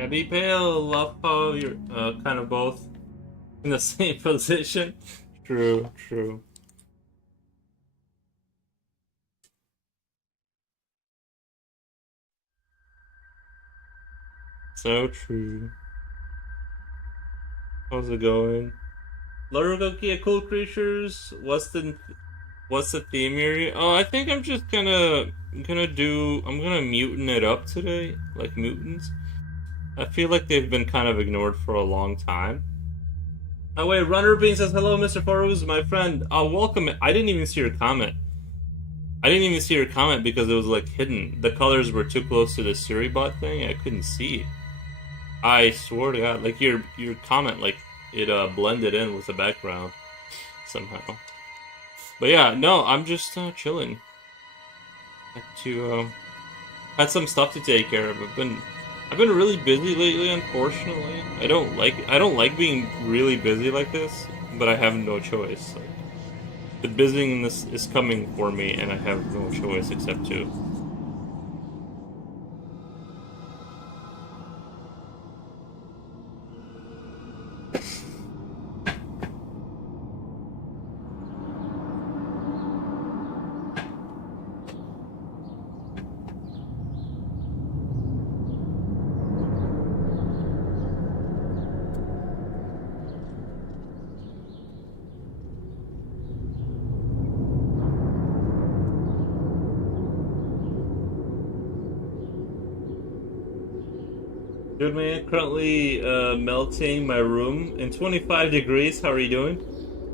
Heavy pale, love how you're kind of both in the same position. True, true. So true. How's it going? Lurgokia, cool creatures. What's the theme here? Oh, I think I'm just I'm gonna mutant it up today, like mutants. I feel like they've been kind of ignored for a long time. Oh wait, Runner Bean says hello, Mr. Faruz, my friend. Welcome. I didn't even see your comment. I didn't even see your comment because it was like hidden. The colors were too close to the Suribot thing. I couldn't see. I swear to God, like your comment, like it blended in with the background somehow. But yeah, no, I'm just chilling. Had some stuff to take care of. I've been really busy lately. Unfortunately, I don't like being really busy like this, but I have no choice. Like, the busyness is coming for me, and I have no choice except to. Dude, man, currently melting my room in 25 degrees. How are you doing?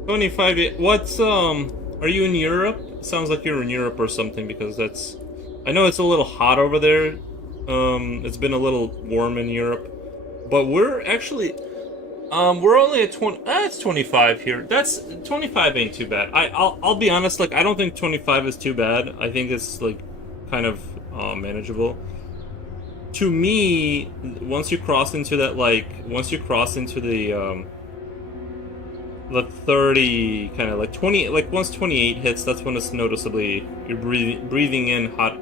25. What's Are you in Europe? Sounds like you're in Europe or something because that's. I know it's a little hot over there. It's been a little warm in Europe, but we're only at 20. It's 25 here. That's 25 ain't too bad. I'll be honest. Like I don't think 25 is too bad. I think it's like kind of manageable. To me, once you cross into the 30 kind of like 20, like once 28 hits, that's when it's noticeably you're breathing in hot.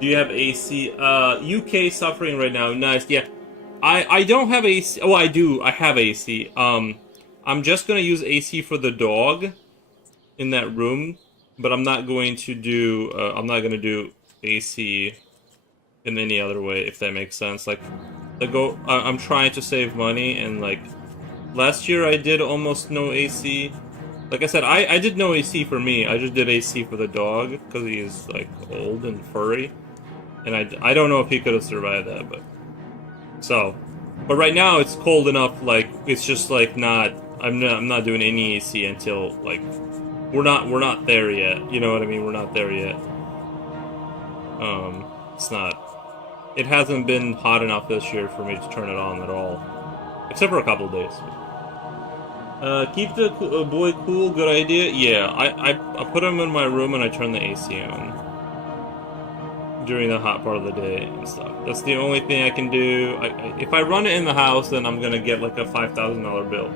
Do you have AC? UK suffering right now. Nice. Yeah. I don't have AC. Oh, I do. I have AC. I'm just gonna use AC for the dog in that room, but I'm not gonna do AC in any other way, if that makes sense. Like, I'm trying to save money, and like last year I did almost no AC. Like I said, I did no AC for me. I just did AC for the dog because he's like old and furry, and I don't know if he could have survived that, so. But right now it's cold enough. Like it's just like not. I'm not doing any AC until like we're not there yet. You know what I mean? We're not there yet. It's not. It hasn't been hot enough this year for me to turn it on at all, except for a couple of days. Keep the boy cool. Good idea. Yeah, I put him in my room and I turn the AC on during the hot part of the day and stuff. That's the only thing I can do. If I run it in the house, then I'm gonna get like a $5,000 bill.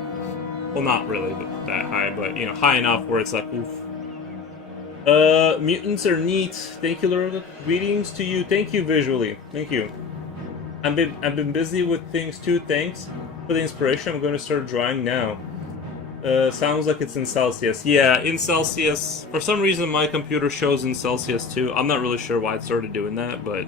Well, not really that high, but you know, high enough where it's like, oof. Mutants are neat. Thank you, Lord. Greetings to you. Thank you visually. Thank you. I've been busy with things too. Thanks for the inspiration. I'm going to start drawing now. Sounds like it's in Celsius. Yeah, in Celsius. For some reason, my computer shows in Celsius too. I'm not really sure why it started doing that, but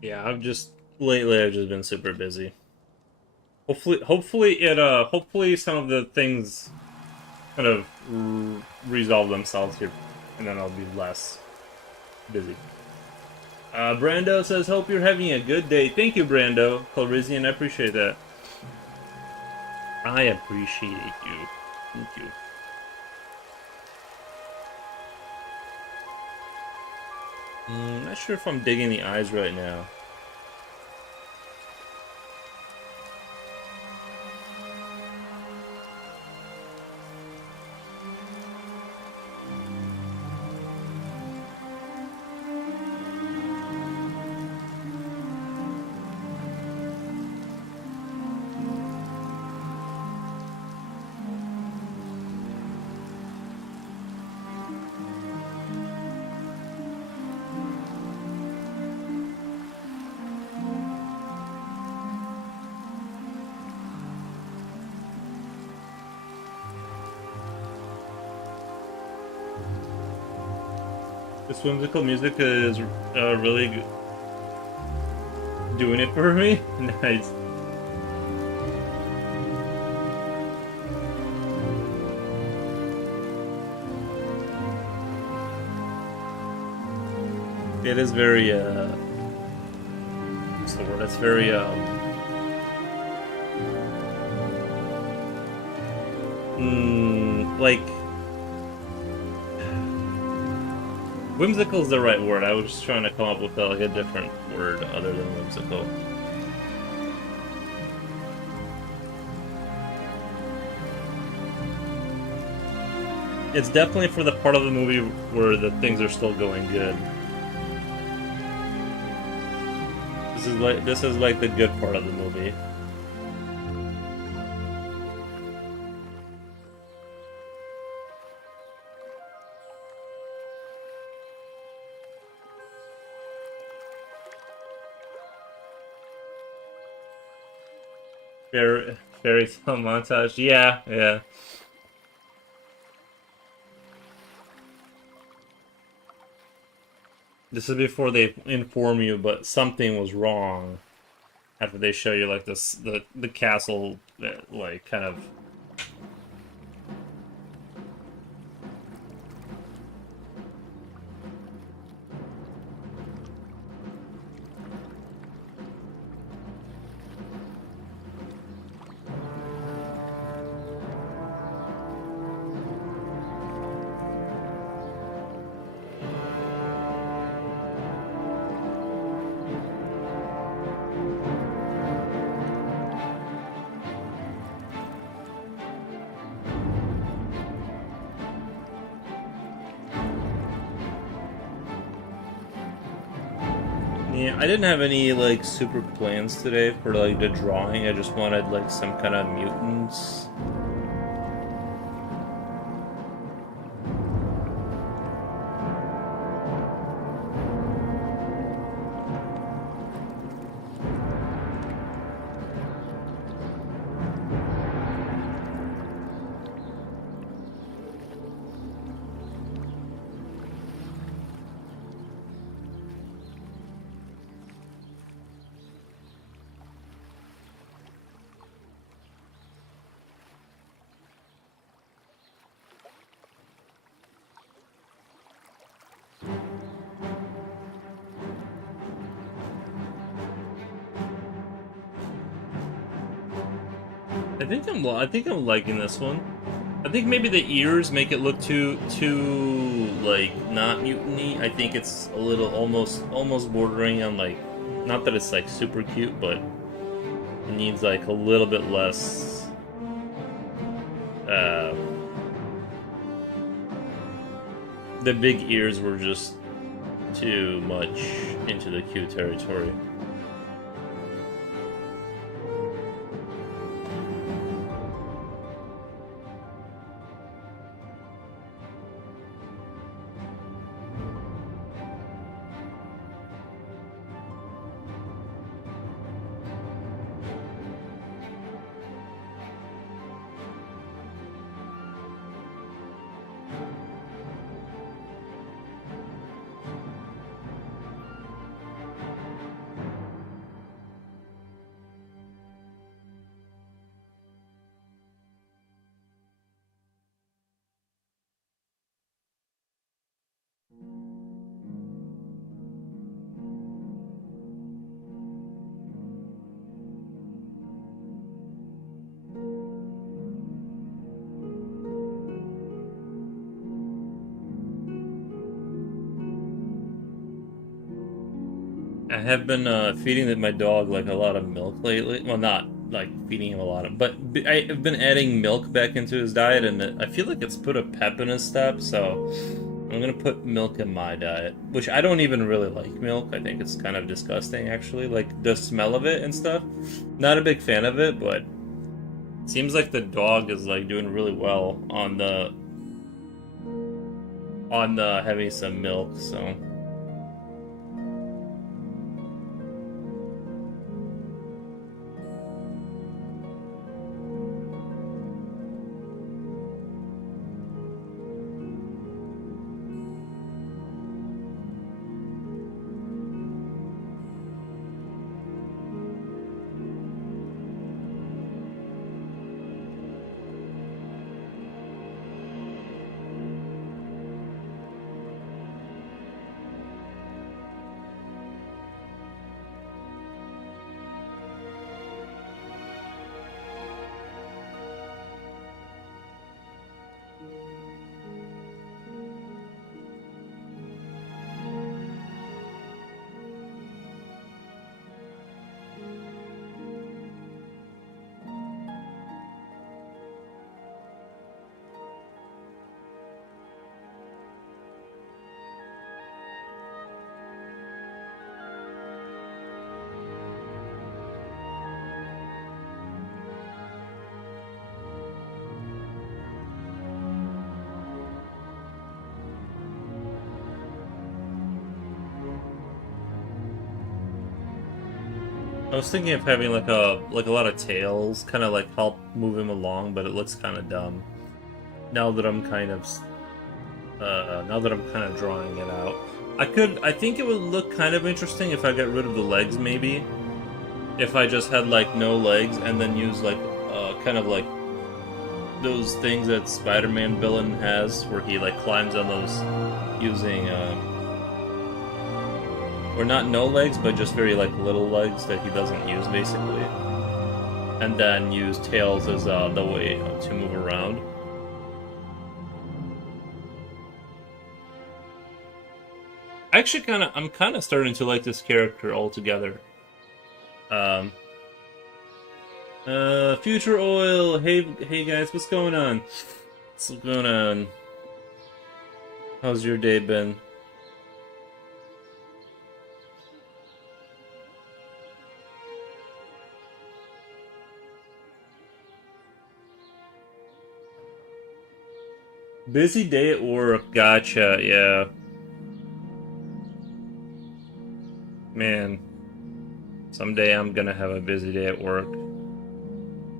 Yeah, lately I've just been super busy. Hopefully some of the things kind of resolve themselves here, and then I'll be less busy. Brando says, "Hope you're having a good day." Thank you, Brando. Calrissian, I appreciate that. I appreciate you. Thank you. Not sure if I'm digging the eyes right now. This whimsical music is really doing it for me. Nice. It is very what's the word? It's very like whimsical is the right word. I was just trying to come up with like a different word other than whimsical. It's definitely for the part of the movie where the things are still going good. This is like the good part of the movie. Fairy tale montage. Yeah, yeah. This is before they inform you, but something was wrong. After they show you like the castle, like kind of. Yeah, I didn't have any like super plans today for like the drawing. I just wanted like some kind of mutants. I think I'm liking this one. I think maybe the ears make it look too like not mutant-y. I think it's a little almost bordering on like, not that it's like super cute, but it needs like a little bit less. Uh, the big ears were just too much into the cute territory. I have been feeding my dog like a lot of milk lately. Well, not like feeding him a lot of, but I've been adding milk back into his diet, and I feel like it's put a pep in his step. So I'm gonna put milk in my diet, which I don't even really like milk. I think it's kind of disgusting, actually. Like the smell of it and stuff. Not a big fan of it, but it seems like the dog is like doing really well on the having some milk. So. I was thinking of having like a lot of tails, kind of like help move him along, but it looks kind of dumb. Now that I'm kind of drawing it out, I think it would look kind of interesting if I got rid of the legs, maybe. If I just had like no legs and then use like kind of like those things that Spider-Man villain has, where he like climbs on those using or not no legs, but just very like little legs that he doesn't use basically, and then use tails as the way to move around. Actually, I'm kind of starting to like this character altogether. Um, Future Oil, hey guys, what's going on? What's going on? How's your day been? Busy day at work. Gotcha. Yeah. Man, someday I'm gonna have a busy day at work.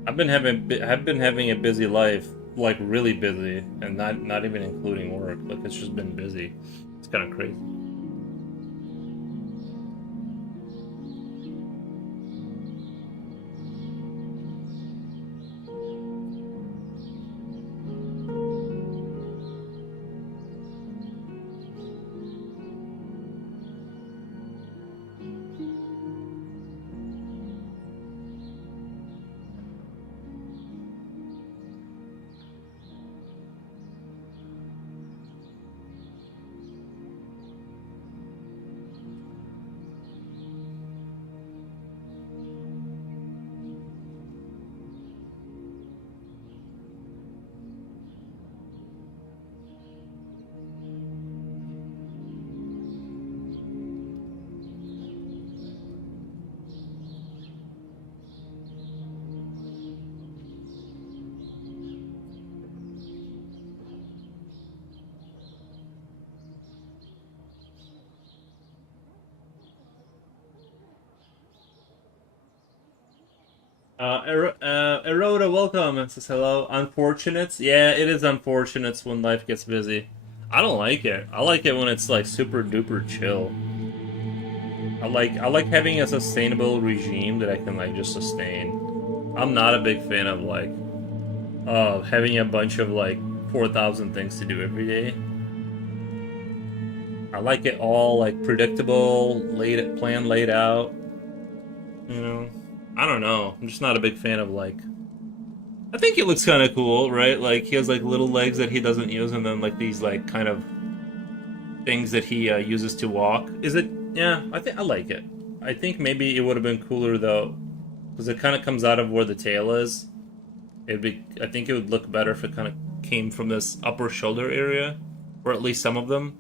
I've been having a busy life, like really busy, and not even including work. Like it's just been busy. It's kind of crazy. Eroda, welcome and says hello. Unfortunates? Yeah, it is unfortunate when life gets busy. I don't like it. I like it when it's like super duper chill. I like having a sustainable regime that I can like just sustain. I'm not a big fan of like having a bunch of like 4,000 things to do every day. I like it all like predictable, laid out. You know, I don't know. I'm just not a big fan of like. I think it looks kind of cool, right? Like he has like little legs that he doesn't use, and then like these like kind of things that he uses to walk. Is it? Yeah, I think I like it. I think maybe it would have been cooler though, because it kind of comes out of where the tail is. It'd be. I think it would look better if it kind of came from this upper shoulder area, or at least some of them.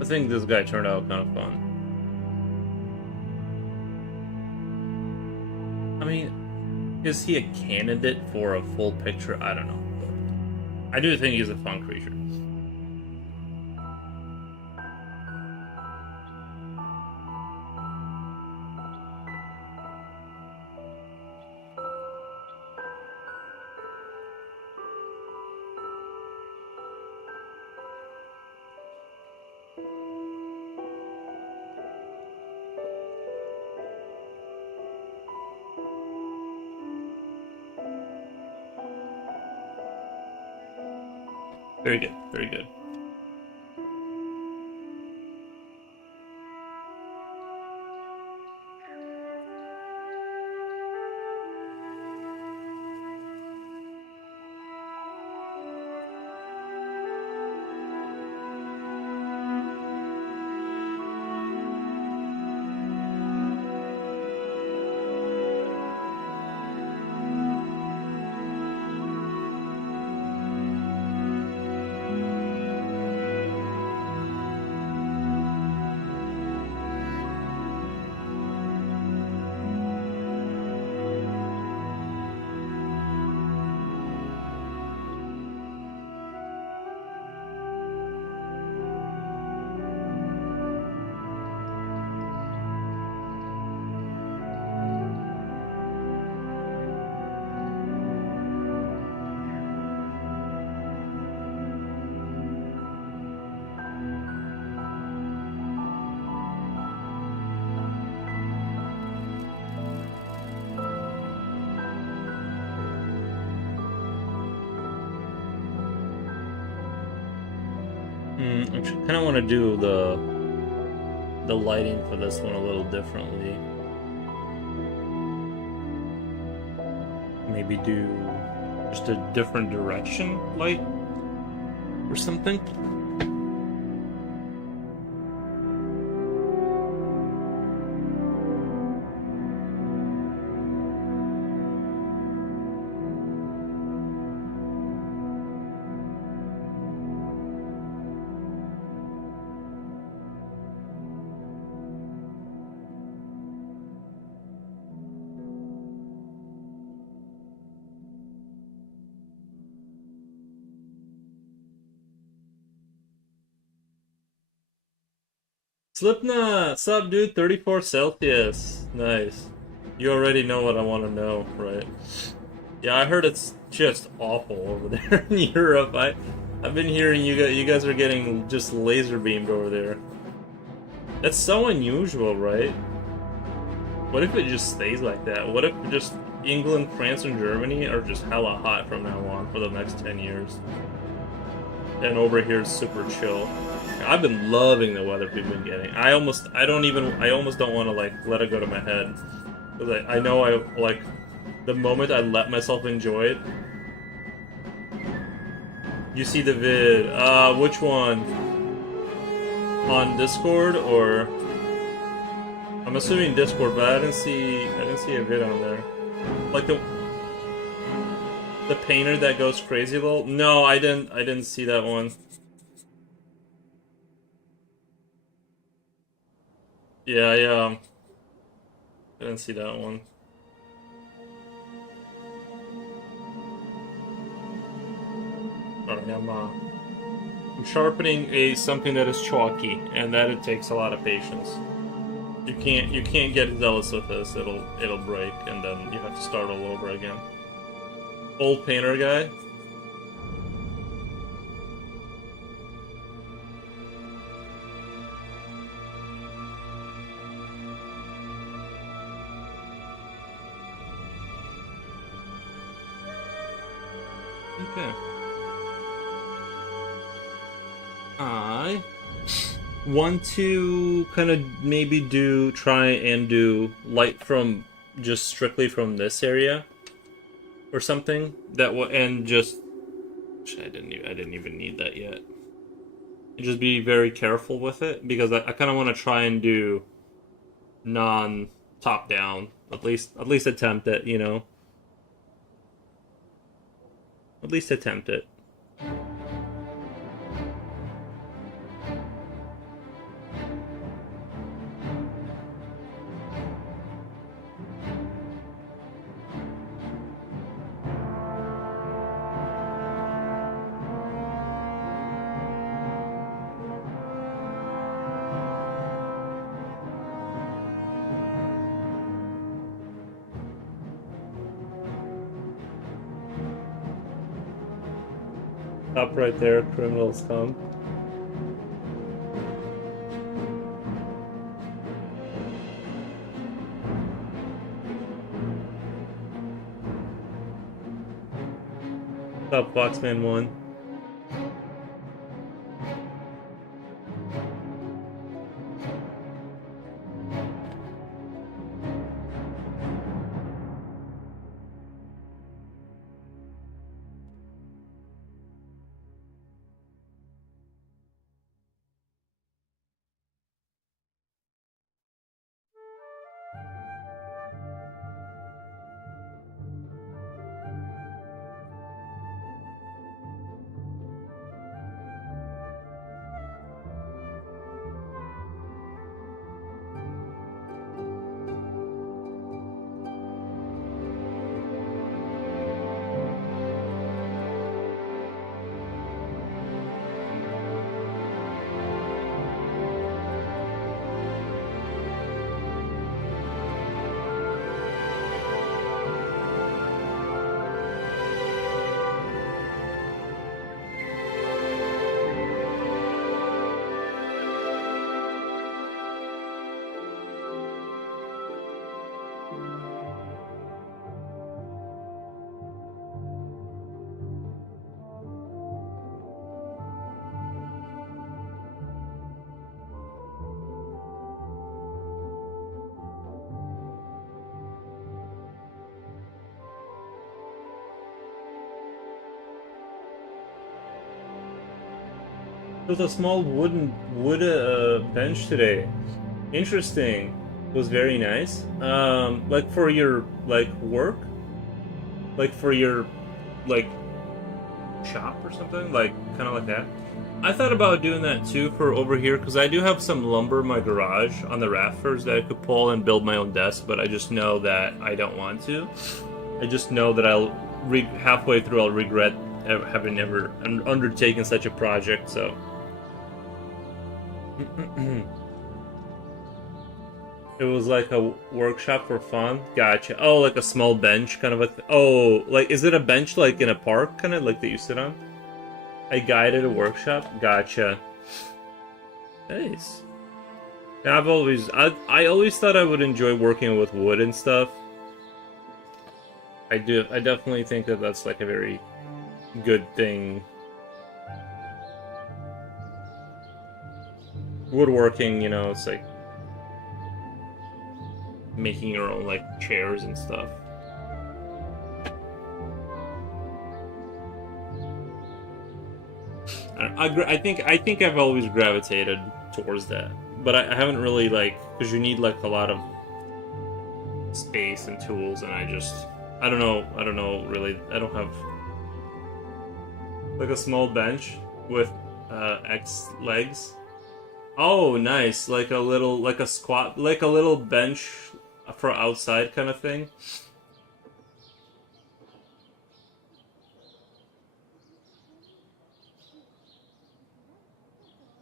I think this guy turned out kind of fun. I mean, is he a candidate for a full picture? I don't know. But I do think he's a fun creature. Very good, very good. I kind of want to do the lighting for this one a little differently. Maybe do just a different direction light or something. Slipknot, sup, dude? 34 Celsius. Nice. You already know what I want to know, right? Yeah, I heard it's just awful over there in Europe. I've been hearing you guys are getting just laser beamed over there. That's so unusual, right? What if it just stays like that? What if just England, France, and Germany are just hella hot from now on for the next 10 years? And over here it's super chill. I've been loving the weather we've been getting. I almost don't want to like let it go to my head. Because I know I like the moment I let myself enjoy it. You see the vid. Which one? On Discord or I'm assuming Discord, but I didn't see a vid on there. Like the painter that goes crazy lol? No, I didn't see that one. Yeah, I didn't see that one. Alright, I'm sharpening something that is chalky, and that it takes a lot of patience. You can't get zealous with this. It'll break, and then you have to start all over again. Old painter guy. Okay. I want to kind of maybe try and do light from just strictly from this area or something that and just I didn't even need that yet. And just be very careful with it because I kind of want to try and do non top down, at least attempt it, you know. At least attempt it. Stop right there, criminals come. Stop, Boxman 1. There was a small wood bench today. Interesting. It was very nice. Like for your like work, like for your like shop or something, like kind of like that. I thought about doing that too for over here because I do have some lumber in my garage on the rafters that I could pull and build my own desk, but I just know that I don't want to. I just know that halfway through I'll regret having ever undertaken such a project. So. It was like a workshop for fun. Gotcha. Oh, like a small bench, kind of a. Oh, like is it a bench like in a park, kind of like that you sit on? A guided workshop. Gotcha. Nice. Yeah, I always thought I would enjoy working with wood and stuff. I do. I definitely think that that's like a very good thing. Woodworking, you know, it's like making your own like chairs and stuff. I think I've always gravitated towards that, but I haven't really like because you need like a lot of space and tools, and I don't know really. I don't have like a small bench with X legs. Oh, nice! Like a little like a squat, like a little bench for outside kind of thing.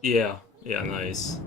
Yeah, yeah, nice.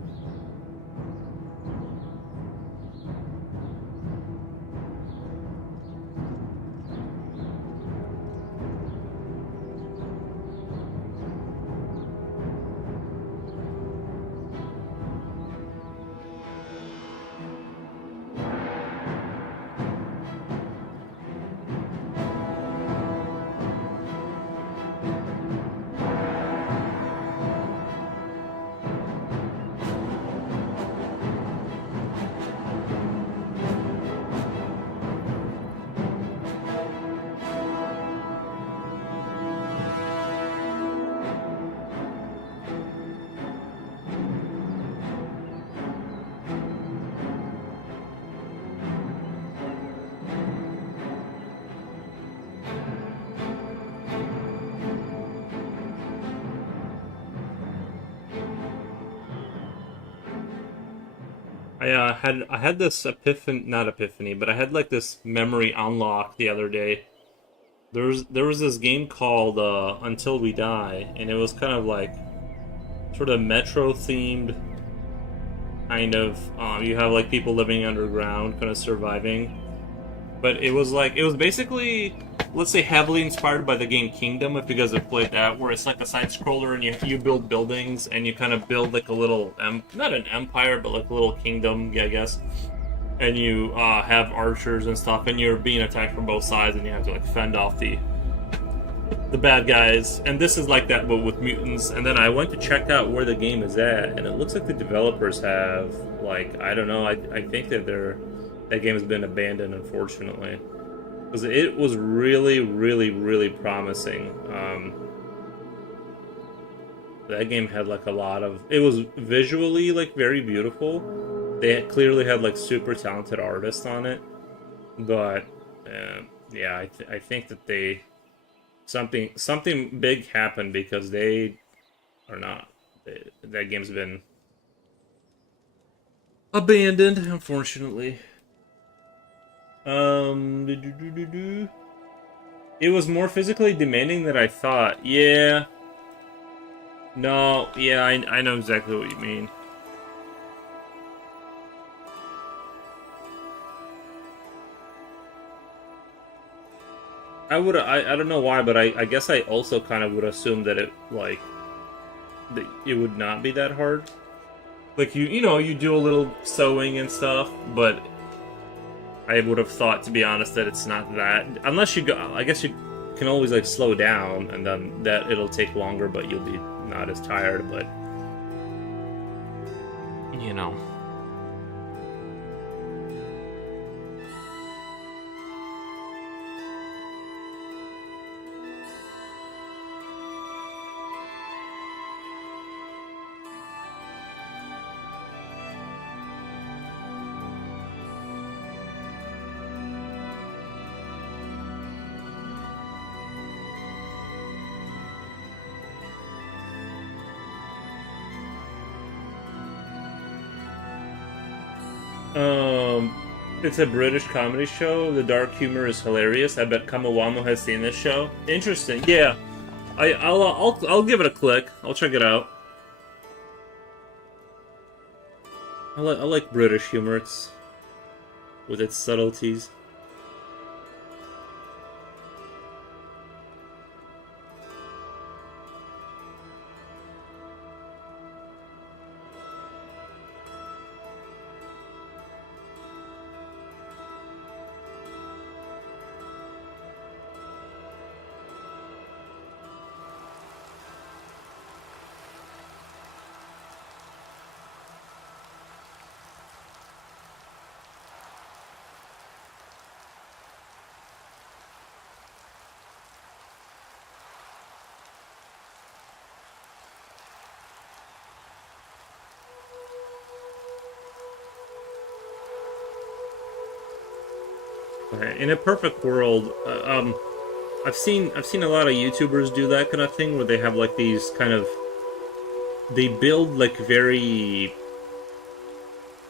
I had this epiphany, not epiphany, but I had like this memory unlock the other day. There was this game called Until We Die, and it was kind of like sort of metro themed, kind of. You have like people living underground, kind of surviving. But it was basically, let's say, heavily inspired by the game Kingdom, if you guys have played that, where it's like a side scroller and you build buildings and you kind of build like a little not an empire, but like a little kingdom, yeah, I guess. And you have archers and stuff, and you're being attacked from both sides, and you have to like fend off the bad guys. And this is like that, but with mutants. And then I went to check out where the game is at, and it looks like the developers have, like, I don't know, I think that that game has been abandoned, unfortunately, because it was really, really, really promising. That game had like a lot of. It was visually like very beautiful. They clearly had like super talented artists on it, but yeah, I think that something big happened because they are not. That game's been abandoned, unfortunately. It was more physically demanding than I thought. Yeah. No, yeah, I know exactly what you mean. I don't know why, but I guess I also kind of would assume that that it would not be that hard. Like you know, you do a little sewing and stuff, but I would have thought, to be honest, that it's not that. Unless you go, I guess you can always like slow down, and then that it'll take longer, but you'll be not as tired. But you know. Um, it's a British comedy show. The dark humor is hilarious. I bet Kamawamo has seen this show. Interesting. Yeah, I'll give it a click. I'll check it out. I like British humor. It's with its subtleties. Okay. In a perfect world, I've seen a lot of YouTubers do that kind of thing where they have like these kind of they build like very,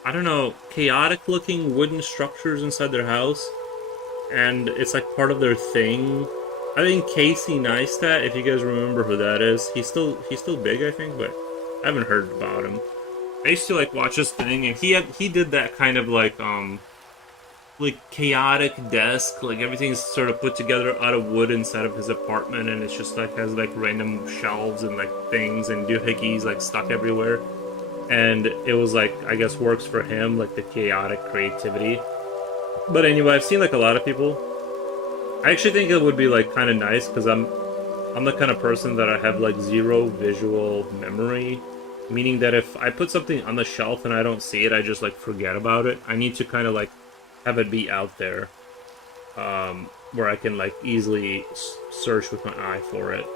I don't know, chaotic looking wooden structures inside their house, and it's like part of their thing. I think Casey Neistat, if you guys remember who that is, he's still big, I think, but I haven't heard about him. I used to like watch his thing, and he did that kind of like chaotic desk, like everything's sort of put together out of wood inside of his apartment, and it's just like has like random shelves and like things and doohickeys like stuck everywhere. And it was like, I guess, works for him, like the chaotic creativity. But anyway, I've seen like a lot of people. I actually think it would be like kind of nice because I'm the kind of person that I have like zero visual memory, meaning that if I put something on the shelf and I don't see it, I just like forget about it. I need to kind of like have it be out there, where I can like easily search with my eye for it.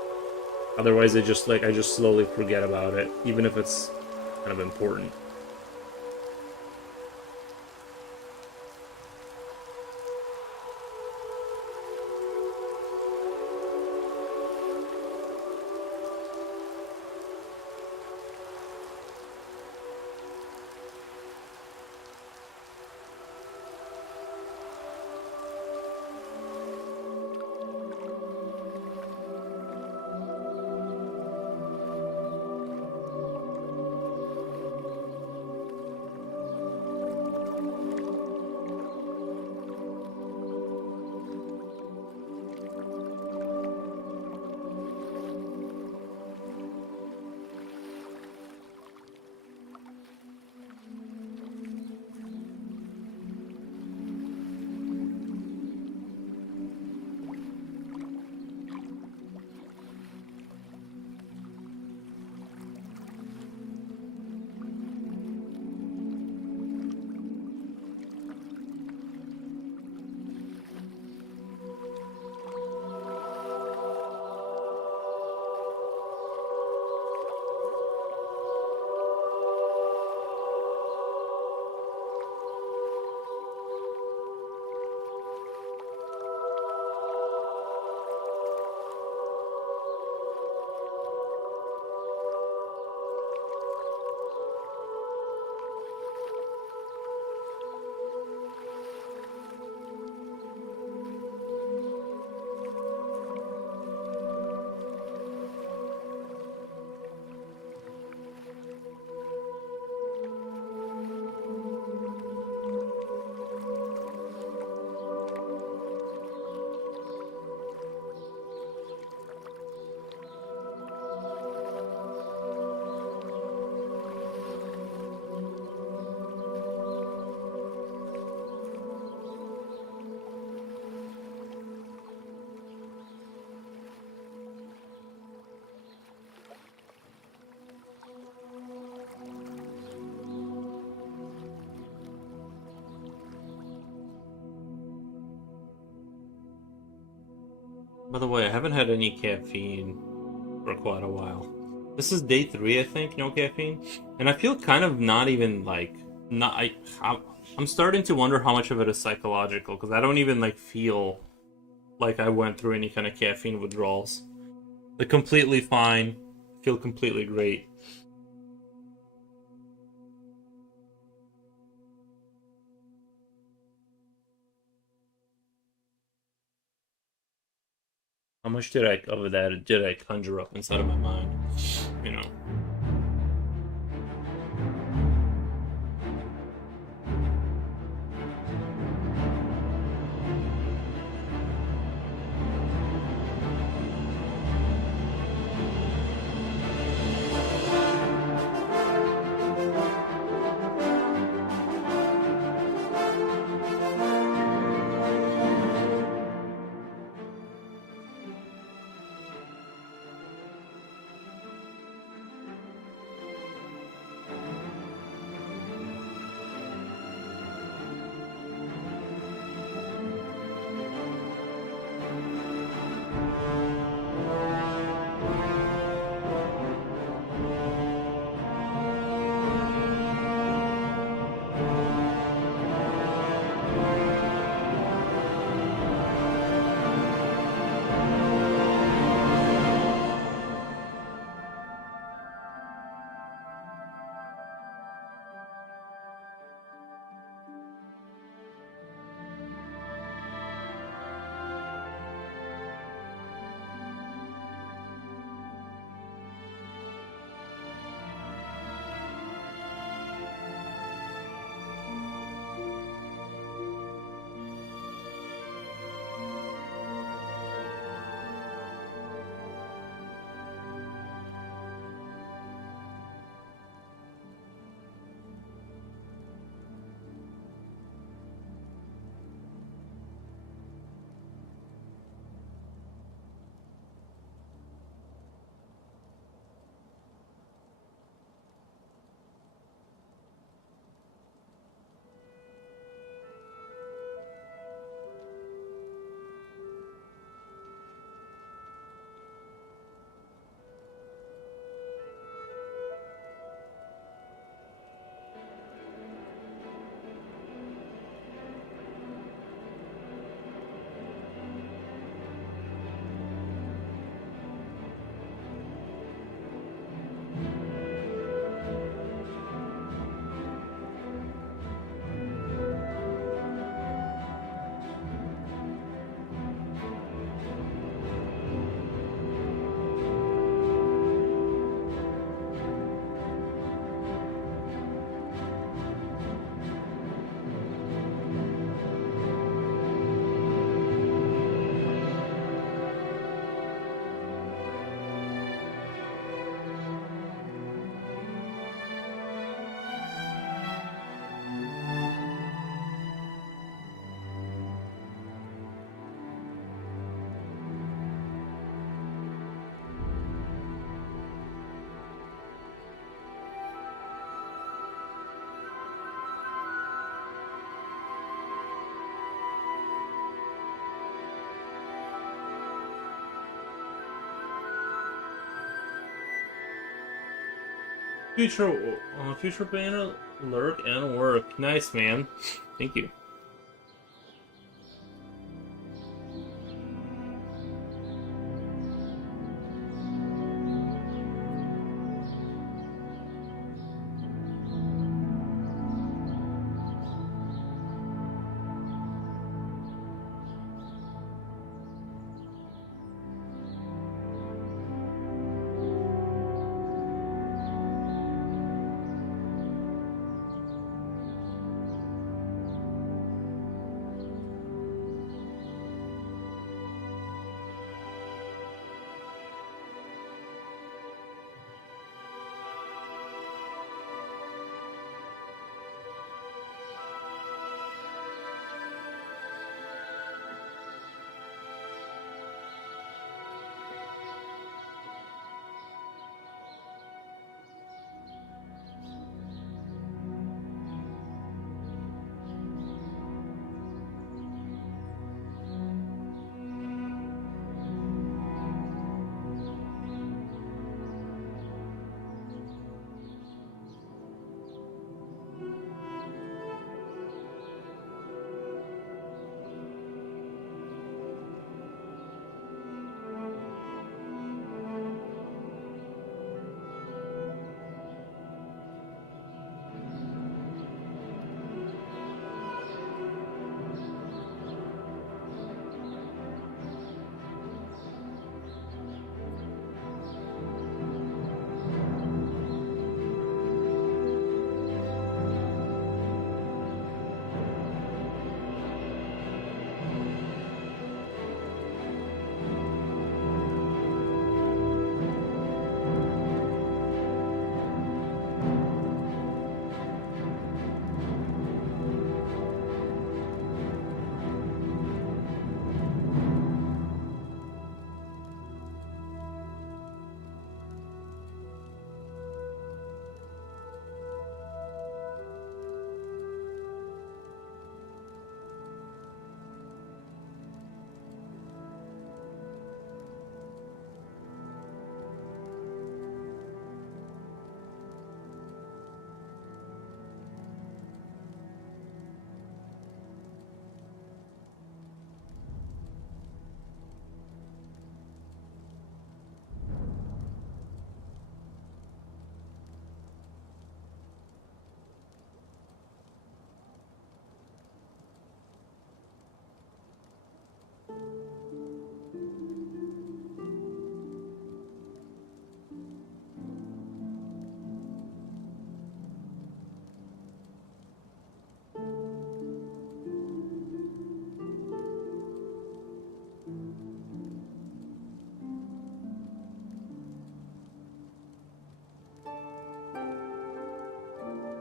Otherwise, I just slowly forget about it, even if it's kind of important. By the way, I haven't had any caffeine for quite a while. This is day three, I think, no caffeine, and I feel kind of not even like not. I'm starting to wonder how much of it is psychological because I don't even like feel like I went through any kind of caffeine withdrawals. Like completely fine, feel completely great. How much did I of that did I conjure up inside of my mind? You know. Future banner, lurk and work. Nice, man. Thank you.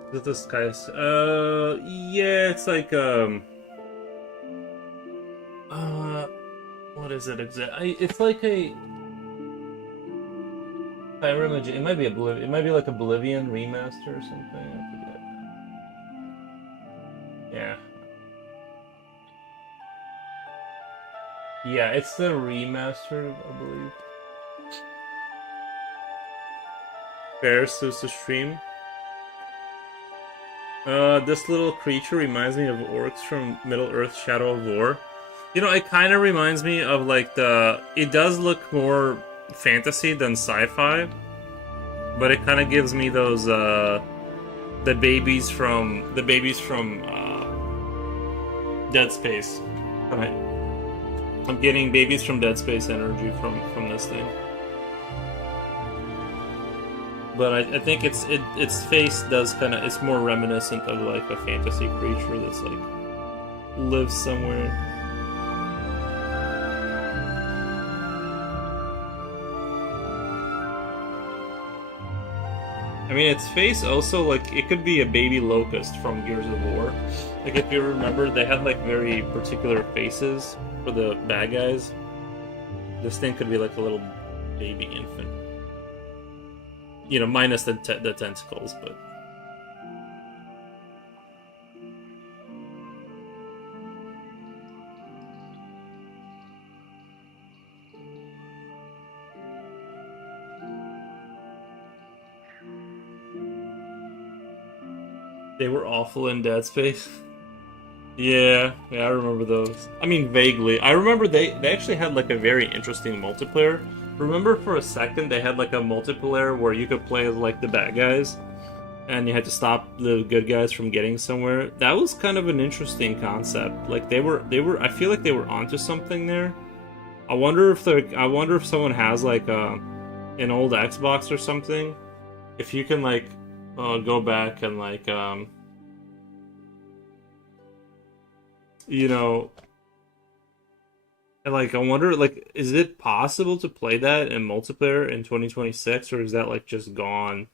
Is it this guy's? Yeah, it's like uh, what is it exactly? It's like a. I remember it might be Oblivion. It might be like a Oblivion remaster or something. I forget. Yeah, yeah, it's the remaster, I believe. Bears to stream. This little creature reminds me of orcs from Middle Earth: Shadow of War. You know, it kind of reminds me of like the. It does look more fantasy than sci-fi, but it kind of gives me those the babies from Dead Space. Right. I'm getting babies from Dead Space energy from this thing. But I think its face does kind of it's more reminiscent of like a fantasy creature that's like lives somewhere. I mean, its face also like it could be a baby locust from Gears of War. Like if you remember, they had like very particular faces for the bad guys. This thing could be like a little baby infant. You know, minus the tentacles, but. They were awful in Dead Space. Yeah, yeah, I remember those. I mean, vaguely. I remember they actually had like a very interesting multiplayer. Remember for a second they had like a multiplayer where you could play as like the bad guys and you had to stop the good guys from getting somewhere. That was kind of an interesting concept. Like they were I feel like they were onto something there. I wonder if someone has like an old Xbox or something. If you can like go back and like you know, and like I wonder like is it possible to play that in multiplayer in 2026 or is that like just gone?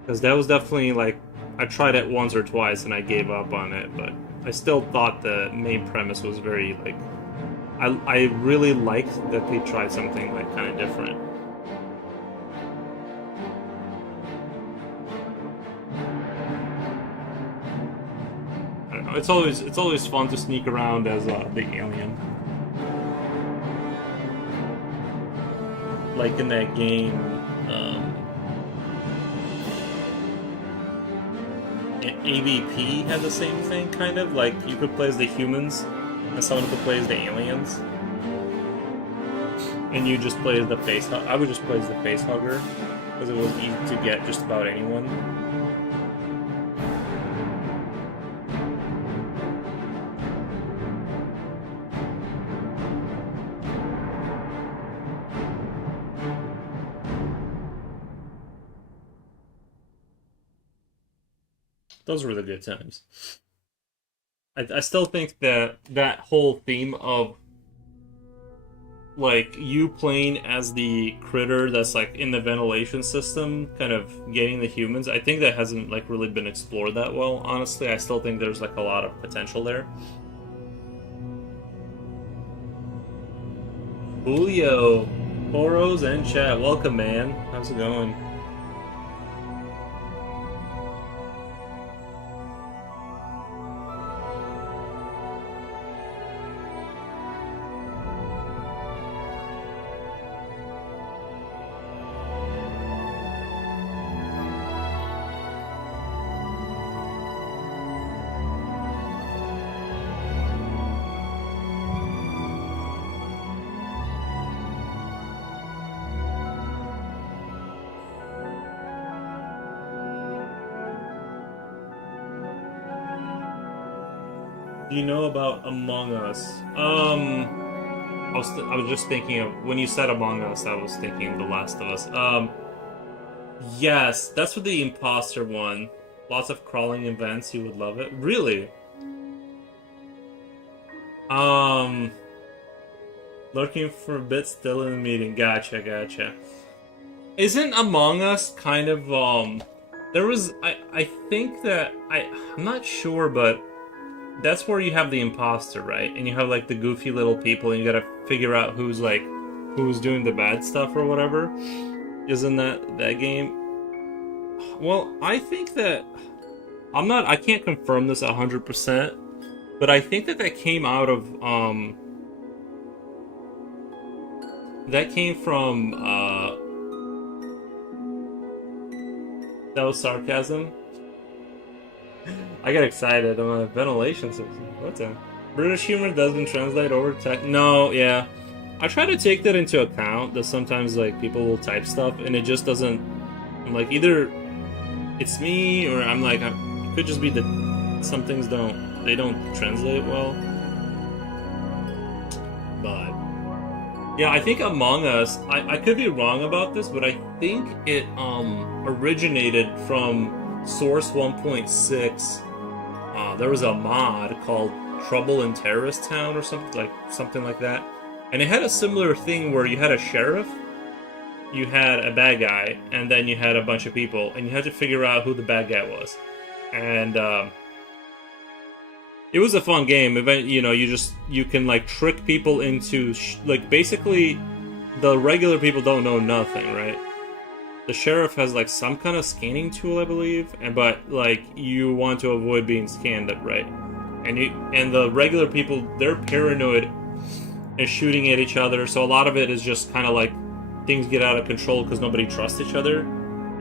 Because that was definitely like I tried it once or twice and I gave up on it, but I still thought the main premise was very like I really liked that they tried something like kind of different. I don't know. It's always fun to sneak around as the alien, like in that game. Um, AVP had the same thing, kind of like you could play as the humans, and someone could play as the aliens, and you just play as the face. I would just play as the face hugger because it was easy to get just about anyone. Those were the good times. I still think that that whole theme of like you playing as the critter that's like in the ventilation system, kind of getting the humans. I think that hasn't like really been explored that well. Honestly, I still think there's like a lot of potential there. Julio, Poros, and chat. Welcome, man. How's it going? Do you know about Among Us? I was just thinking of when you said Among Us, I was thinking of The Last of Us. Yes, that's for the imposter one. Lots of crawling events. You would love it. Really? Um, Looking for a bit still in the meeting. Gotcha, gotcha. Isn't Among Us kind of there was I think that I'm not sure, but that's where you have the imposter, right? And you have like the goofy little people and you gotta figure out who's doing the bad stuff or whatever. Isn't that game? Well, I think that I can't confirm this 100%, but I think that came out of that came from that was sarcasm. I got excited. I'm a ventilation system. What's that? British humor doesn't translate over text. No, yeah. I try to take that into account. That sometimes like people will type stuff and it just doesn't. I'm like either it's me or I'm like it could just be that some things don't translate well. But yeah, I think Among Us. I could be wrong about this, but I think it originated from Source 1.6. There was a mod called Trouble in Terrorist Town or something like that, and it had a similar thing where you had a sheriff, you had a bad guy, and then you had a bunch of people, and you had to figure out who the bad guy was, and it was a fun game. You know, you can like trick people into like basically the regular people don't know nothing, right? The sheriff has like some kind of scanning tool, I believe, but like you want to avoid being scanned, right? And the regular people, they're paranoid and shooting at each other. So a lot of it is just kind of like things get out of control because nobody trusts each other,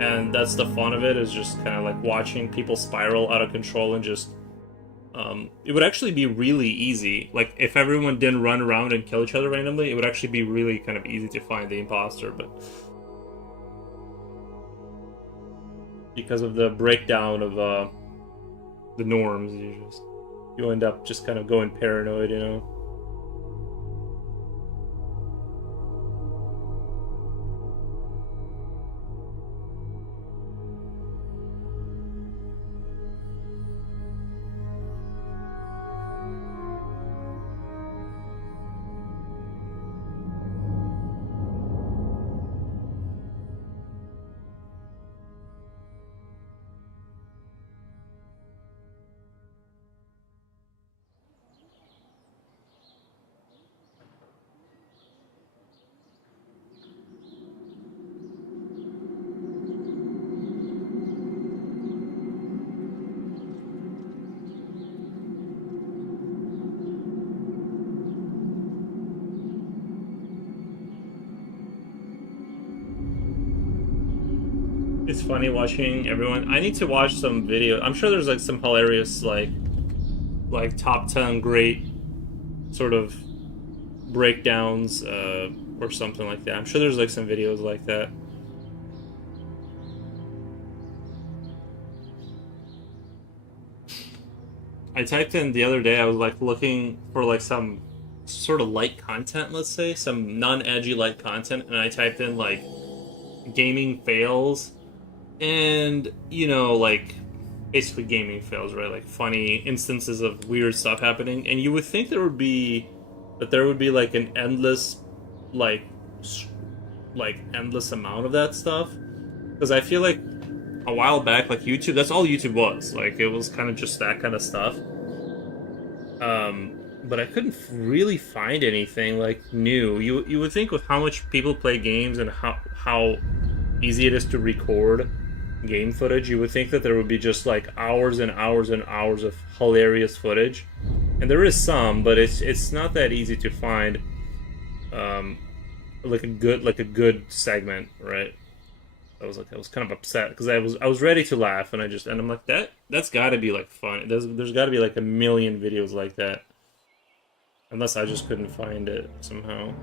and that's the fun of it. Is just kind of like watching people spiral out of control and just. It would actually be really easy. Like if everyone didn't run around and kill each other randomly, it would actually be really kind of easy to find the imposter, but. Because of the breakdown of the norms, you end up just kind of going paranoid, you know. It's funny watching everyone. I need to watch some video. I'm sure there's like some hilarious like top 10 great sort of breakdowns or something like that. I'm sure there's like some videos like that. I typed in the other day, I was like looking for like some sort of light content, let's say, some non-edgy light content, and I typed in like gaming fails and you know like basically gaming fails, right? Like funny instances of weird stuff happening, and you would think there would be like an endless like endless amount of that stuff, because I feel like a while back like YouTube, that's all YouTube was, like it was kind of just that kind of stuff. But I couldn't really find anything like new. You would think with how much people play games and how easy it is to record game footage, you would think that there would be just like hours and hours and hours of hilarious footage, and there is some, but it's not that easy to find like a good segment, right? I was kind of upset because I was ready to laugh, and I'm like that's got to be like fun. There's got to be like a million videos like that, unless I just couldn't find it somehow.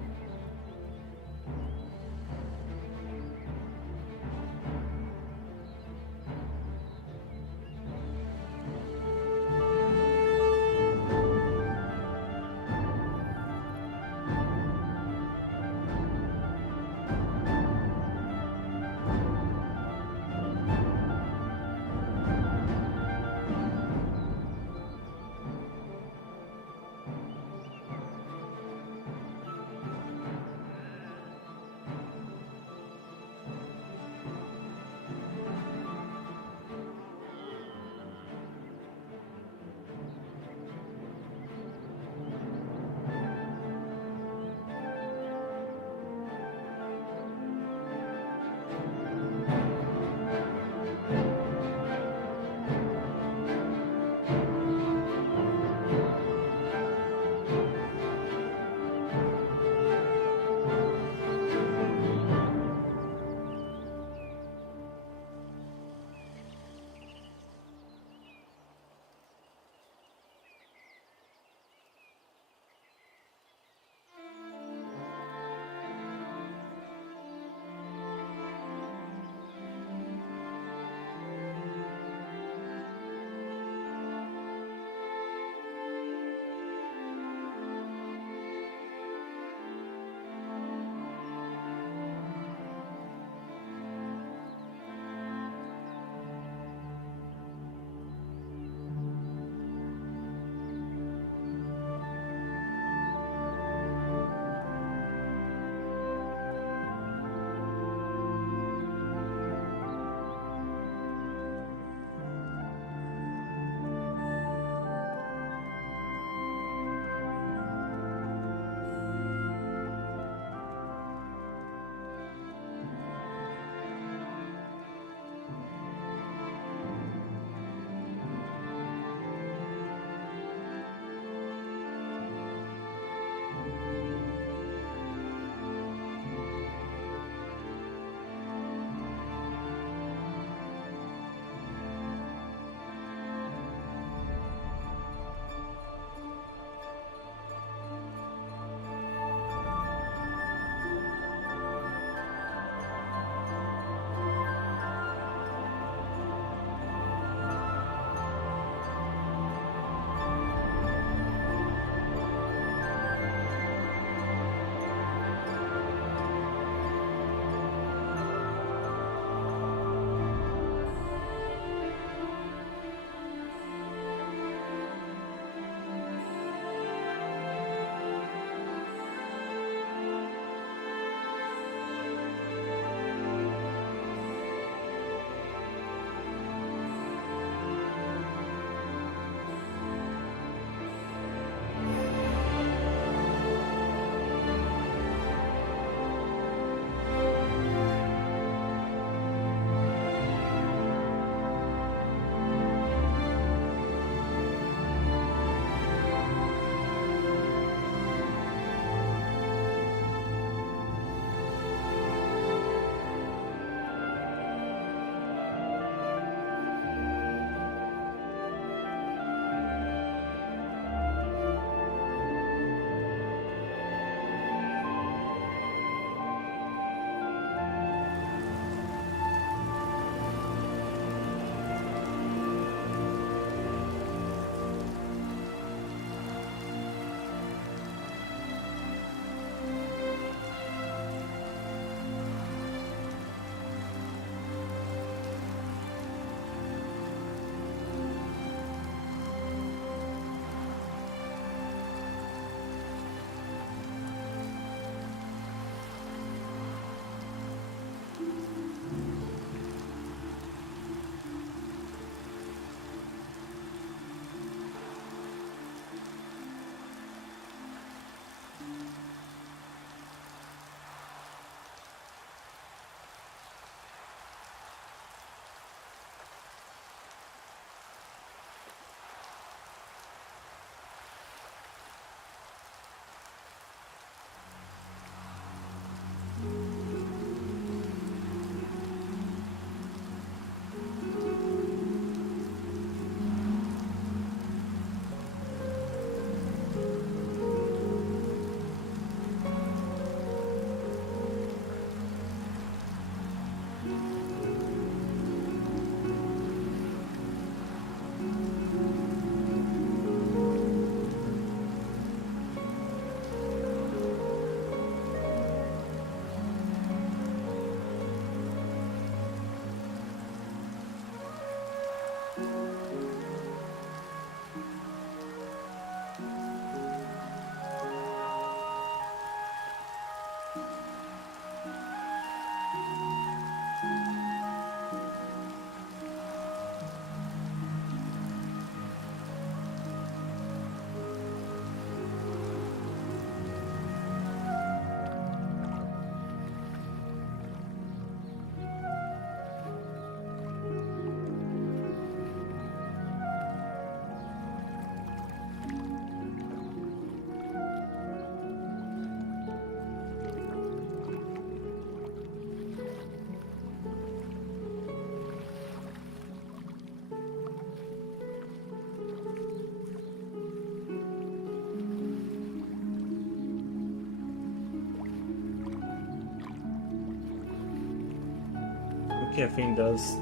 Caffeine does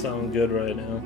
sound good right now.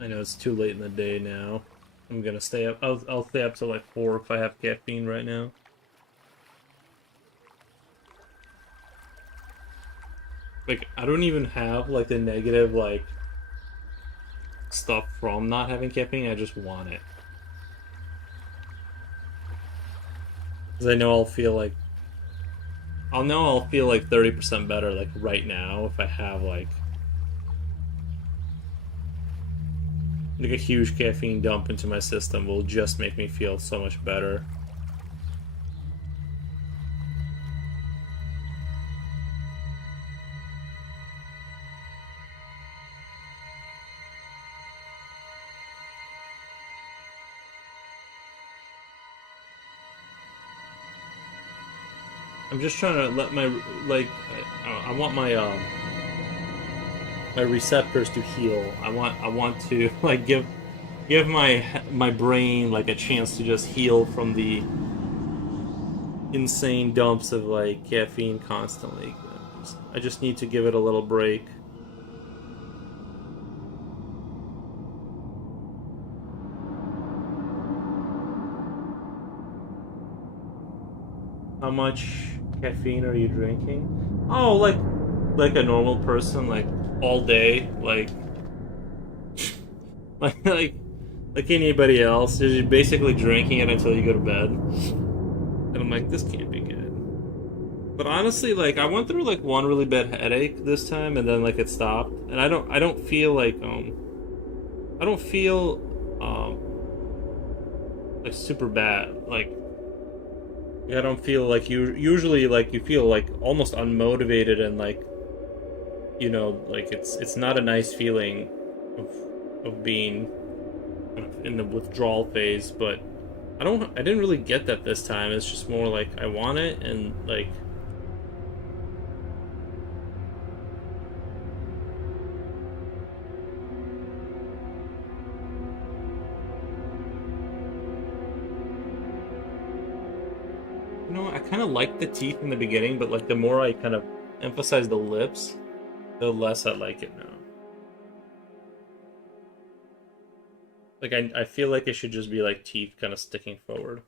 I know it's too late in the day now. I'm gonna stay up. I'll stay up till like 4 if I have caffeine right now. Like, I don't even have like the negative like stuff from not having caffeine. I just want it because I know I'll feel like 30% better like right now if I have like a huge caffeine dump into my system will just make me feel so much better. I'm just trying to let my like I want my receptors to heal. I want to like give my brain like a chance to just heal from the insane dumps of like caffeine constantly. I just need to give it a little break. How much caffeine are you drinking? Oh, like a normal person, like all day, like like like anybody else. You're basically drinking it until you go to bed. And I'm like, this can't be good. But honestly, like I went through like one really bad headache this time, and then like it stopped, and I don't feel I don't feel like super bad. Like I don't feel like you usually like you feel like almost unmotivated and like like it's not a nice feeling of being kind of in the withdrawal phase, but I didn't really get that this time. It's just more like I want it and like I kind of like the teeth in the beginning, but like the more I kind of emphasize the lips, the less I like it now. Like I feel like it should just be like teeth kind of sticking forward.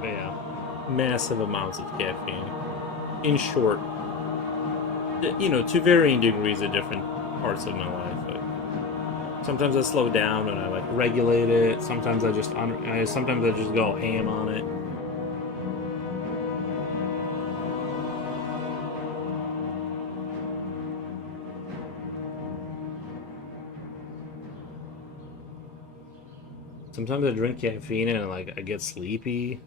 But yeah, massive amounts of caffeine. In short, to varying degrees at different parts of my life. But Sometimes I slow down and I like regulate it. Sometimes sometimes I just go ham on it. Sometimes I drink caffeine and like I get sleepy.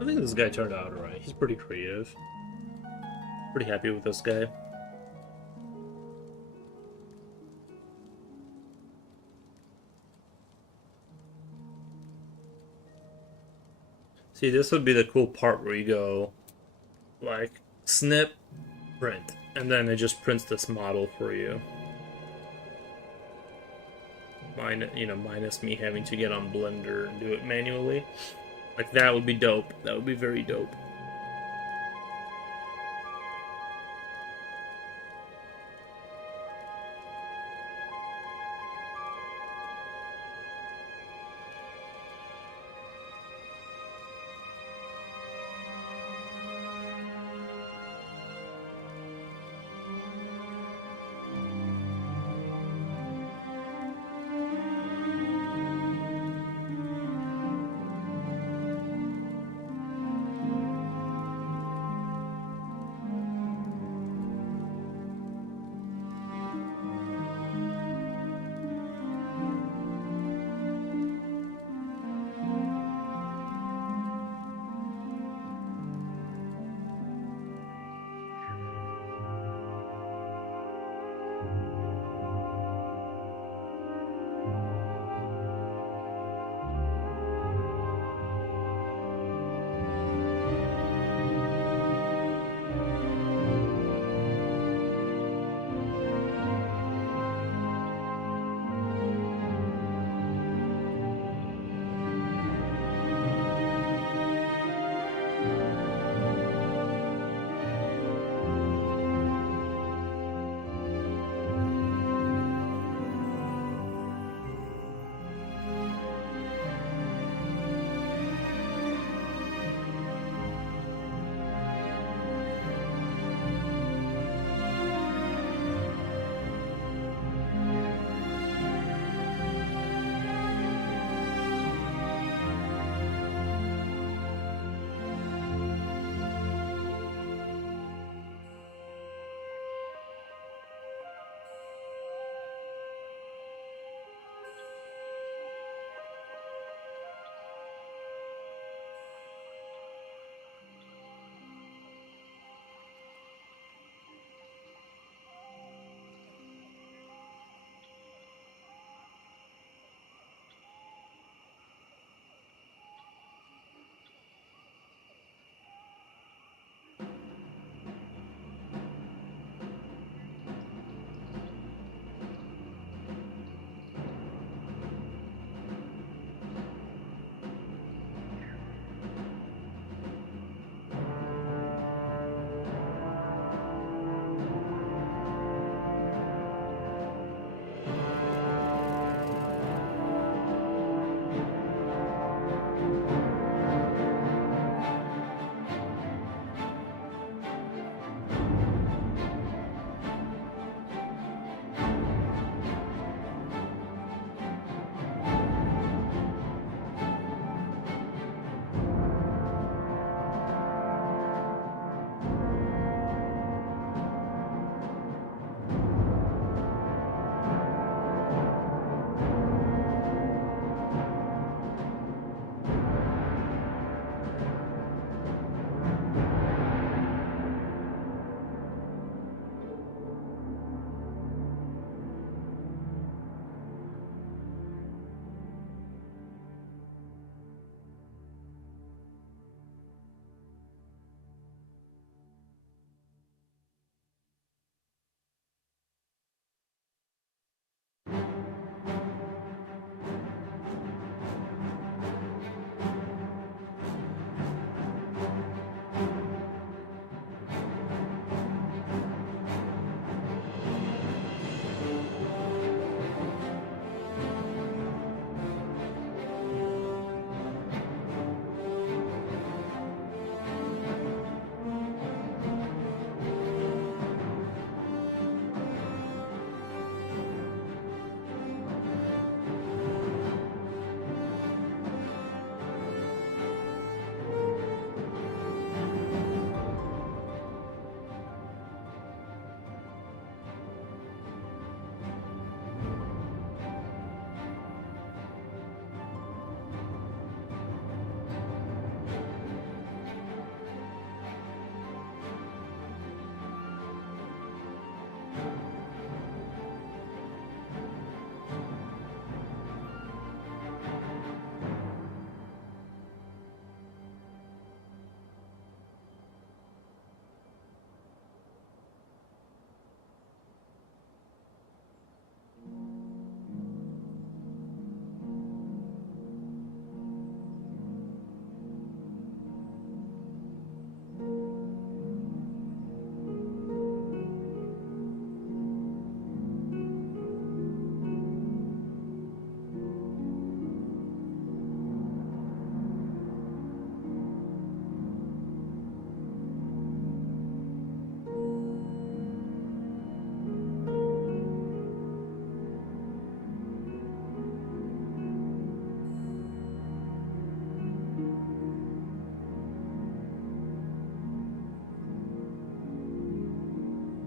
I think this guy turned out alright. He's pretty creative. Pretty happy with this guy. See, this would be the cool part where you go, like, snip, print, and then it just prints this model for you. Minus me having to get on Blender and do it manually. Like, that would be dope. That would be very dope.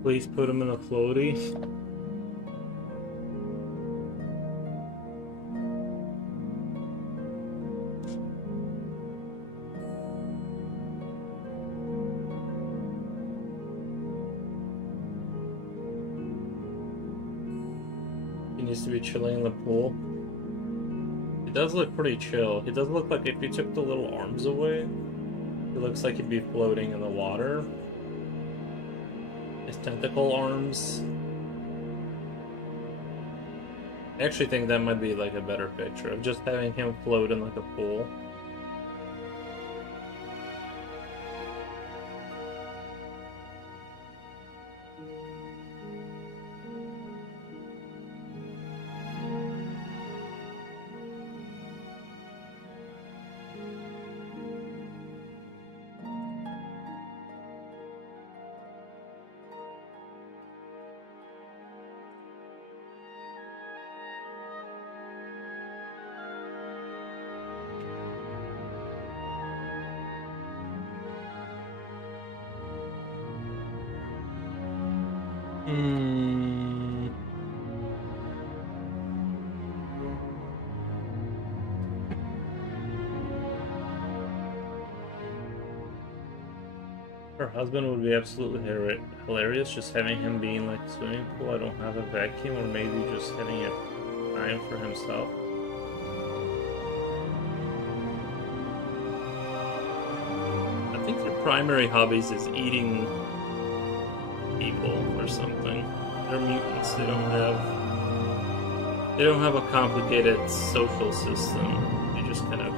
Please put him in a floaty. He needs to be chilling in the pool. He does look pretty chill. He does look like if you took the little arms away, it looks like he'd be floating in the water. His tentacle arms. I actually think that might be like a better picture of just having him float in like a pool. Her husband would be absolutely hilarious, just having him be in like a swimming pool. I don't have a vacuum, or maybe just having a time for himself. I think their primary hobbies is eating people or something. They're mutants. They don't have a complicated social system. They just kind of.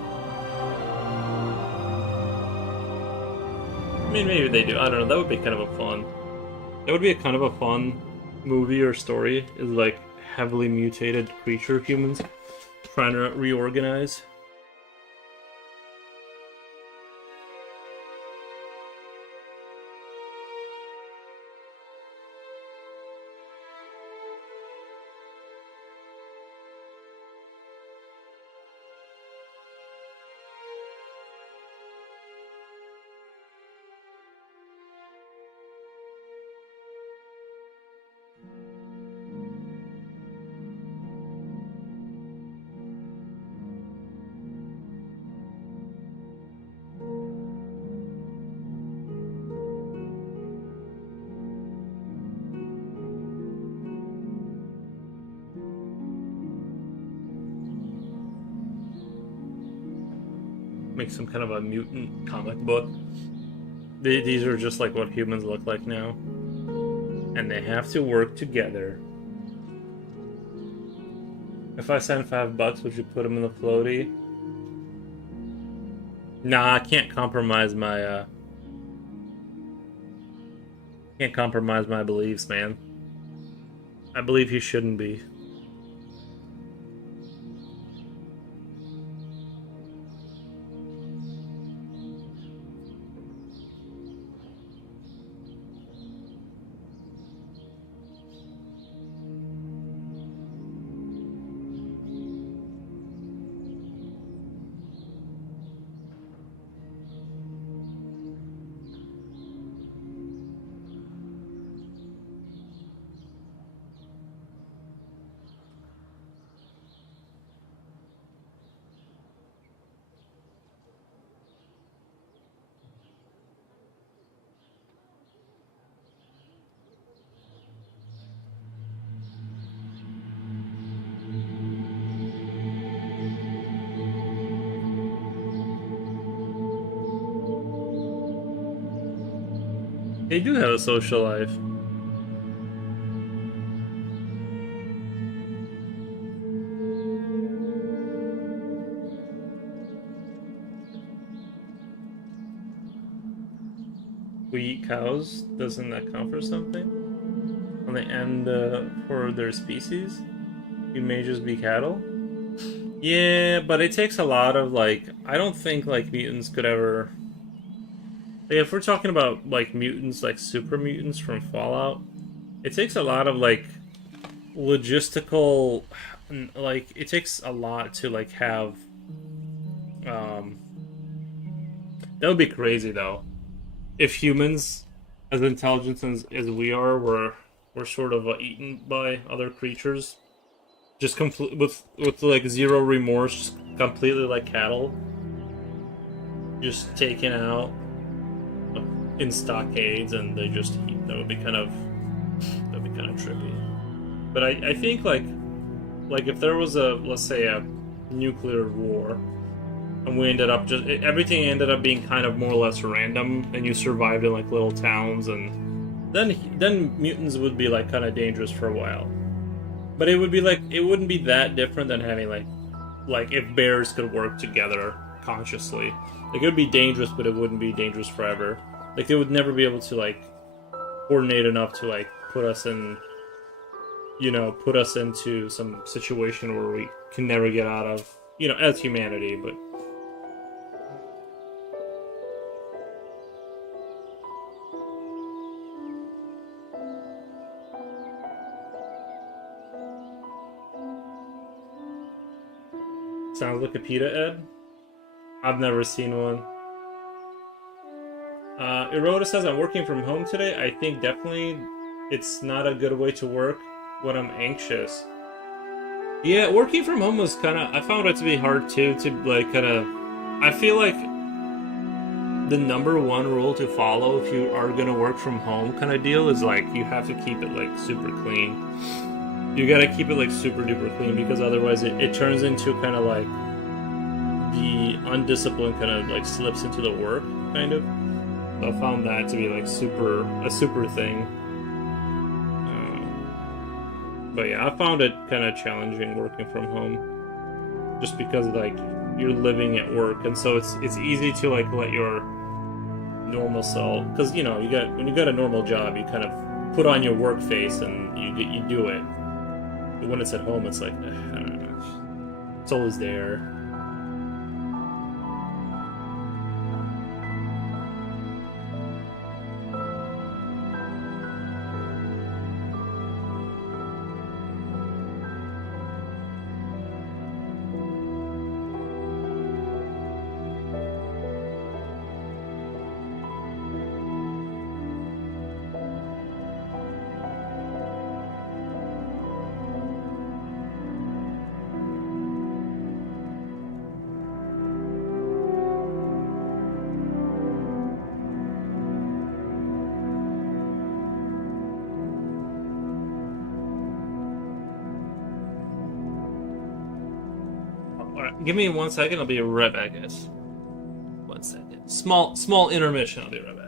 I mean, maybe they do. I don't know. That would be kind of a fun. That would be a kind of a fun movie or story. Is like heavily mutated creature humans trying to reorganize. Make some kind of a mutant comic book. These are just like what humans look like now. And they have to work together. If I send $5, would you put them in the floaty? Nah, I can't compromise my can't compromise my beliefs, man. I believe he shouldn't be. They do have a social life. We eat cows. Doesn't that count for something? On the end for their species? You may just be cattle? Yeah, but it takes a lot of like. I don't think like mutants could ever. Like, if we're talking about like mutants, like super mutants from Fallout, it takes a lot of like logistical. Like it takes a lot to like have. That would be crazy though, if humans as intelligent as we are, we're sort of eaten by other creatures, just complete with like zero remorse, just completely like cattle, just taken out in stockades, and they just eat. That'd be kind of trippy. But I think like if there was a, let's say, a nuclear war, and we ended up just everything ended up being kind of more or less random, and you survived in like little towns, and then mutants would be like kind of dangerous for a while. But it would be like it wouldn't be that different than having like if bears could work together consciously. Like it would be dangerous, but it wouldn't be dangerous forever. Like they would never be able to like coordinate enough to like put us into some situation where we can never get out of, as humanity. But sounds like a PETA Ed. I've never seen one. Eroda says, I'm working from home today. I think definitely it's not a good way to work when I'm anxious. Yeah, working from home was I found it to be hard too, to like I feel like the number one rule to follow if you are gonna work from home kind of deal is like you have to keep it like super clean. You gotta keep it like super duper clean, because otherwise it turns into kind of like the undisciplined kind of like slips into the work kind of. So I found that to be like a super thing. But yeah, I found it kind of challenging working from home, just because like you're living at work, and so it's easy to like let your normal self, because when you got a normal job, you kind of put on your work face and you do it. But when it's at home, it's like I don't know, it's always there. Give me 1 second. I'll be right back, guys. 1 second. Small intermission. I'll be right back.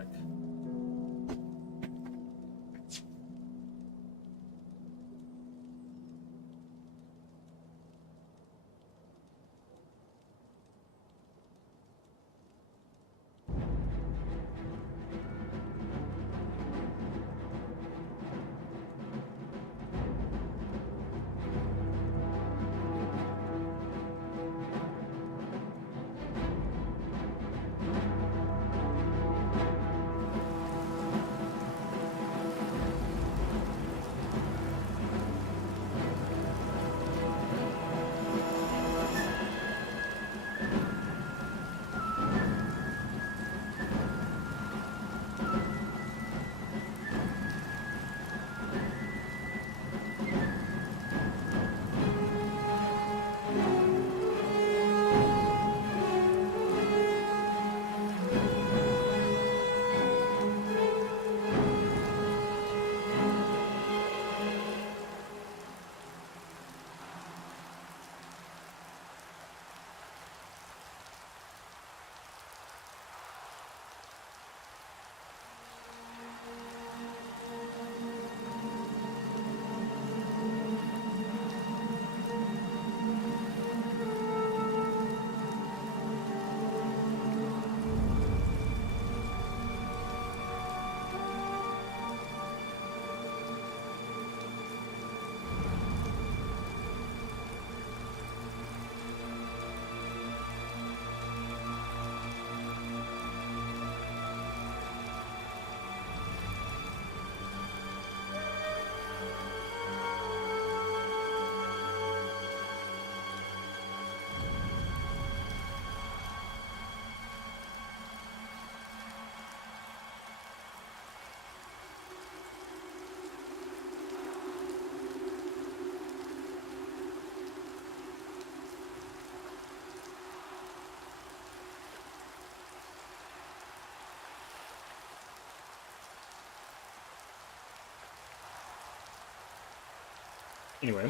Anyway.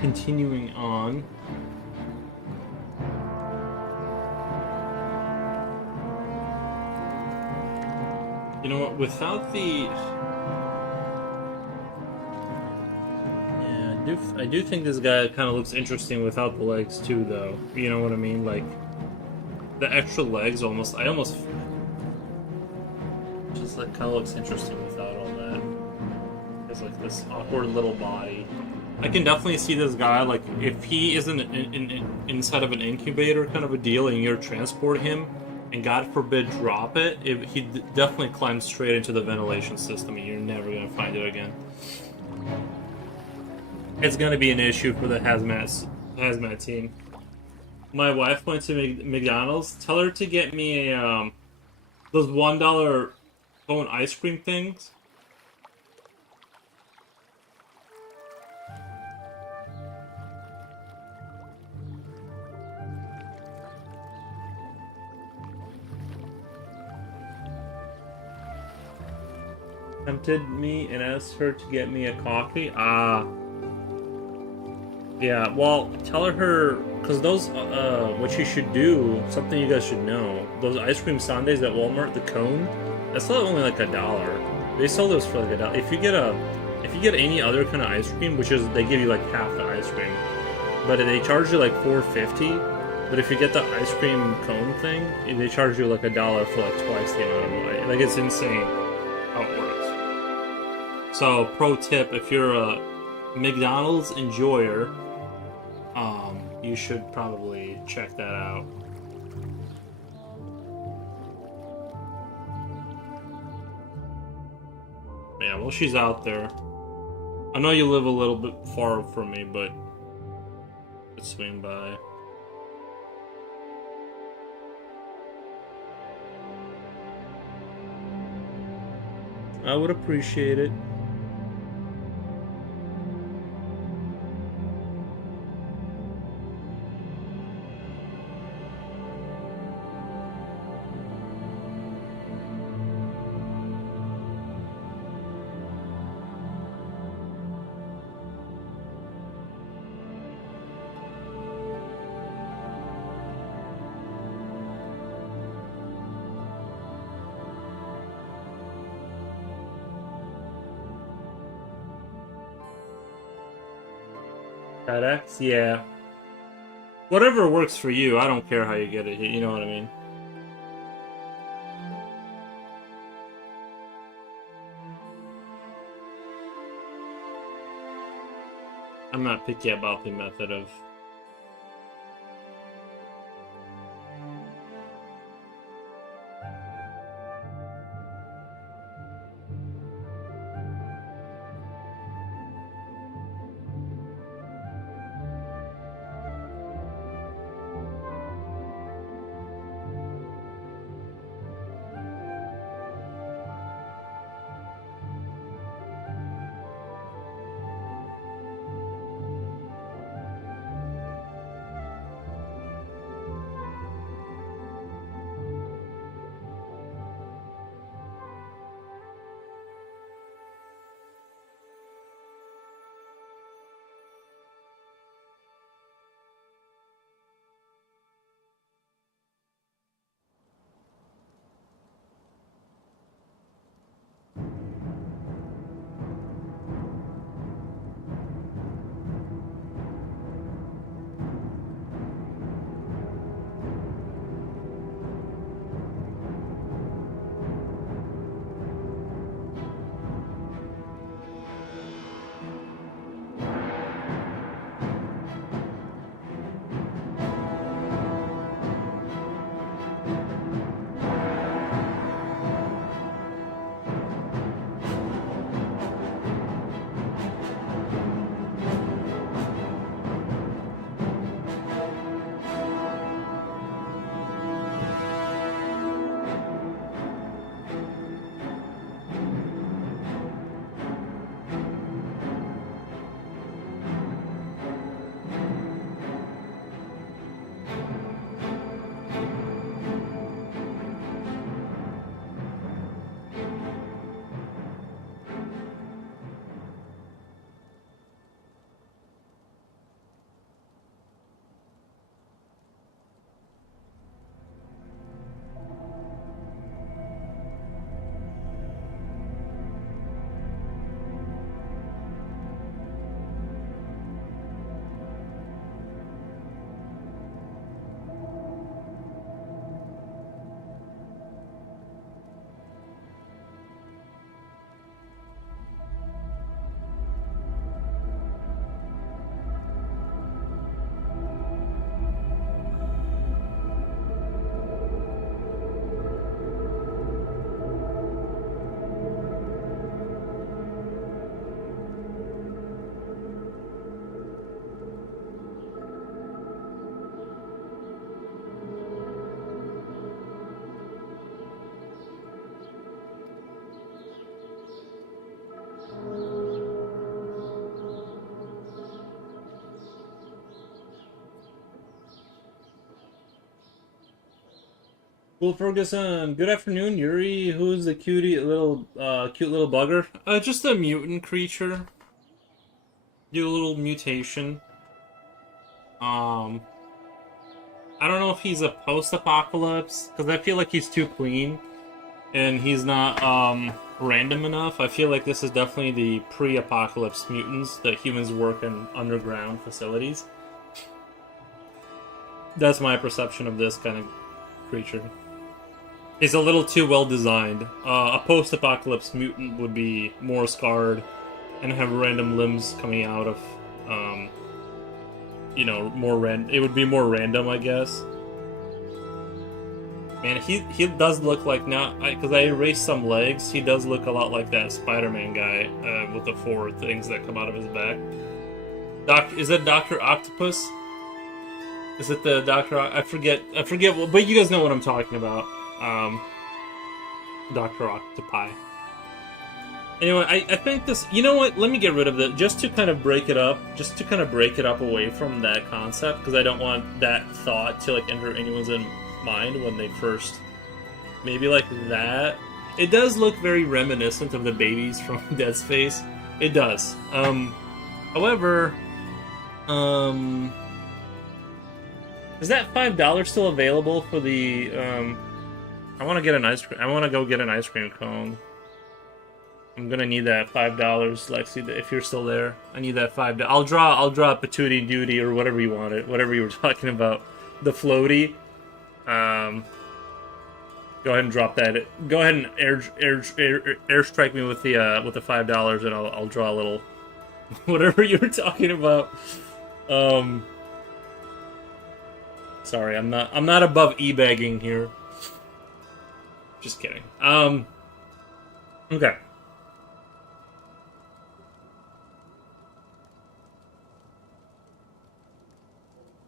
Continuing on. You know what? Without the... Yeah, I do think this guy kind of looks interesting without the legs too, though. You know what I mean? Like, the extra legs almost... I almost... Just like kind of looks interesting without all that. It's like this awkward little body. I can definitely see this guy, like, if he isn't inside of an incubator kind of a deal and you're transport him, and God forbid drop it, he'd definitely climb straight into the ventilation system and you're never going to find it again. It's going to be an issue for the hazmat team. My wife went to McDonald's. Tell her to get me a, those $1 cone ice cream things. Tempted me and asked her to get me a coffee. Yeah, well, tell her, because those, what you should do, something you guys should know, those ice cream sundaes at Walmart, the cone, that's still only like $1. They sell those for like $1. If you get any other kind of ice cream, which is, they give you like half the ice cream, but they charge you like $4.50. But if you get the ice cream cone thing, they charge you like $1 for like twice the amount of money. Like, it's insane how it works. So, pro tip, if you're a McDonald's enjoyer, you should probably check that out. Yeah, well, she's out there. I know you live a little bit far from me, but let's swing by. I would appreciate it. FedEx? Yeah. Whatever works for you, I don't care how you get it, you know what I mean? I'm not picky about the method of... Well, Ferguson, good afternoon, Yuri. Who's the cute little bugger? Just a mutant creature. Do a little mutation. Um, I don't know if he's a post-apocalypse because I feel like he's too clean and he's not random enough. I feel like this is definitely the pre-apocalypse mutants that humans work in underground facilities. That's my perception of this kind of creature. It's a little too well designed. A post-apocalypse mutant would be more scarred and have random limbs coming out of, um, more random. It would be more random, I guess. Man, he does look like now because I erased some legs. He does look a lot like that Spider-Man guy with the four things that come out of his back. Is that Doctor Octopus? Is it the Doctor? I forget. But you guys know what I'm talking about. Doctor Octopi. Anyway, I think this. You know what? Let me get rid of it just to kind of break it up. Just to kind of break it up away from that concept because I don't want that thought to like enter anyone's mind when they first. Maybe like that. It does look very reminiscent of the babies from Dead Space. It does. However, is that $5 still available for the? I want to get an ice cream. I want to go get an ice cream cone. I'm gonna need that $5, Lexi. If you're still there, I need that $5. I'll draw Patootie Duty or whatever you wanted, whatever you were talking about. The floaty. Go ahead and drop that. Go ahead and airstrike me with the $5, and I'll draw a little whatever you were talking about. Sorry, I'm not above e-bagging here. Just kidding. Okay.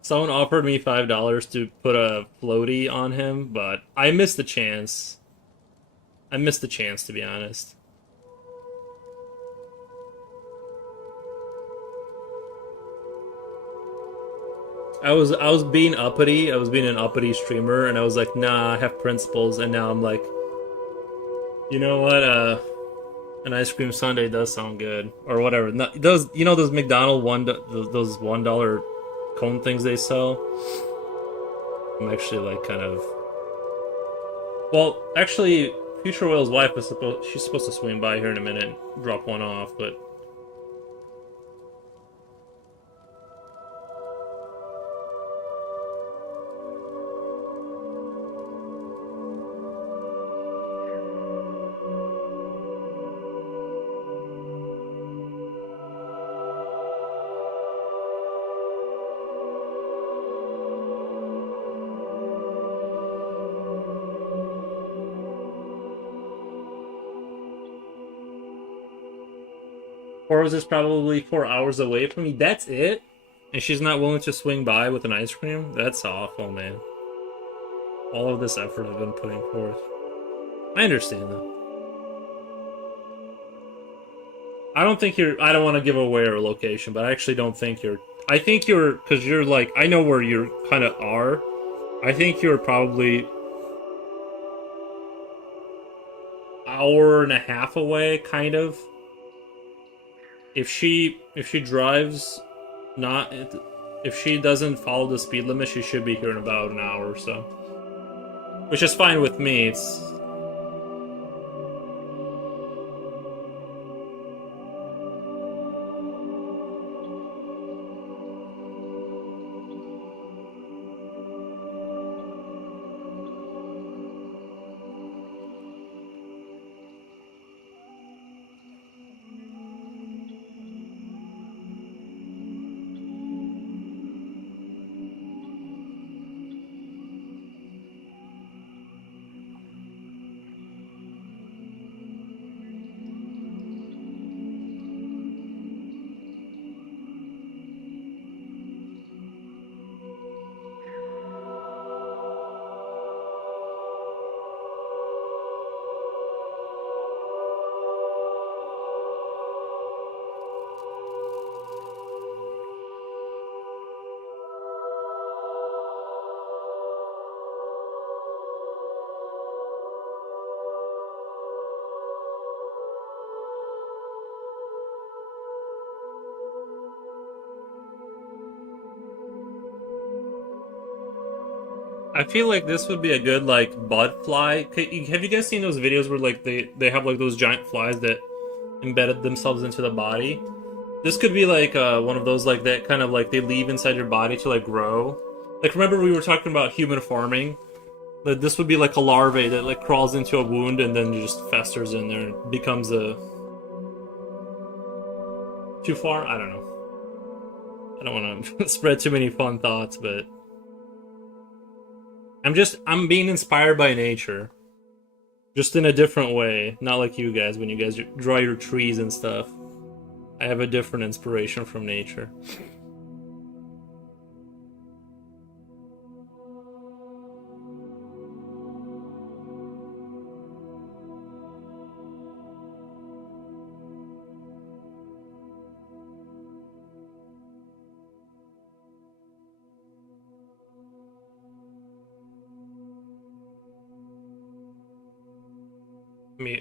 Someone offered me $5 to put a floaty on him, but I missed the chance. I missed the chance, to be honest. I was being uppity. I was being an uppity streamer, and I was like, nah, I have principles. And now I'm like, you know what? An ice cream sundae does sound good, or whatever. Those those McDonald those $1 cone things they sell. I'm actually like kind of. Well, actually, Future Whale's wife is she's supposed to swing by here in a minute and drop one off, but. Or was this probably 4 hours away from me? That's it? And she's not willing to swing by with an ice cream? That's awful, man. All of this effort I've been putting forth. I understand, though. I don't think you're. I don't want to give away our location, but I actually don't think you're. I think you're. Because you're like. I know where you kind of are. I think you're probably. Hour and a half away, kind of. If she drives not if she doesn't follow the speed limit, she should be here in about an hour or so. Which is fine with me. It's I feel like this would be a good like bud fly. Have you guys seen those videos where like they have like those giant flies that embedded themselves into the body? This could be like one of those like that kind of like they leave inside your body to like grow. Like remember we were talking about human farming? That this would be like a larvae that like crawls into a wound and then just festers in there and becomes a too far? I don't know. I don't want to spread too many fun thoughts, but I'm being inspired by nature. Just in a different way, not like you guys when you guys draw your trees and stuff. I have a different inspiration from nature.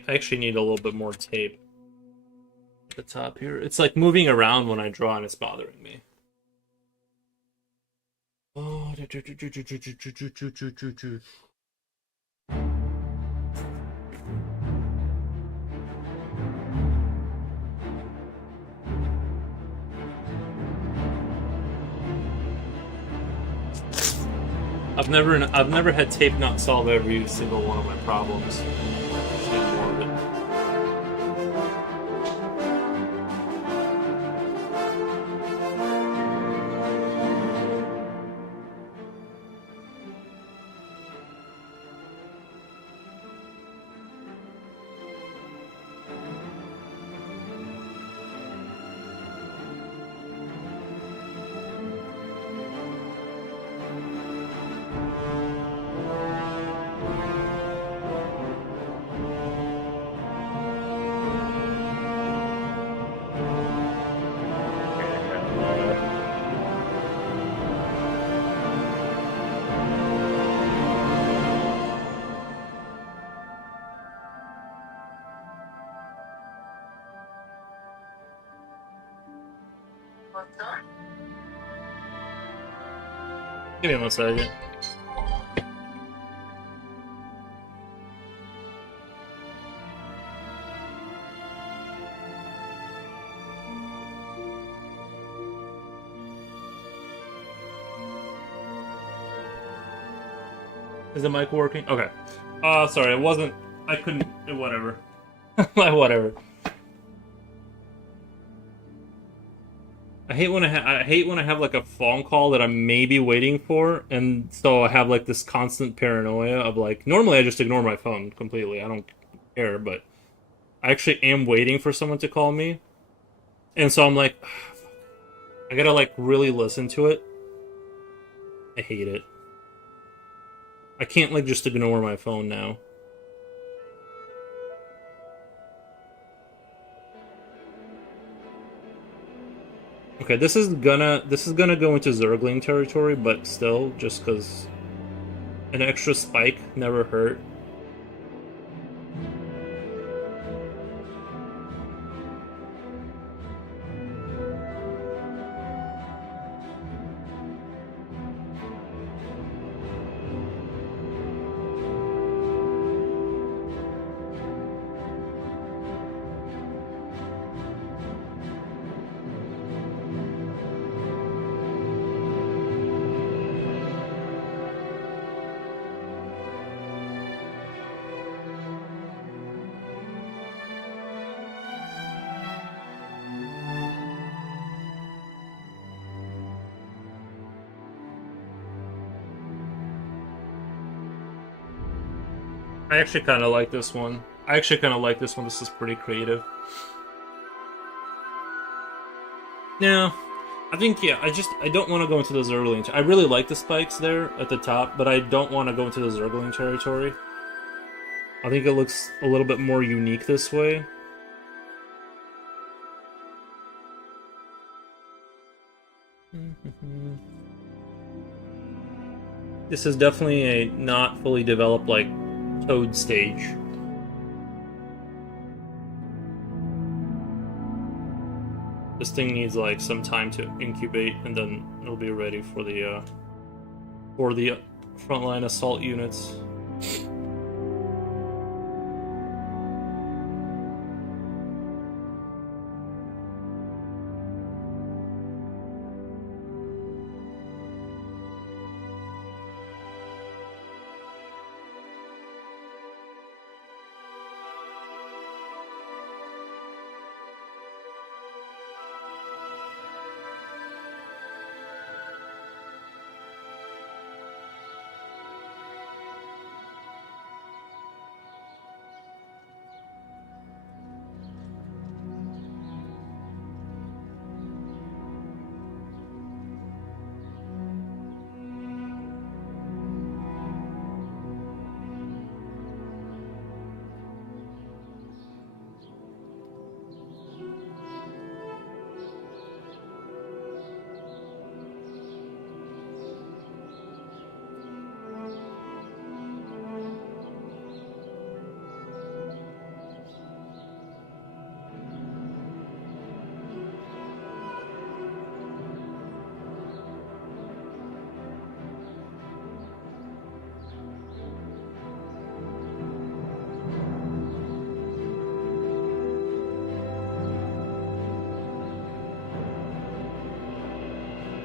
I actually need a little bit more tape at the top here. It's like moving around when I draw and it's bothering me. Oh, I've never had tape not solve every single one of my problems. Just need more of it. Give me 1 second. Is the mic working? Okay. Sorry, it wasn't. I couldn't. Whatever. Whatever. I hate when I have like a phone call that I'm maybe waiting for, and so I have like this constant paranoia of like. Normally, I just ignore my phone completely. I don't care, but I actually am waiting for someone to call me, and so I'm like, I gotta like really listen to it. I hate it. I can't like just ignore my phone now. Okay, this is gonna go into Zergling territory, but still, just because an extra spike never hurt. I actually kind of like this one. I actually kind of like this one. This is pretty creative. Yeah, I think yeah. I don't want to go into the Zergling. I really like the spikes there at the top, but I don't want to go into the Zergling territory. I think it looks a little bit more unique this way. This is definitely a not fully developed like Toad stage. This thing needs like some time to incubate, and then it'll be ready for the frontline assault units.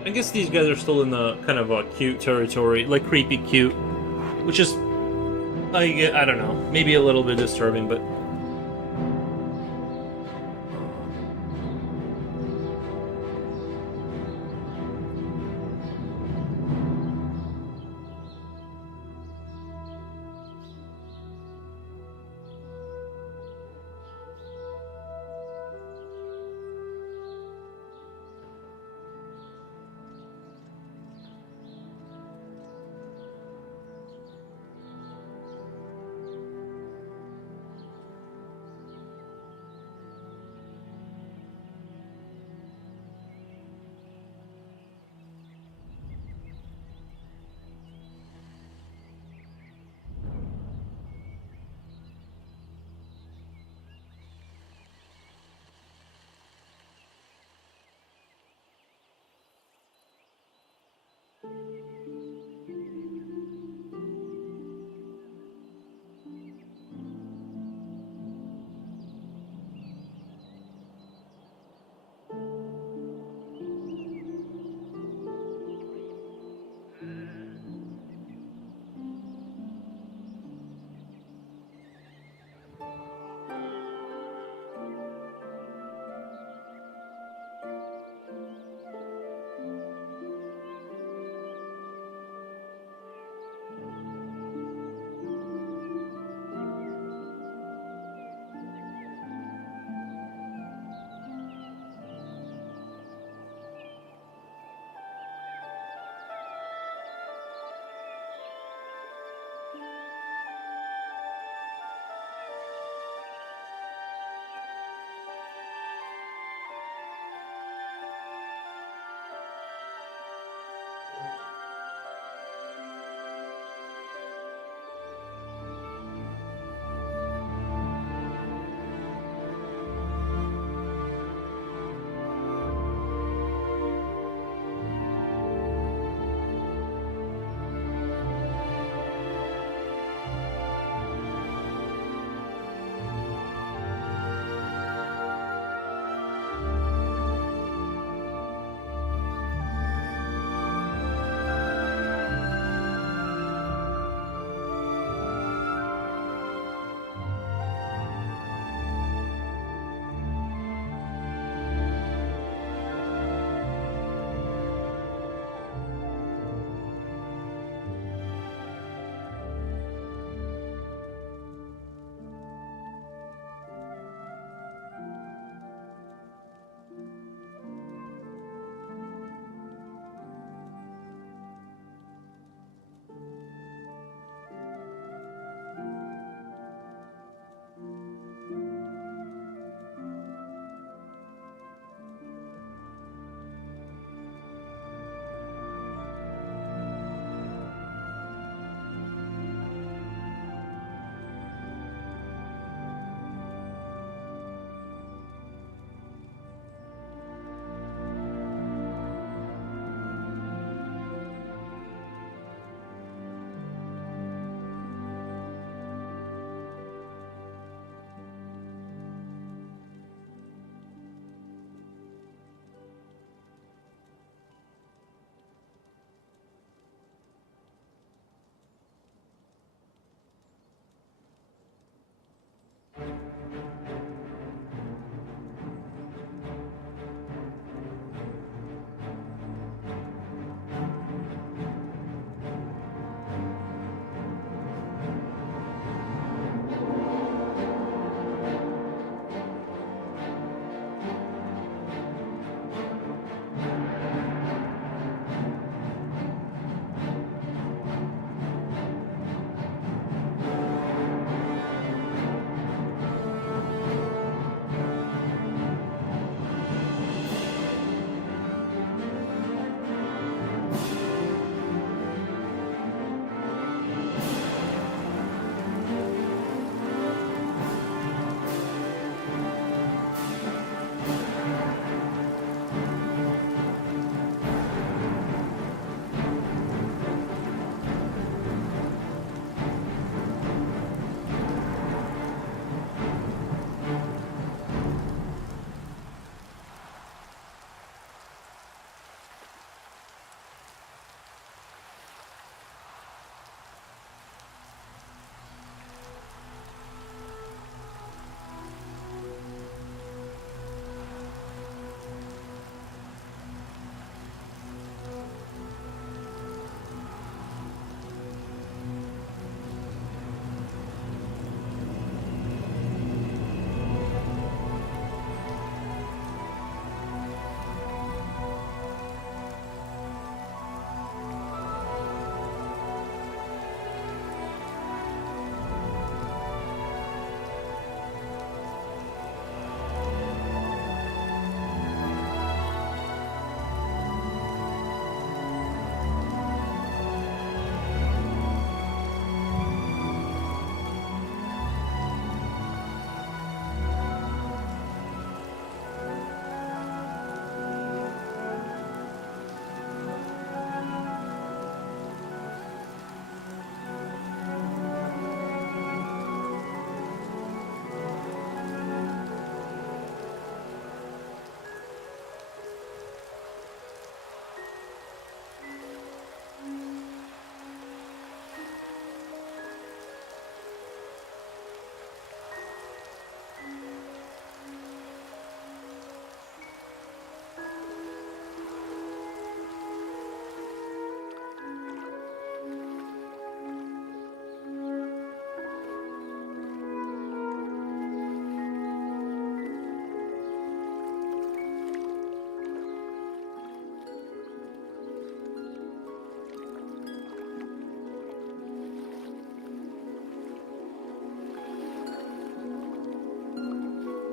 I guess these guys are still in the kind of cute territory, like creepy cute, which is, I don't know, maybe a little bit disturbing, but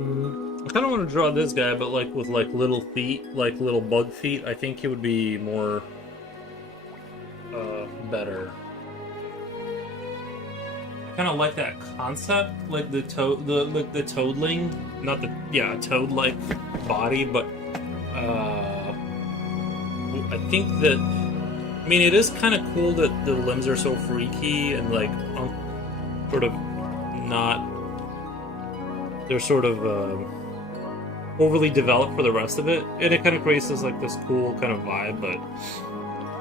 I kind of want to draw this guy, but like with like little feet, like little bug feet. I think he would be more better. I kind of like that concept, like the toad, the toadling, not the yeah toad-like body, but I think that I mean it is kind of cool that the limbs are so freaky and like sort of not they're sort of overly developed for the rest of it, and it kind of creates this cool kind of vibe. But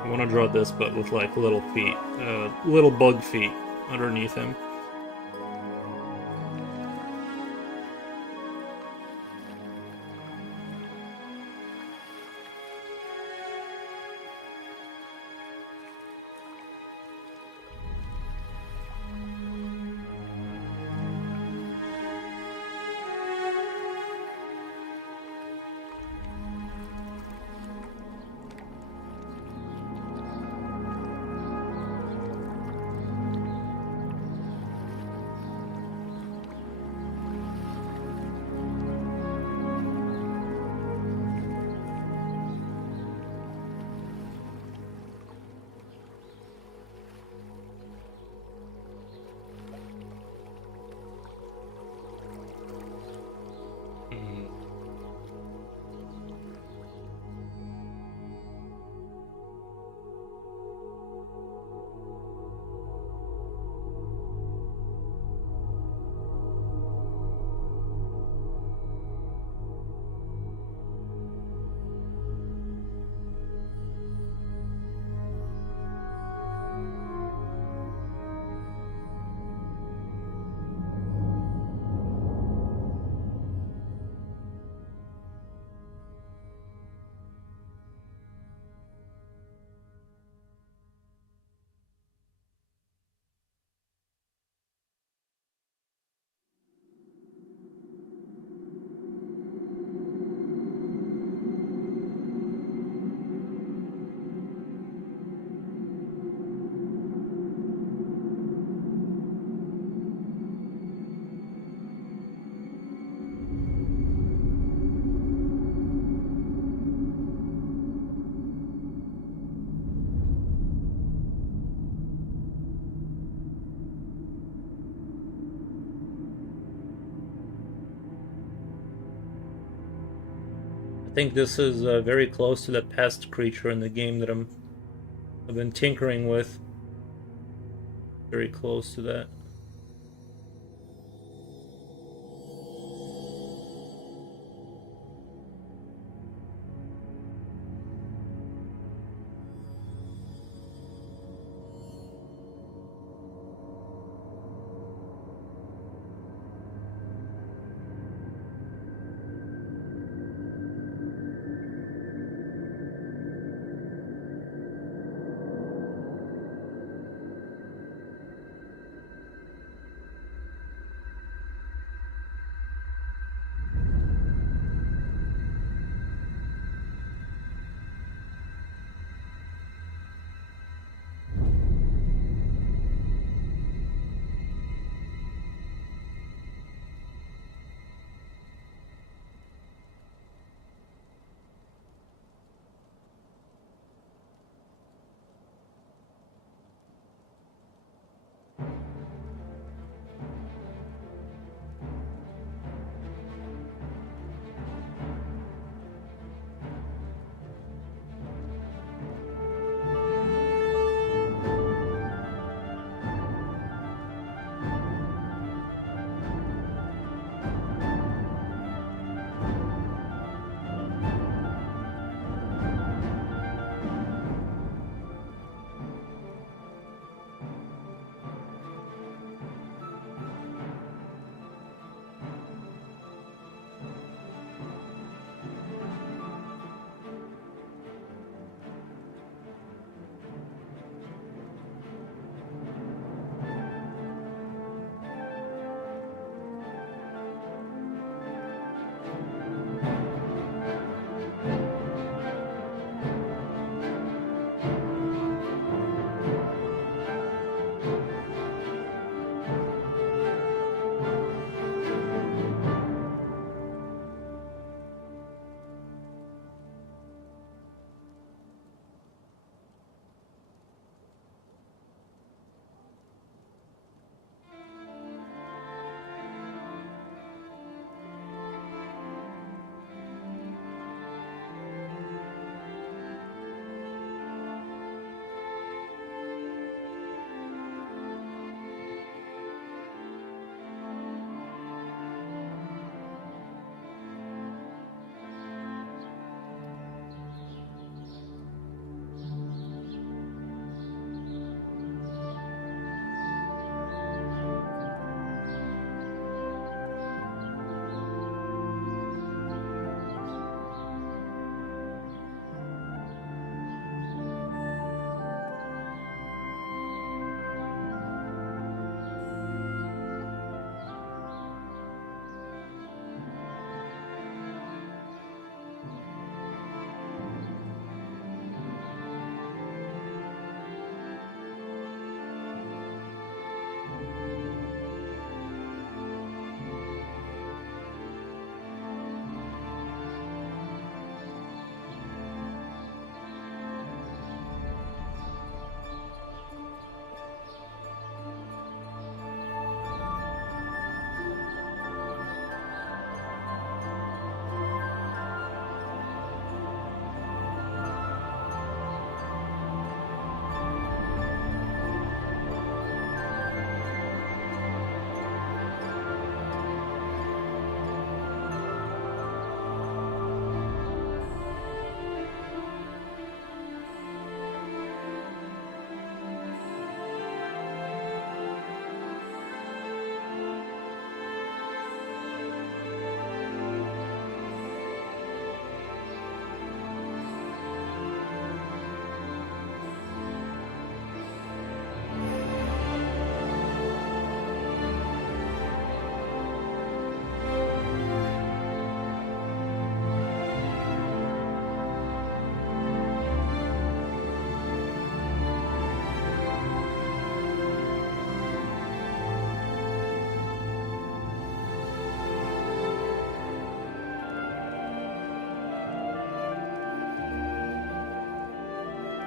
I want to draw this, but with like little feet, little bug feet underneath him. I think this is very close to the pest creature in the game that I've been tinkering with. Very close to that.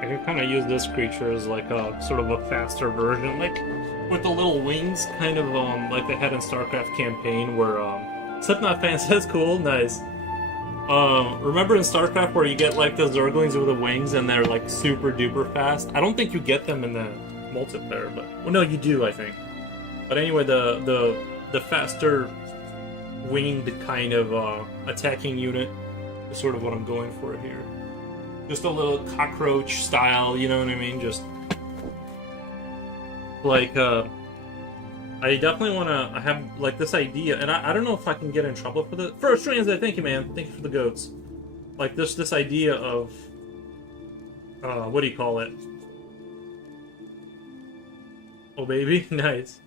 I could kind of use this creature as like a sort of a faster version, like with the little wings, kind of like they had in StarCraft campaign, where Slipknot fan says cool, nice. Remember in StarCraft where you get like the Zerglings with the wings and they're like super duper fast? I don't think you get them in the multiplayer, but well, no, you do, I think. But anyway, the faster winged kind of attacking unit is sort of what I'm going for here. Just a little cockroach style, you know what I mean? Just like I definitely want to. I have like this idea, and I don't know if I can get in trouble for the first transit. Thank you, man. Thank you for the goats. Like this idea of what do you call it? Oh baby, nice.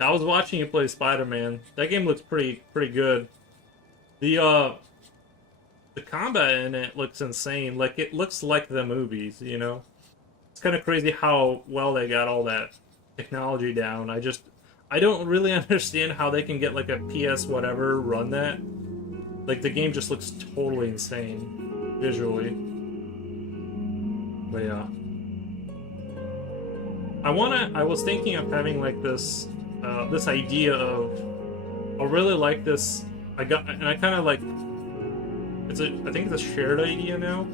I was watching you play Spider-Man. That game looks pretty good. The combat in it looks insane. Like it looks like the movies, you know. It's kind of crazy how well they got all that technology down. I don't really understand how they can get like a PS whatever run that. Like the game just looks totally insane visually. But yeah. I was thinking of having like this this idea of I really like this. I kind of like I think it's a shared idea now.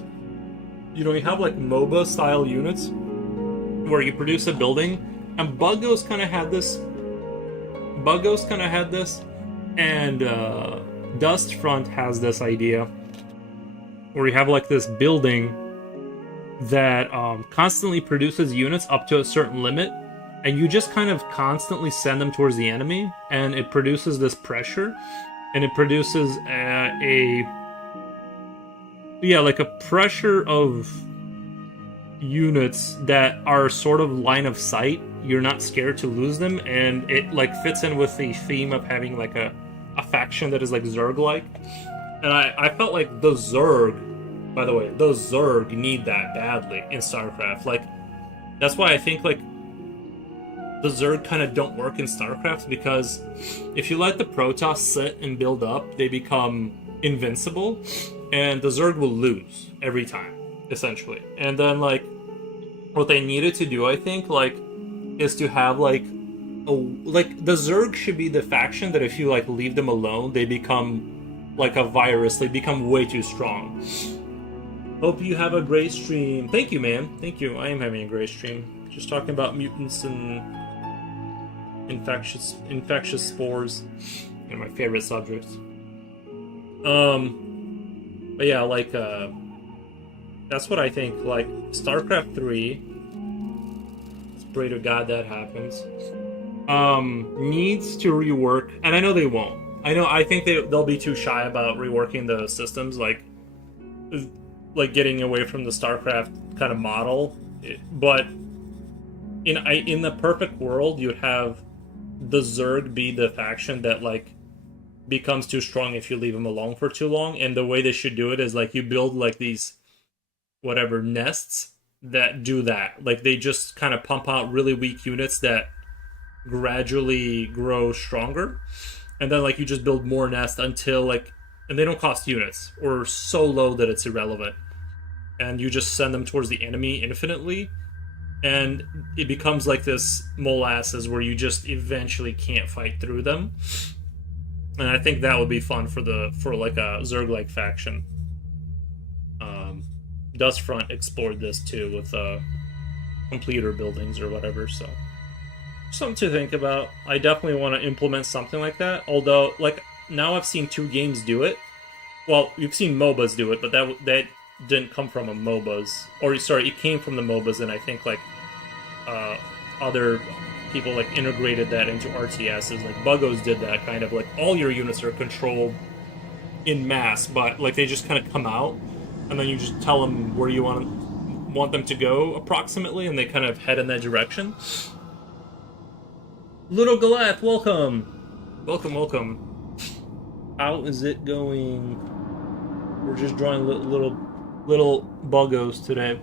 You know, you have like MOBA style units where you produce a building, and Buggos kind of had this. And Dustfront has this idea where you have like this building that constantly produces units up to a certain limit, and you just kind of constantly send them towards the enemy, and it produces this pressure, and it produces like a pressure of units that are sort of line of sight. You're not scared to lose them, and it like fits in with the theme of having like a faction that is like Zerg-like. And I felt like the Zerg, by the way, those Zerg need that badly in StarCraft. Like, that's why I think like the Zerg kind of don't work in StarCraft, because if you let the Protoss sit and build up, they become invincible, and the Zerg will lose every time, essentially. And then like what they needed to do, I think, like, is to have like the Zerg should be the faction that if you like leave them alone, they become like a virus. They become way too strong. Hope you have a great stream. Thank you, man. Thank you. I am having a great stream. Just talking about mutants and infectious spores. They're my favorite subjects. But yeah, like that's what I think. Like StarCraft 3. Pray to God that happens. Needs to rework, and I know they won't. I think they'll be too shy about reworking the systems, like getting away from the StarCraft kind of model. But in the perfect world, you'd have the Zerg be the faction that like becomes too strong if you leave them alone for too long. And the way they should do it is like you build like these whatever nests that do that. Like they just kind of pump out really weak units that gradually grow stronger, and then like you just build more nests until like, and they don't cost units or so low that it's irrelevant, and you just send them towards the enemy infinitely, and it becomes like this molasses where you just eventually can't fight through them. And I think that would be fun for like a Zerg-like faction. Dustfront explored this too with completer buildings or whatever, so something to think about. I definitely want to implement something like that, although like now I've seen 2 games do it. Well, you've seen MOBAs do it, but that didn't come from a MOBAs, or sorry, it came from the MOBAs, and I think like other people like integrated that into RTSs. Like Buggos did that, kind of like all your units are controlled in mass, but like they just kind of come out, and then you just tell them where you want them to go approximately, and they kind of head in that direction. Little Goliath, welcome! Welcome. How is it going? We're just drawing little buggos today.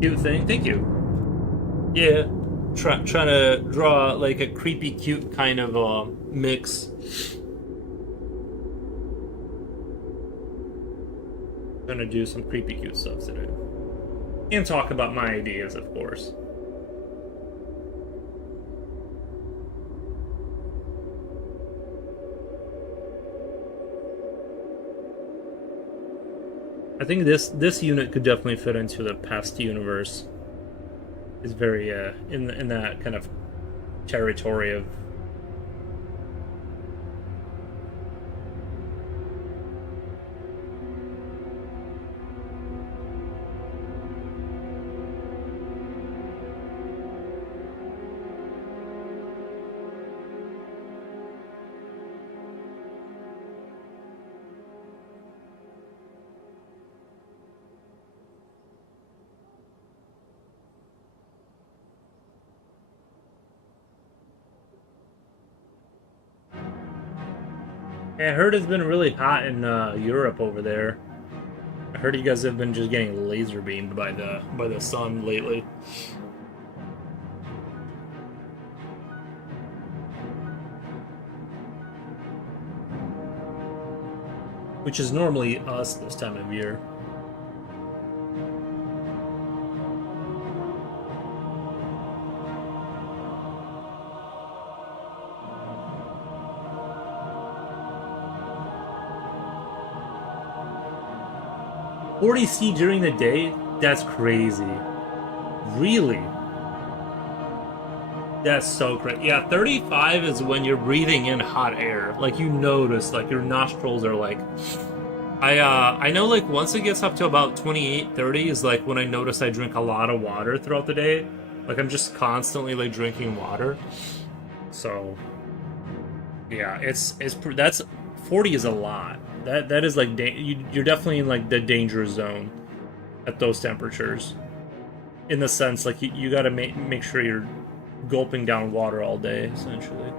Cute thing, thank you. Yeah, trying to draw like a creepy cute kind of mix. Trying to do some creepy cute stuff today. And talk about my ideas, of course. I think this unit could definitely fit into the past universe. It's very in that kind of territory of. I heard it's been really hot in Europe over there. I heard you guys have been just getting laser beamed by the sun lately. Which is normally us this time of year. $40°C during the day? That's crazy. Really? That's so crazy. Yeah, 35 is when you're breathing in hot air. Like, you notice, like, your nostrils are like... I know, like, once it gets up to about 28, 30 is, like, when I notice I drink a lot of water throughout the day. Like, I'm just constantly, like, drinking water. So... yeah, that's... 40 is a lot. That is like you're definitely in like the danger zone at those temperatures. In the sense, like you got to make sure you're gulping down water all day, essentially.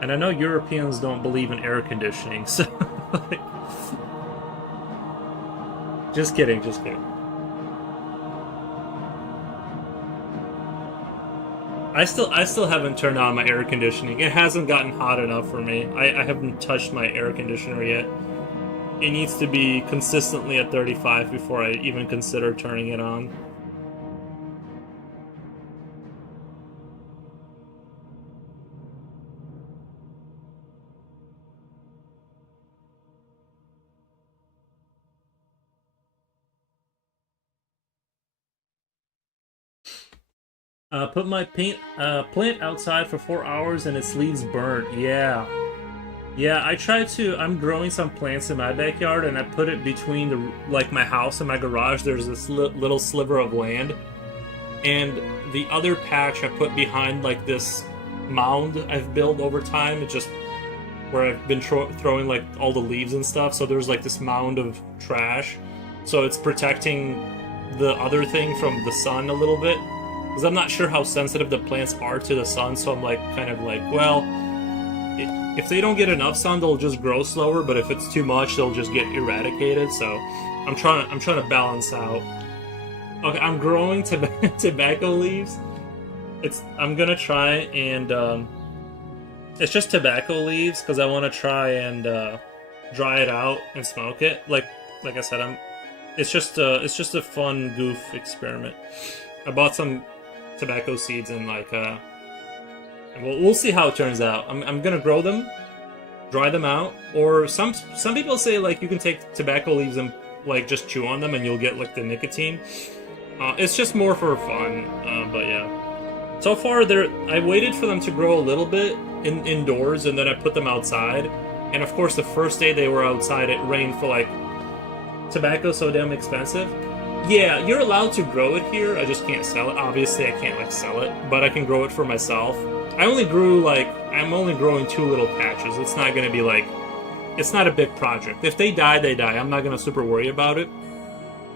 And I know Europeans don't believe in air conditioning, so like, just kidding, just kidding. I still haven't turned on my air conditioning. It hasn't gotten hot enough for me. I haven't touched my air conditioner yet. It needs to be consistently at 35 before I even consider turning it on. Put my plant outside for 4 hours and its leaves burnt. Yeah. Yeah, I tried to... I'm growing some plants in my backyard, and I put it between the like my house and my garage. There's this little sliver of land. And the other patch I put behind like this mound I've built over time. It's just where I've been throwing like all the leaves and stuff. So there's like this mound of trash. So it's protecting the other thing from the sun a little bit. Because I'm not sure how sensitive the plants are to the sun, so I'm like, kind of like, well, if they don't get enough sun, they'll just grow slower. But if it's too much, they'll just get eradicated. So I'm trying to balance out. Okay, I'm growing tobacco leaves. I'm gonna try and it's just tobacco leaves because I want to try and dry it out and smoke it. Like I said, it's just a fun goof experiment. I bought some tobacco seeds and like we'll see how it turns out. I'm gonna grow them, dry them out, or some people say like you can take tobacco leaves and like just chew on them and you'll get like the nicotine. It's just more for fun, but yeah. So far, I waited for them to grow a little bit indoors, and then I put them outside. And of course, the first day they were outside, it rained for like tobacco's so damn expensive. Yeah, you're allowed to grow it here. I just can't sell it. Obviously, I can't like sell it, but I can grow it for myself. I'm only growing 2 little patches. It's not gonna be like, it's not a big project. If they die, they die. I'm not gonna super worry about it.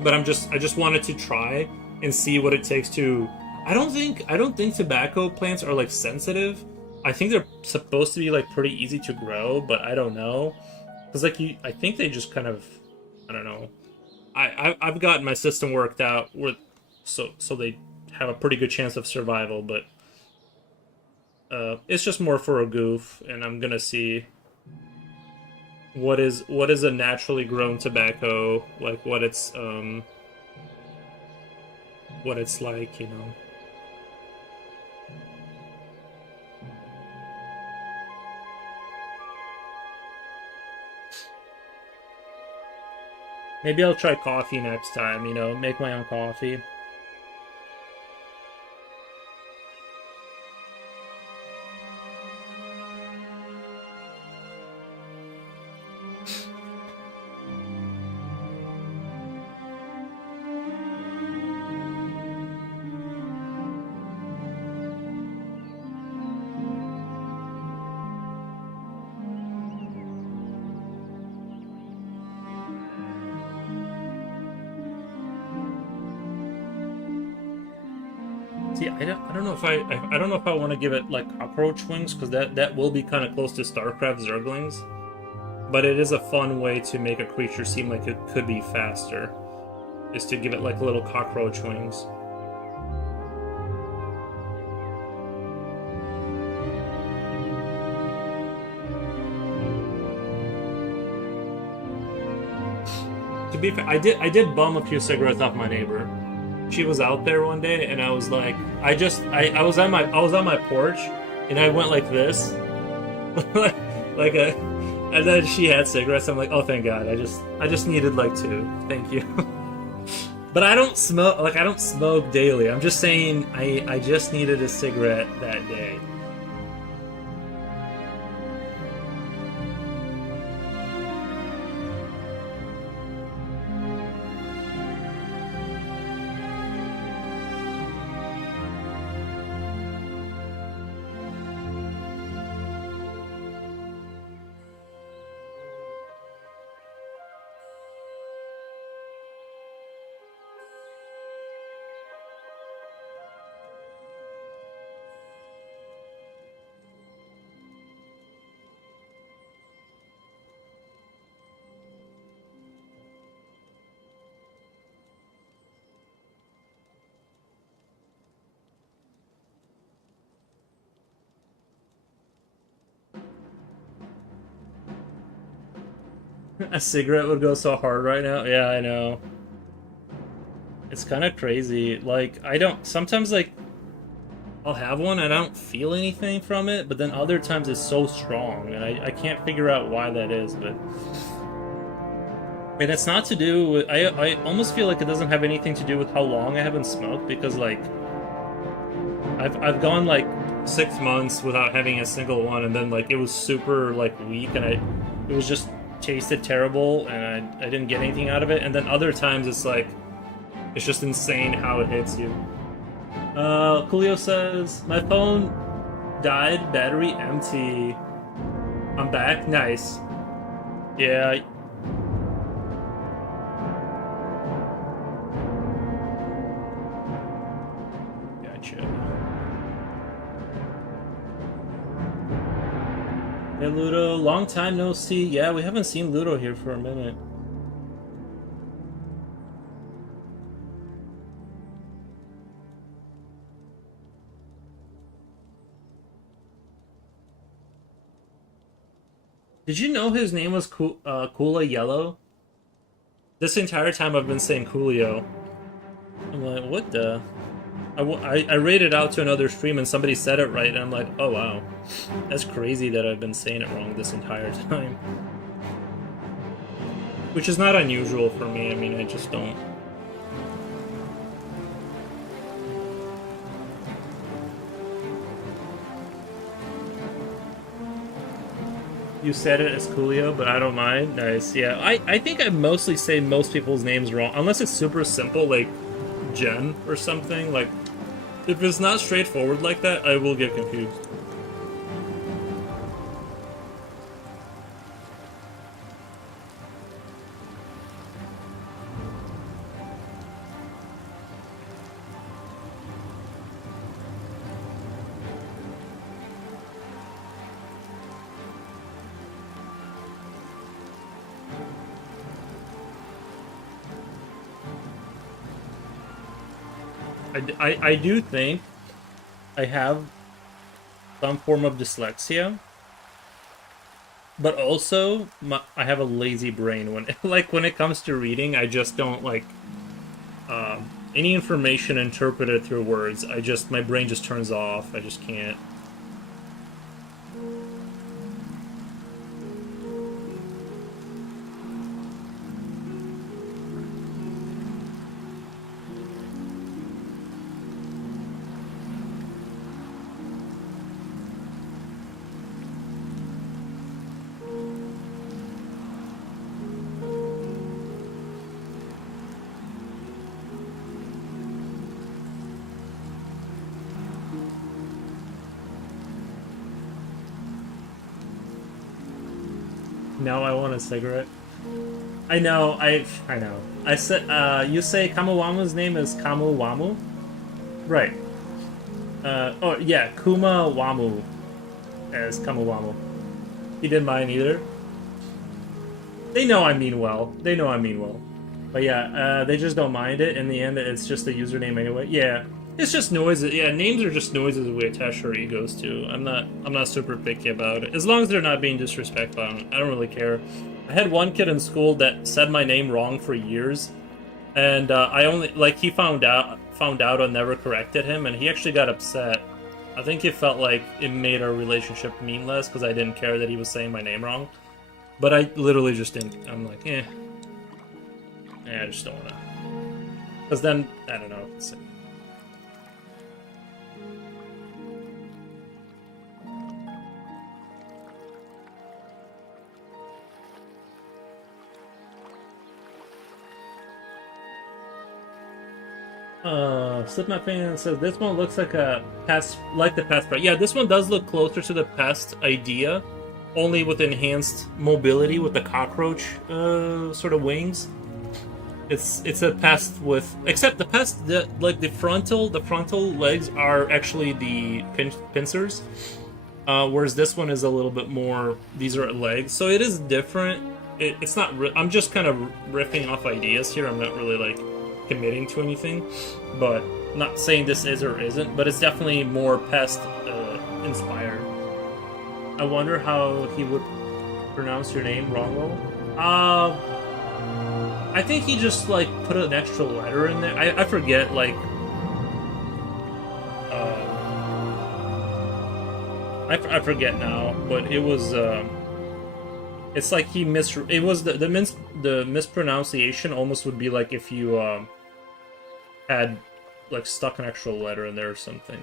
But I just wanted to try and see what it takes to. I don't think tobacco plants are like sensitive I think they're supposed to be like pretty easy to grow, but I don't know. Cause like I think they just kind of, I don't know. I've gotten my system worked out with, so they have a pretty good chance of survival, but it's just more for a goof, and I'm gonna see what is a naturally grown tobacco, like what it's like, you know. Maybe I'll try coffee next time, you know, make my own coffee. See, I don't know if I don't know if I want to give it like cockroach wings because that will be kind of close to StarCraft Zerglings, but it is a fun way to make a creature seem like it could be faster, is to give it like little cockroach wings. To be fair, I did bum a few cigarettes off my neighbor. She was out there one day, and I was like, I was on my porch, and I went like this, like a, and then she had cigarettes. I'm like, oh, thank God. I just needed like two. Thank you. But I don't smoke daily. I'm just saying I just needed a cigarette that day. A cigarette would go so hard right now. Yeah, I know. It's kind of crazy. Like I don't sometimes like I'll have one and I don't feel anything from it, but then other times it's so strong, and I can't figure out why that is. But and it's not to do with I almost feel like it doesn't have anything to do with how long I haven't smoked, because like I've gone like 6 months without having a single one, and then like it was super like weak, and it was just tasted terrible, and I didn't get anything out of it. And then other times it's like it's just insane how it hits you. Coolio says my phone died, battery empty. I'm back. Nice. Yeah. Gotcha. Hey Ludo, long time no see. Yeah, we haven't seen Ludo here for a minute. Did you know his name was Kula Yellow? This entire time I've been saying Coolio. I'm like, what the? I read it out to another stream and somebody said it right, and I'm like, oh wow. That's crazy that I've been saying it wrong this entire time. Which is not unusual for me, I mean, I just don't. You said it as Coolio, but I don't mind. Nice, yeah. I think I mostly say most people's names wrong, unless it's super simple, like Jen or something. Like, if it's not straightforward like that, I will get confused. I do think I have some form of dyslexia, but also I have a lazy brain when like when it comes to reading. I just don't like any information interpreted through words. My brain just turns off. I just can't. Now I want a cigarette. I know. I said you say Kamuwamu's name is Kamuwamu? Right. Oh yeah, Kuma Wamu as Kamuwamu. He didn't mind either. They know I mean well. They know I mean well. But yeah, they just don't mind it. In the end, it's just a username anyway. Yeah, it's just noises. Yeah, names are just noises we attach our egos to. I'm not super picky about it. As long as they're not being disrespectful, I don't really care. I had one kid in school that said my name wrong for years, and I only like he found out I never corrected him, and he actually got upset. I think he felt like it made our relationship meaningless because I didn't care that he was saying my name wrong. But I literally just didn't. I'm like, I just don't wanna. Because then I don't know. Slipknot fan says this one looks like a pest, like the pest. But yeah, this one does look closer to the pest idea, only with enhanced mobility with the cockroach sort of wings. It's a pest with, except the pest, like the frontal legs are actually the pincers, whereas this one is a little bit more. These are legs, so it is different. It's not. I'm just kind of riffing off ideas here. I'm not really like committing to anything, but not saying this is or isn't. But it's definitely more pest inspired. I wonder how he would pronounce your name, Rongo. I think he just like put an extra letter in there. I forget like. I forget now, but it was. It's like he It was the mispronunciation almost would be like if you had like stuck an extra letter in there or something.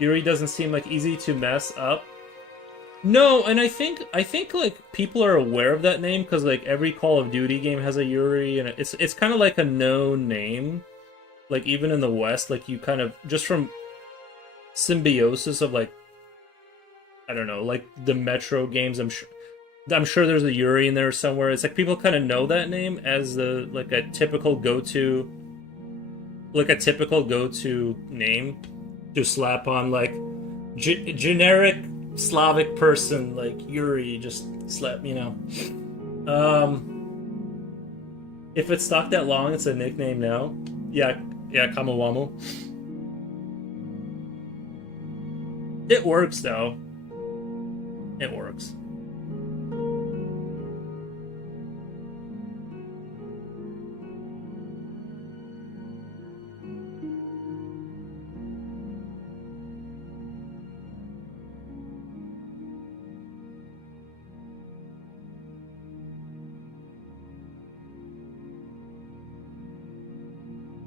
Yuri doesn't seem like easy to mess up. No, and I think like people are aware of that name because like every Call of Duty game has a Yuri, and it's kind of like a known name. Like even in the West, like you kind of just from symbiosis of like I don't know, like the Metro games. I'm sure there's a Yuri in there somewhere. It's like people kind of know that name as the like a typical go-to name to slap on like generic Slavic person like Yuri, just slap, if it's stuck that long, it's a nickname now. Yeah, Kamawamu. It works though. It works.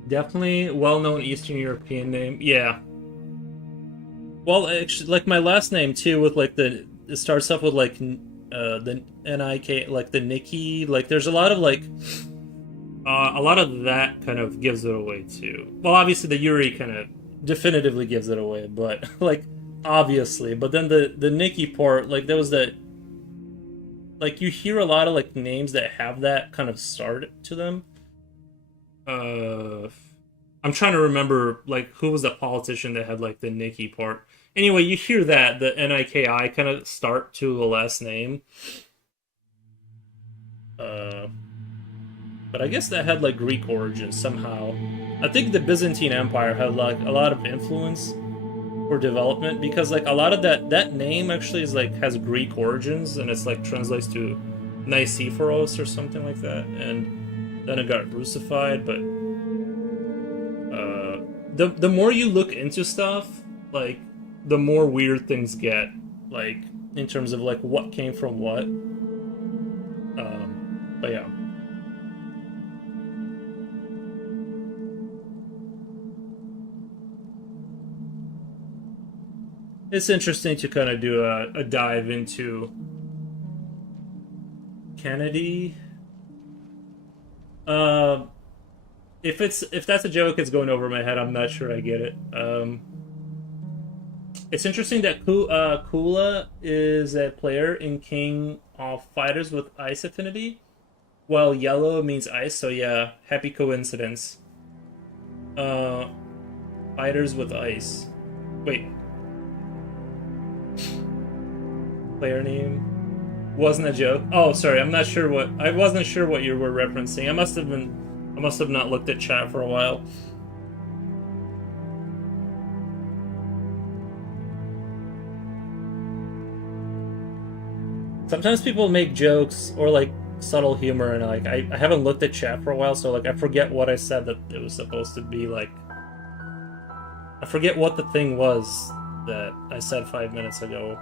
Definitely well-known Eastern European name. Yeah. Well, actually, like my last name too, with like it starts off with like the Nik, like the Nikki. Like there's a lot of like a lot of that kind of gives it away too. Well, obviously the Yuri kind of definitively gives it away, but like obviously, but then the Nikki part, like there was that. Like you hear a lot of like names that have that kind of start to them. Uh, I'm trying to remember like who was the politician that had like the Nikki part. Anyway, you hear that the Niki kind of start to the last name. Uh, but I guess that had like Greek origins somehow. I think the Byzantine Empire had like a lot of influence for development because like a lot of that name actually is like has Greek origins and it's like translates to Nicephoros or something like that, and then it got Russified. But the more you look into stuff, like the more weird things get, like in terms of like what came from what. But yeah. It's interesting to kind of do a dive into Kennedy. Uh, if that's a joke, it's going over my head. I'm not sure I get it. It's interesting that Kula is a player in King of Fighters with Ice Affinity, while yellow means ice. So yeah, happy coincidence. Uh, Fighters with ice. Wait, player name wasn't a joke. Oh, sorry. I'm not sure what I wasn't sure what you were referencing. I must have not looked at chat for a while. Sometimes people make jokes or like subtle humor, and like I haven't looked at chat for a while, so like I forget what I said that it was supposed to be like. I forget what the thing was that I said 5 minutes ago.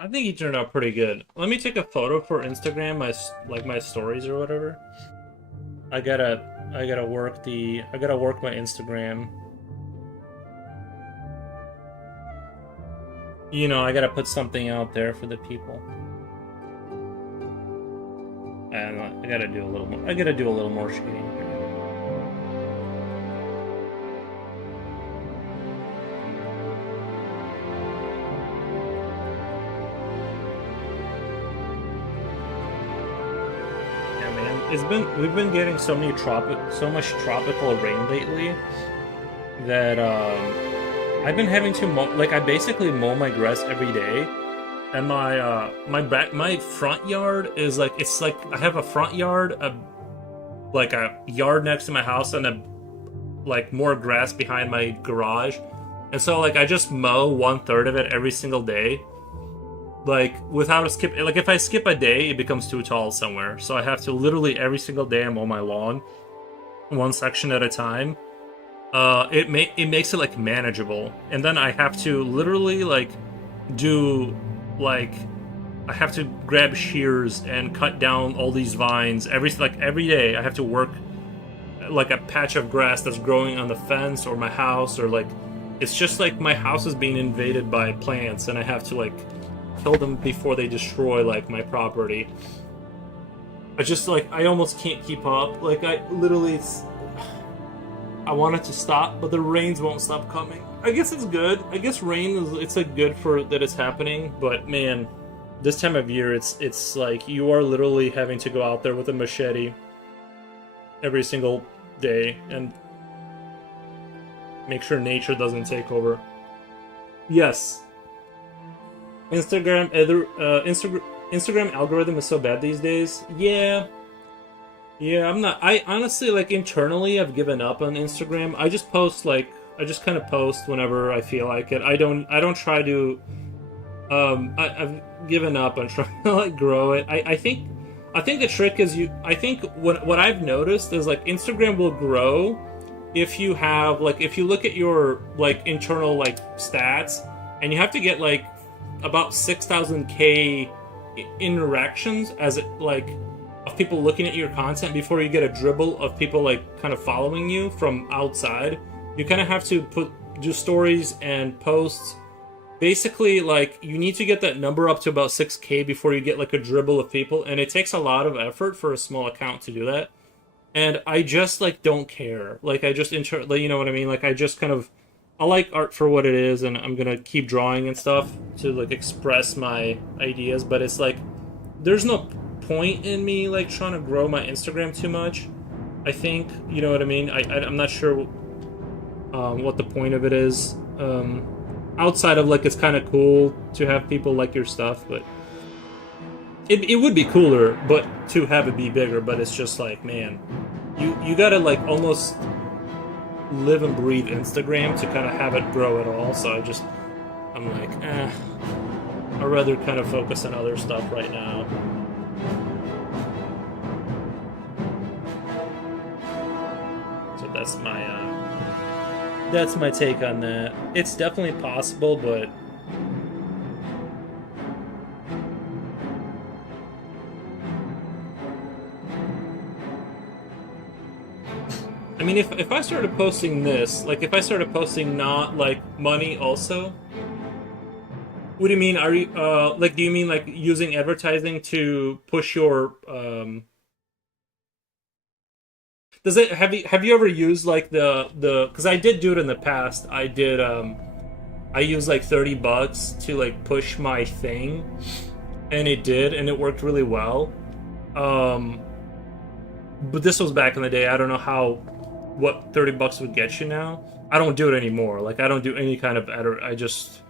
I think he turned out pretty good. Let me take a photo for Instagram, my stories or whatever. I gotta work my Instagram. You know, I gotta put something out there for the people. And I gotta do a little more. I gotta do a little more shading here. Yeah, man, we've been getting so much tropical rain lately that I've been having to I basically mow my grass every day, and my front yard is like, it's like I have a front yard, like a yard next to my house, and like more grass behind my garage, and so like I just mow 1/3 of it every single day, like without a skip. Like if I skip a day, it becomes too tall somewhere, so I have to literally every single day mow my lawn, one section at a time. It makes it like manageable, and then I have to literally like do like I have to grab shears and cut down all these vines every day. I have to work like a patch of grass that's growing on the fence or my house, or like it's just like my house is being invaded by plants, and I have to like kill them before they destroy like my property. I just like I almost can't keep up. Like I literally I want it to stop, but the rains won't stop coming. I guess it's good. I guess rain it's like good for that it's happening, but man, this time of year it's like you are literally having to go out there with a machete every single day and make sure nature doesn't take over. Yes. Instagram algorithm is so bad these days. Yeah, I'm not. I honestly, like, internally, I've given up on Instagram. I just post, like, I just kind of post whenever I feel like it. I don't try to, I've given up on trying to, like, grow it. I think the trick is I think what I've noticed is, like, Instagram will grow if you have, like, if you look at your, like, internal, like, stats, and you have to get, like, about 6,000K interactions as it, like, of people looking at your content before you get a dribble of people like kind of following you from outside. You kind of have to do stories and posts. Basically, like, you need to get that number up to about 6K before you get like a dribble of people, and it takes a lot of effort for a small account to do that. And I just like don't care. Like I just you know what I mean? Like I just kind of I like art for what it is, and I'm gonna keep drawing and stuff to like express my ideas. But it's like there's no point in me like trying to grow my Instagram too much. I think, you know what I mean. I'm not sure what the point of it is. Outside of like it's kind of cool to have people like your stuff, but it would be cooler, but to have it be bigger. But it's just like, man, you gotta like almost live and breathe Instagram to kind of have it grow at all. So I'm like, I'd rather kind of focus on other stuff right now. So that's my take on that. It's definitely possible, but I mean, if I started posting this, like if I started posting not like money also, what do you mean? Are you like do you mean like using advertising to push your Does it have you ever used like the because I did do it in the past. I did I used like $30 to like push my thing, and it worked really well. But this was back in the day. I don't know what $30 would get you now. I don't do it anymore. Like I don't do any kind of I just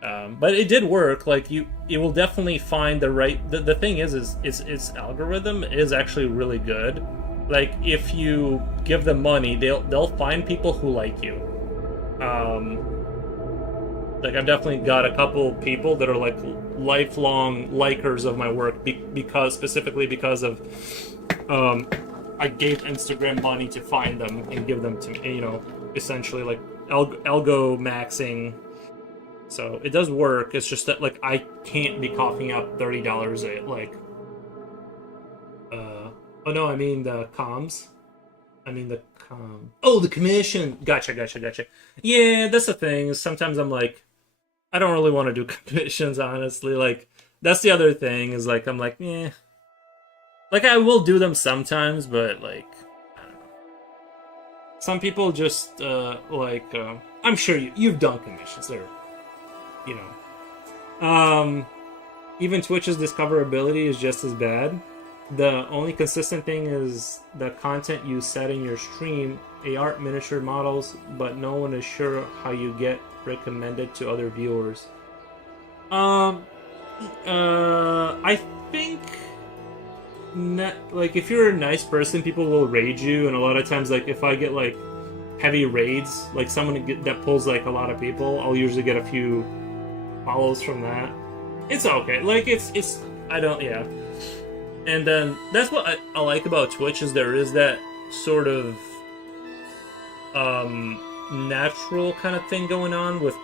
but it did work. Like it will definitely find the right. The thing is its algorithm is actually really good. Like if you give them money, they'll find people who like you. Like I've definitely got a couple people that are like lifelong likers of my work specifically because of I gave Instagram money to find them and give them to me. You know, essentially like algo maxing So it does work. It's just that like I can't be coughing up $30 a like. Oh no, I mean the comms. I mean the Oh, the commission. Gotcha, gotcha, gotcha. Yeah, that's the thing. Sometimes I'm like, I don't really want to do commissions, honestly. Like that's the other thing is like I'm like, yeah. Like I will do them sometimes, but like I don't know. Some people just I'm sure you've done commissions. They're you know. Even Twitch's discoverability is just as bad. The only consistent thing is the content you set in your stream, art miniature models, but no one is sure how you get recommended to other viewers. I think like if you're a nice person, people will raid you, and a lot of times, like if I get like heavy raids, like someone that pulls like a lot of people, I'll usually get a few follows from that. It's okay. Like it's I don't yeah. And then that's what I like about Twitch is there is that sort of natural kind of thing going on with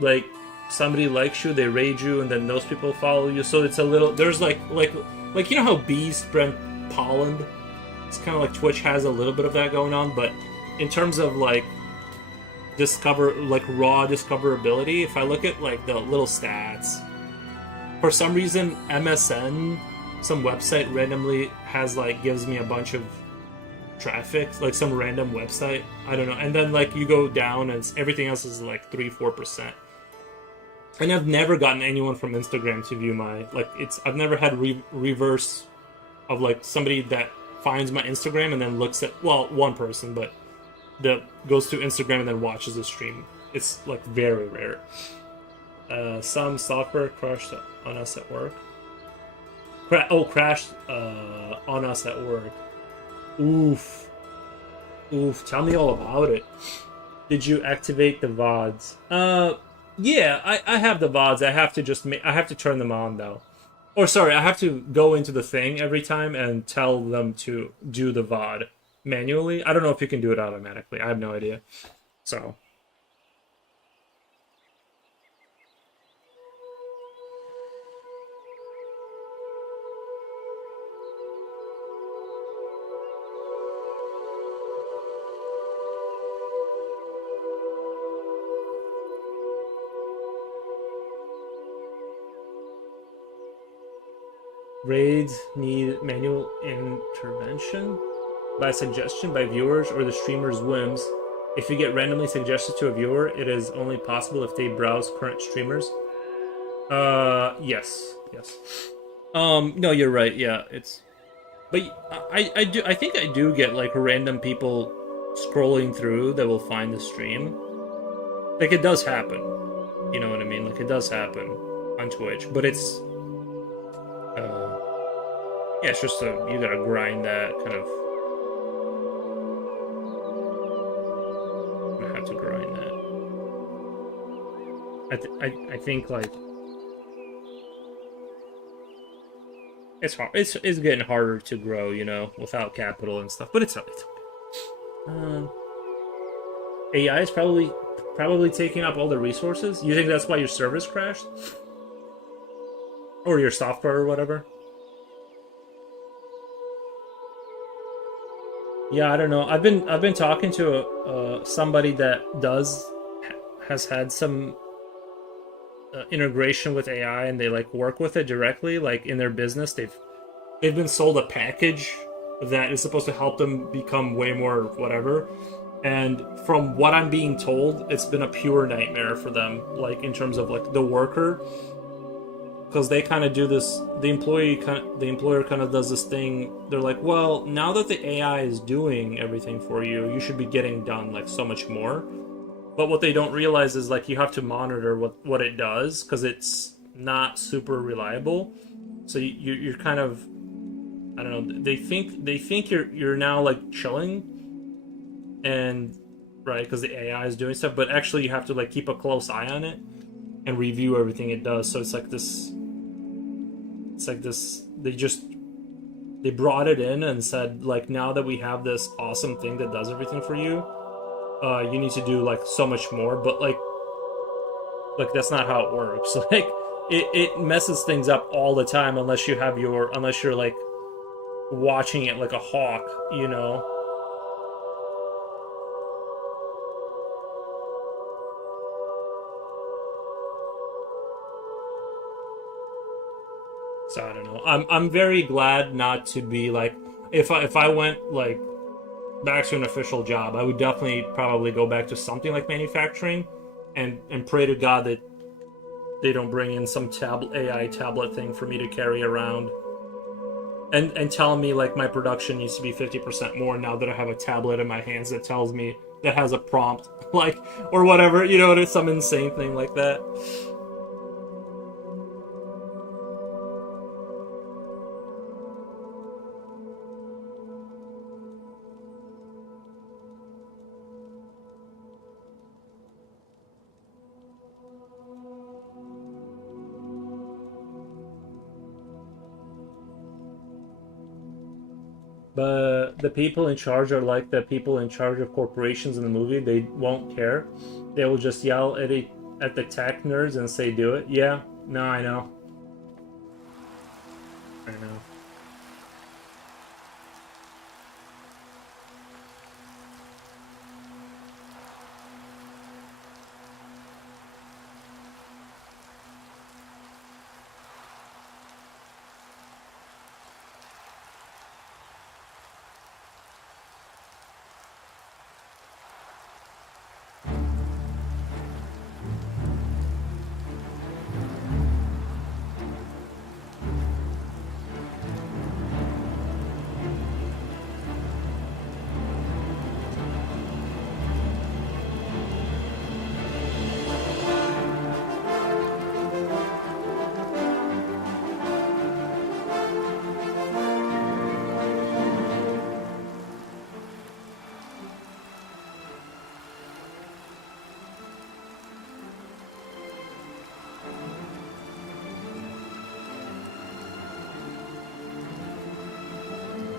like somebody likes you, they raid you, and then those people follow you. So it's a little there's like you know how bees spread pollen? It's kind of like Twitch has a little bit of that going on, but in terms of like raw discoverability, if I look at like the little stats, for some reason MSN, some website randomly has like gives me a bunch of traffic, like some random website, I don't know, and then like you go down and everything else is like 3-4%. And I've never gotten anyone from Instagram to view my like I've never had reverse of like somebody that finds my Instagram and then looks at one person, but that goes to Instagram and then watches the stream. It's like very rare. Some software crashed on us at work. Crashed on us at work. Oof. Tell me all about it. Did you activate the VODs? Yeah, I have the VODs. I have to turn them on though. Or sorry, I have to go into the thing every time and tell them to do the VOD manually. I don't know if you can do it automatically. I have no idea. So. Raids need manual intervention by suggestion by viewers or the streamer's whims. If you get randomly suggested to a viewer, it is only possible if they browse current streamers. Yes. No, you're right. Yeah, it's. But I think I do get like random people scrolling through that will find the stream. Like it does happen. You know what I mean? Like it does happen on Twitch, but it's. Yeah, it's just you gotta grind that kind of. I have to grind that. I think like it's hard. It's getting harder to grow, you know, without capital and stuff. But it's okay. AI is probably taking up all the resources. You think that's why your servers crashed, or your software or whatever? Yeah, I don't know. I've been talking to somebody that has had some integration with AI, and they like work with it directly, like in their business. They've been sold a package that is supposed to help them become way more whatever. And from what I'm being told, it's been a pure nightmare for them, like in terms of like the worker. Because they kind of do this, the employer kind of does this thing. They're like, well, now that the AI is doing everything for you, you should be getting done like so much more. But what they don't realize is like you have to monitor what it does, because it's not super reliable. So you're kind of, I don't know. They think you're now like chilling, and right, because the AI is doing stuff. But actually, you have to like keep a close eye on it and review everything it does. So it's like this. They brought it in and said, like, now that we have this awesome thing that does everything for you, you need to do like so much more. But like Like that's not how it works. Like it messes things up all the time unless you're like watching it like a hawk, you know. So I don't know. I'm very glad not to be like if I went like back to an official job, I would definitely probably go back to something like manufacturing and pray to God that they don't bring in some AI tablet thing for me to carry around and tell me like my production needs to be 50% more now that I have a tablet in my hands that tells me that has a prompt like or whatever, you know, it's some insane thing like that. But the people in charge are like the people in charge of corporations in the movie. They won't care. They will just yell at the tech nerds and say, "Do it." Yeah. No, I know. I know.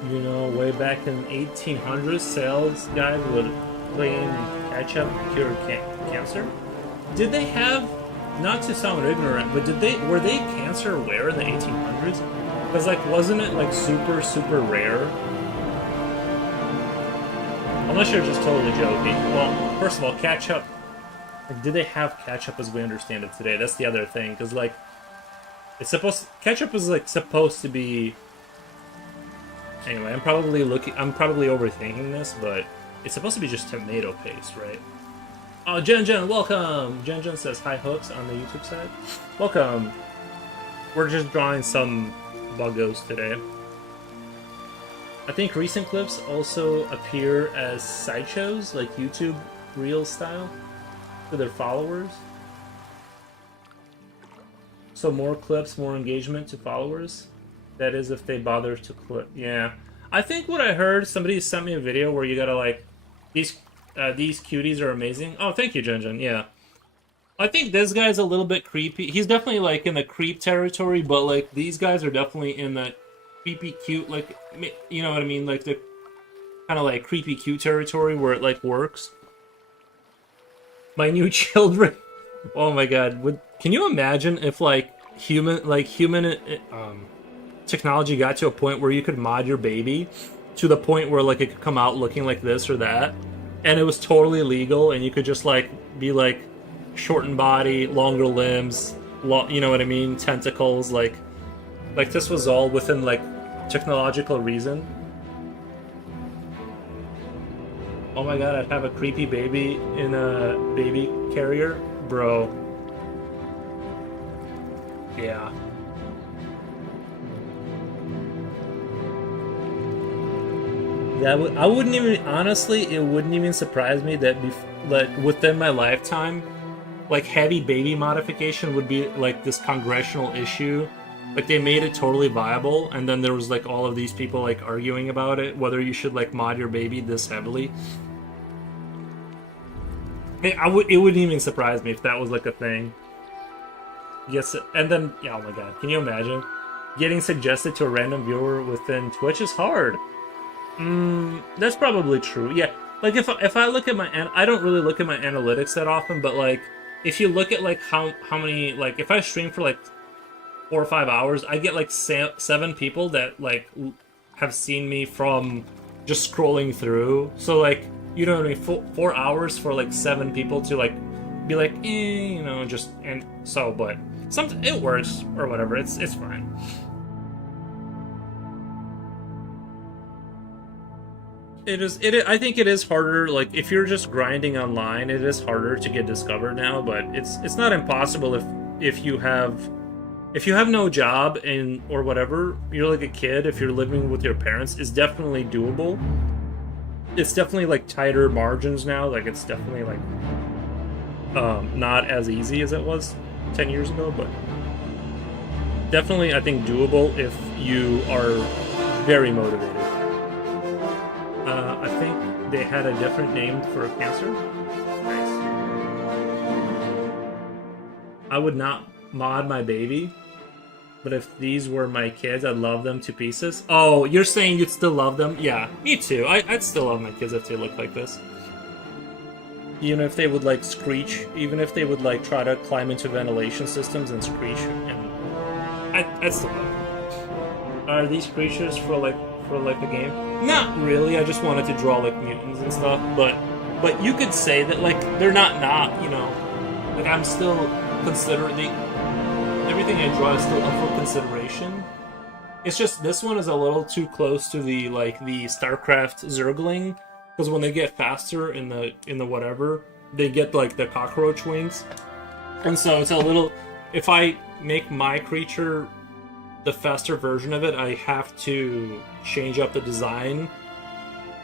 You know, way back in 1800s, sales guys would claim ketchup cured cancer. Did they have? Not to sound ignorant, but did they were they cancer aware in the 1800s? Because like, wasn't it like super rare? Unless you're just totally joking. Well, first of all, ketchup. Like, did they have ketchup as we understand it today? That's the other thing, because like, ketchup is like supposed to be. Anyway, I'm probably overthinking this, but it's supposed to be just tomato paste, right? Oh, Jen, welcome! Jen says hi hooks on the YouTube side. Welcome. We're just drawing some buggos today. I think recent clips also appear as sideshows, like YouTube Reels style, to their followers. So more clips, more engagement to followers. That is if they bother to click. Yeah. I think what I heard, somebody sent me a video where you gotta like, these cuties are amazing. Oh, thank you, Jen. Yeah. I think this guy's a little bit creepy. He's definitely like in the creep territory, but like these guys are definitely in that creepy cute, like, you know what I mean? Like the kind of like creepy cute territory where it like works. My new children. Oh my god. Can you imagine if like human technology got to a point where you could mod your baby to the point where like it could come out looking like this or that, and it was totally legal, and you could just like be like shortened body, longer limbs, you know what I mean, tentacles, like this was all within like technological reason. Oh my god, I'd have a creepy baby in a baby carrier, bro. Yeah. Yeah, I wouldn't even, honestly, it wouldn't even surprise me that like within my lifetime, like heavy baby modification would be like this congressional issue. Like they made it totally viable, and then there was like all of these people like arguing about it, whether you should like mod your baby this heavily. It wouldn't even surprise me if that was like a thing. Yes, and then, yeah, oh my god, can you imagine? Getting suggested to a random viewer within Twitch is hard. That's probably true. Yeah, like if I look at I don't really look at my analytics that often, but like if you look at like how many, like if I stream for like 4 or 5 hours, I get like 7 people that like have seen me from just scrolling through. So like, you know what I mean, 4 hours for like 7 people to like be like, you know, just, and so, but some it works or whatever. It's fine. It is. I think it is harder. Like if you're just grinding online, it is harder to get discovered now. But it's not impossible if you have if you have no job and or whatever. You're like a kid. If you're living with your parents, it's definitely doable. It's definitely like tighter margins now. Like it's definitely like not as easy as it was 10 years ago, but definitely I think doable if you are very motivated. I think they had a different name for cancer. Nice. I would not mod my baby, but if these were my kids, I'd love them to pieces. Oh, you're saying you'd still love them? Yeah, me too. I'd still love my kids if they look like this. Even if they would like screech, even if they would like try to climb into ventilation systems and screech, and I'd still love them. Are these creatures for like the game? Not really. I just wanted to draw like mutants and stuff, but you could say that like they're not, you know, like I'm still considering everything I draw is still up for consideration. It's just this one is a little too close to the StarCraft Zergling, because when they get faster in the whatever, they get like the cockroach wings, and so it's a little. If I make my creature the faster version of it, I have to change up the design.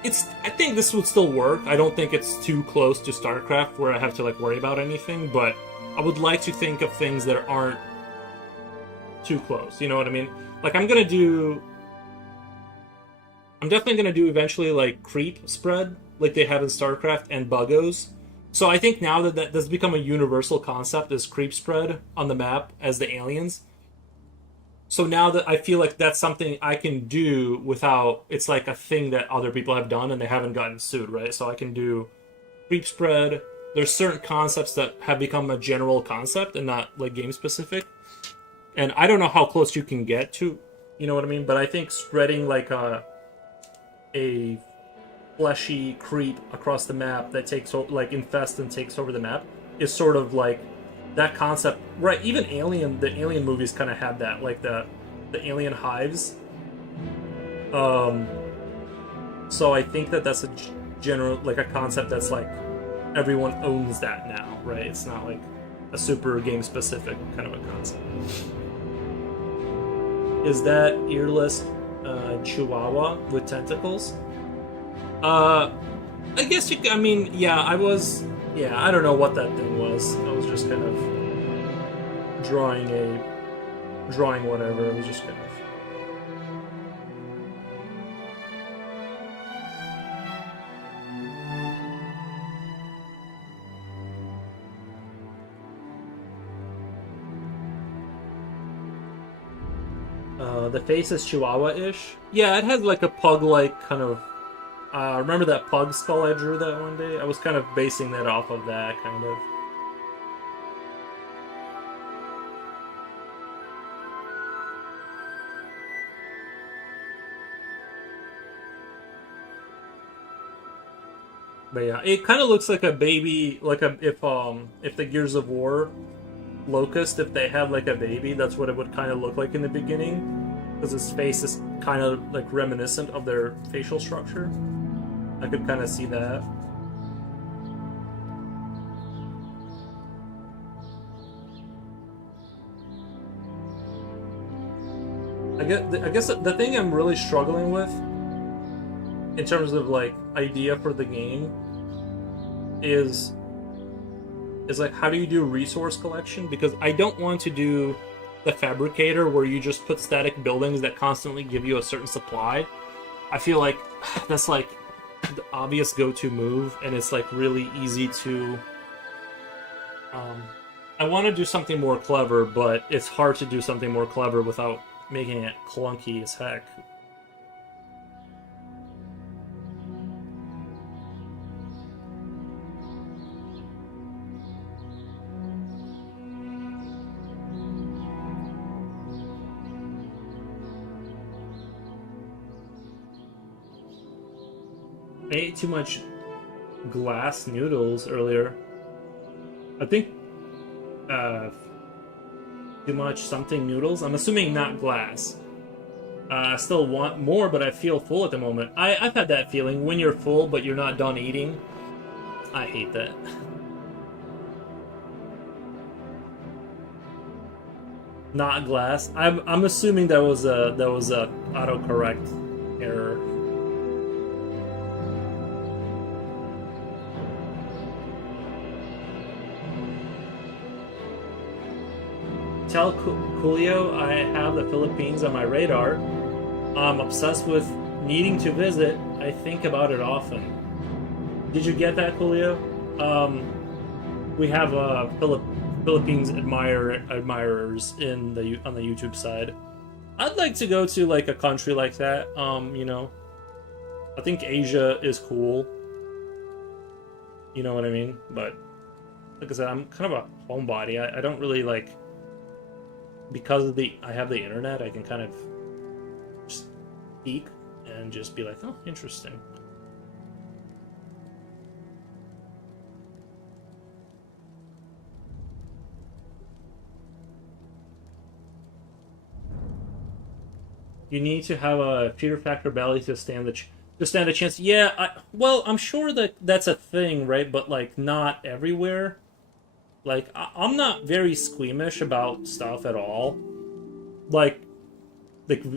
I think this would still work. I don't think it's too close to StarCraft where I have to like worry about anything, but I would like to think of things that aren't too close. You know what I mean? Like I'm definitely gonna do eventually like creep spread like they have in StarCraft and buggos. So I think now that that's become a universal concept is creep spread on the map as the aliens. So now that I feel like that's something I can do without, it's like a thing that other people have done and they haven't gotten sued, right? So I can do creep spread. There's certain concepts that have become a general concept and not like game specific. And I don't know how close you can get to, you know what I mean? But I think spreading like a fleshy creep across the map that takes like infests and takes over the map is sort of like that concept, right? Even the Alien movies kind of had that, like the alien hives. So I think that's a general, like a concept that's like everyone owns that now, right? It's not like a super game specific kind of a concept. Is that earless Chihuahua with tentacles? I guess you. I mean, yeah, I don't know what that thing was. I was just kind of drawing whatever. It was just kind of. The face is Chihuahua-ish. Yeah, it has like a pug-like kind of. Remember that pug skull I drew that one day? I was kind of basing that off of that, kind of. But yeah, it kind of looks like a baby, like if the Gears of War Locust, if they had like a baby, that's what it would kind of look like in the beginning, because his face is kind of like reminiscent of their facial structure. I could kind of see that. I guess the thing I'm really struggling with in terms of like idea for the game is like, how do you do resource collection? Because I don't want to do the fabricator where you just put static buildings that constantly give you a certain supply. I feel like that's like the obvious go-to move, and it's like really easy to I want to do something more clever, but it's hard to do something more clever without making it clunky as heck. I ate too much glass noodles earlier. I think too much something noodles. I'm assuming not glass. I still want more, but I feel full at the moment. I've had that feeling when you're full, but you're not done eating. I hate that. Not glass. I'm assuming that was a autocorrect error. Tell Coolio I have the Philippines on my radar. I'm obsessed with needing to visit. I think about it often. Did you get that, Coolio? We have Philippines admirers in the on the YouTube side. I'd like to go to like a country like that. You know, I think Asia is cool. You know what I mean? But like I said, I'm kind of a homebody. I don't really like, because of I have the internet, I can kind of just peek and just be like, oh, interesting. You need to have a fear factor belly to stand a chance. Yeah, well, I'm sure that that's a thing, right? But like, not everywhere. Like, I'm not very squeamish about stuff at all. Like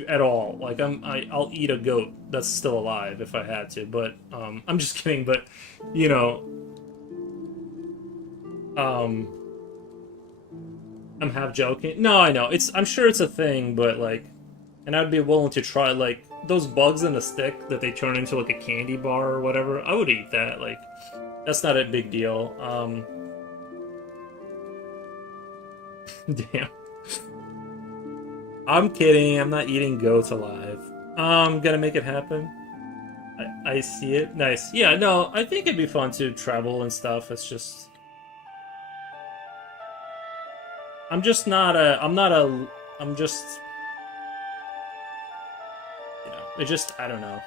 at all. Like, I'll eat a goat that's still alive if I had to. But I'm just kidding. But you know, I'm half joking. No, I know I'm sure it's a thing, but like. And I'd be willing to try, like, those bugs in a stick that they turn into, like, a candy bar or whatever. I would eat that. Like, that's not a big deal. Damn. I'm kidding. I'm not eating goats alive. I'm gonna make it happen. I see it. Nice. Yeah, no, I think it'd be fun to travel and stuff. It's just... I'm just... It just, I don't know.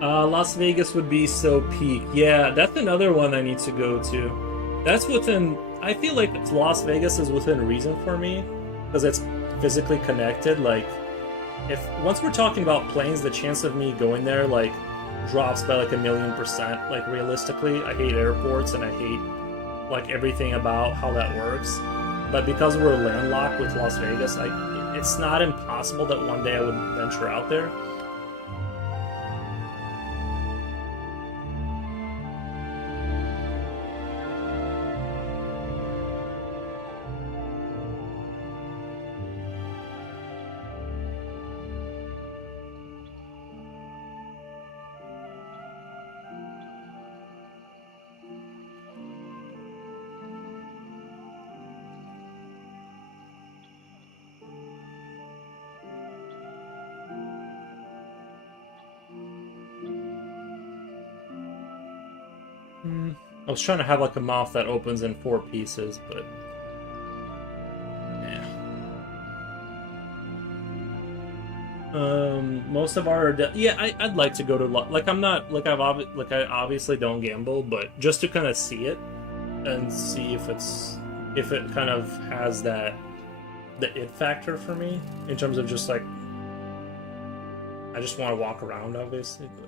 Las Vegas would be so peak. Yeah, that's another one I need to go to. That's within, I feel like Las Vegas is within reason for me, because it's physically connected. Like, if once we're talking about planes, the chance of me going there like drops by like 1,000,000%. Like, realistically, I hate airports and I hate like everything about how that works. But because we're landlocked with Las Vegas, it's not impossible that one day I would venture out there. I was trying to have like a mouth that opens in 4 pieces, but yeah. Most of our yeah, I'd like to go to like I'm not like I obviously don't gamble, but just to kind of see it and see if it kind of has the it factor for me in terms of just like I just want to walk around, obviously, but.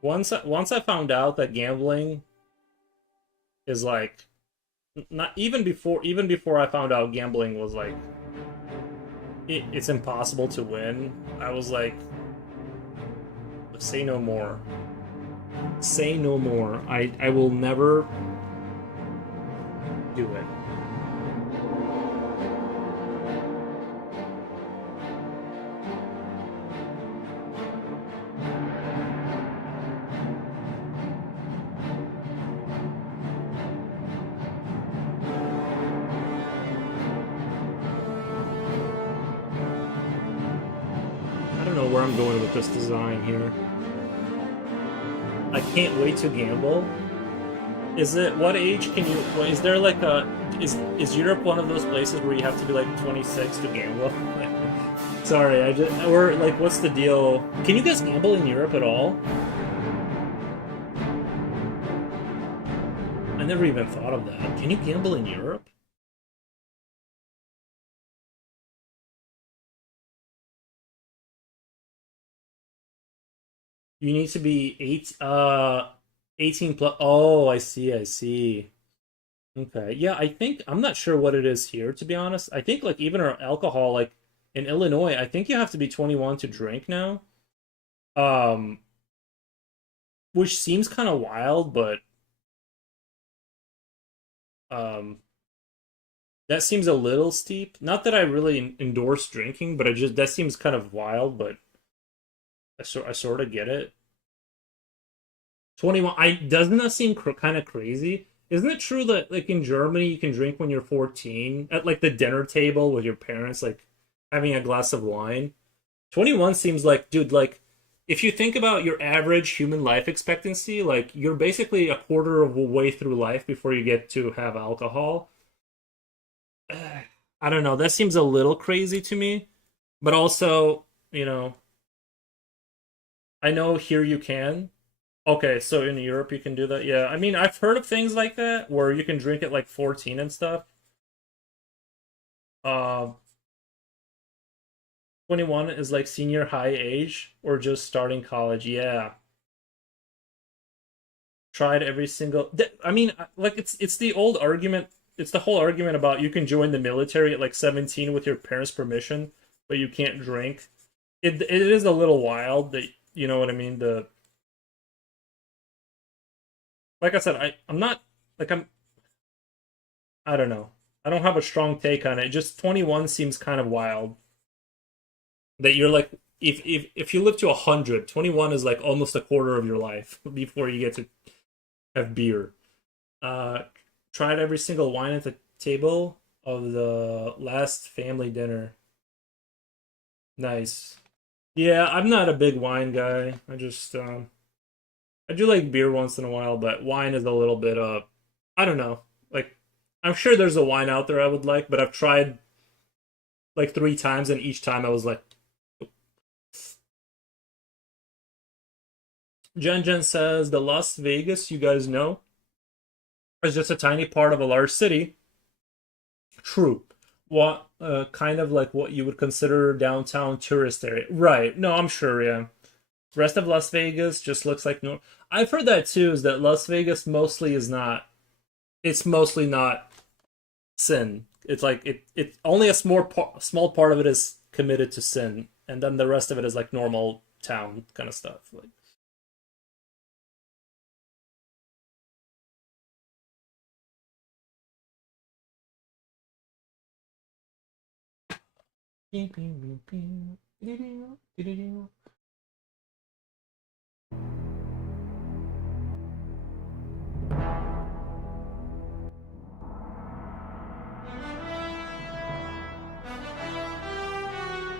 Once I found out that gambling is like not even before I found out gambling was like it's impossible to win, I was like, say no more. Say no more. I will never do it. know where I'm going with this design here. I can't wait to gamble. Is it what age can you? Is there like a is Europe one of those places where you have to be like 26 to gamble? Sorry, I just or like what's the deal? Can you guys gamble in Europe at all? I never even thought of that. Can you gamble in Europe? You need to be 18 plus. Oh, I see, I see. Okay. Yeah, I think I'm not sure what it is here, to be honest. I think like even our alcohol, like in Illinois, I think you have to be 21 to drink now. Um, which seems kind of wild, but um that seems a little steep. Not that I really endorse drinking, but I just that seems kind of wild, but I sort of get it. 21. I doesn't that seem kind of crazy? Isn't it true that like in Germany you can drink when you're 14 at like the dinner table with your parents, like having a glass of wine? 21 seems like, dude, like if you think about your average human life expectancy, like you're basically a quarter of a way through life before you get to have alcohol. I don't know. That seems a little crazy to me, but also, you know, I know here you can. Okay, so in Europe you can do that. Yeah, I mean, I've heard of things like that where you can drink at like 14 and stuff. Uh, 21 is like senior high age or just starting college. Yeah. Tried every single I mean, like it's the old argument, it's the whole argument about you can join the military at like 17 with your parents' permission, but you can't drink. It is a little wild that you know what I mean, the like I said, I'm not like I don't know. I don't have a strong take on it. Just 21 seems kind of wild. That you're like if you live to 100, 21 is like almost a quarter of your life before you get to have beer. Uh Tried every single wine at the table of the last family dinner. Nice. Yeah, I'm not a big wine guy. I do like beer once in a while, but wine is a little bit I don't know. Like I'm sure there's a wine out there I would like, but I've tried like 3 times and each time I was like Jen Jen says the Las Vegas, you guys know, is just a tiny part of a large city. True. What kind of like what you would consider downtown tourist area. Right. No, I'm sure, yeah. Rest of Las Vegas just looks like no. I've heard that too, is that Las Vegas mostly is not it's mostly not sin. It's like it only a small part of it is committed to sin, and then the rest of it is like normal town kind of stuff. Like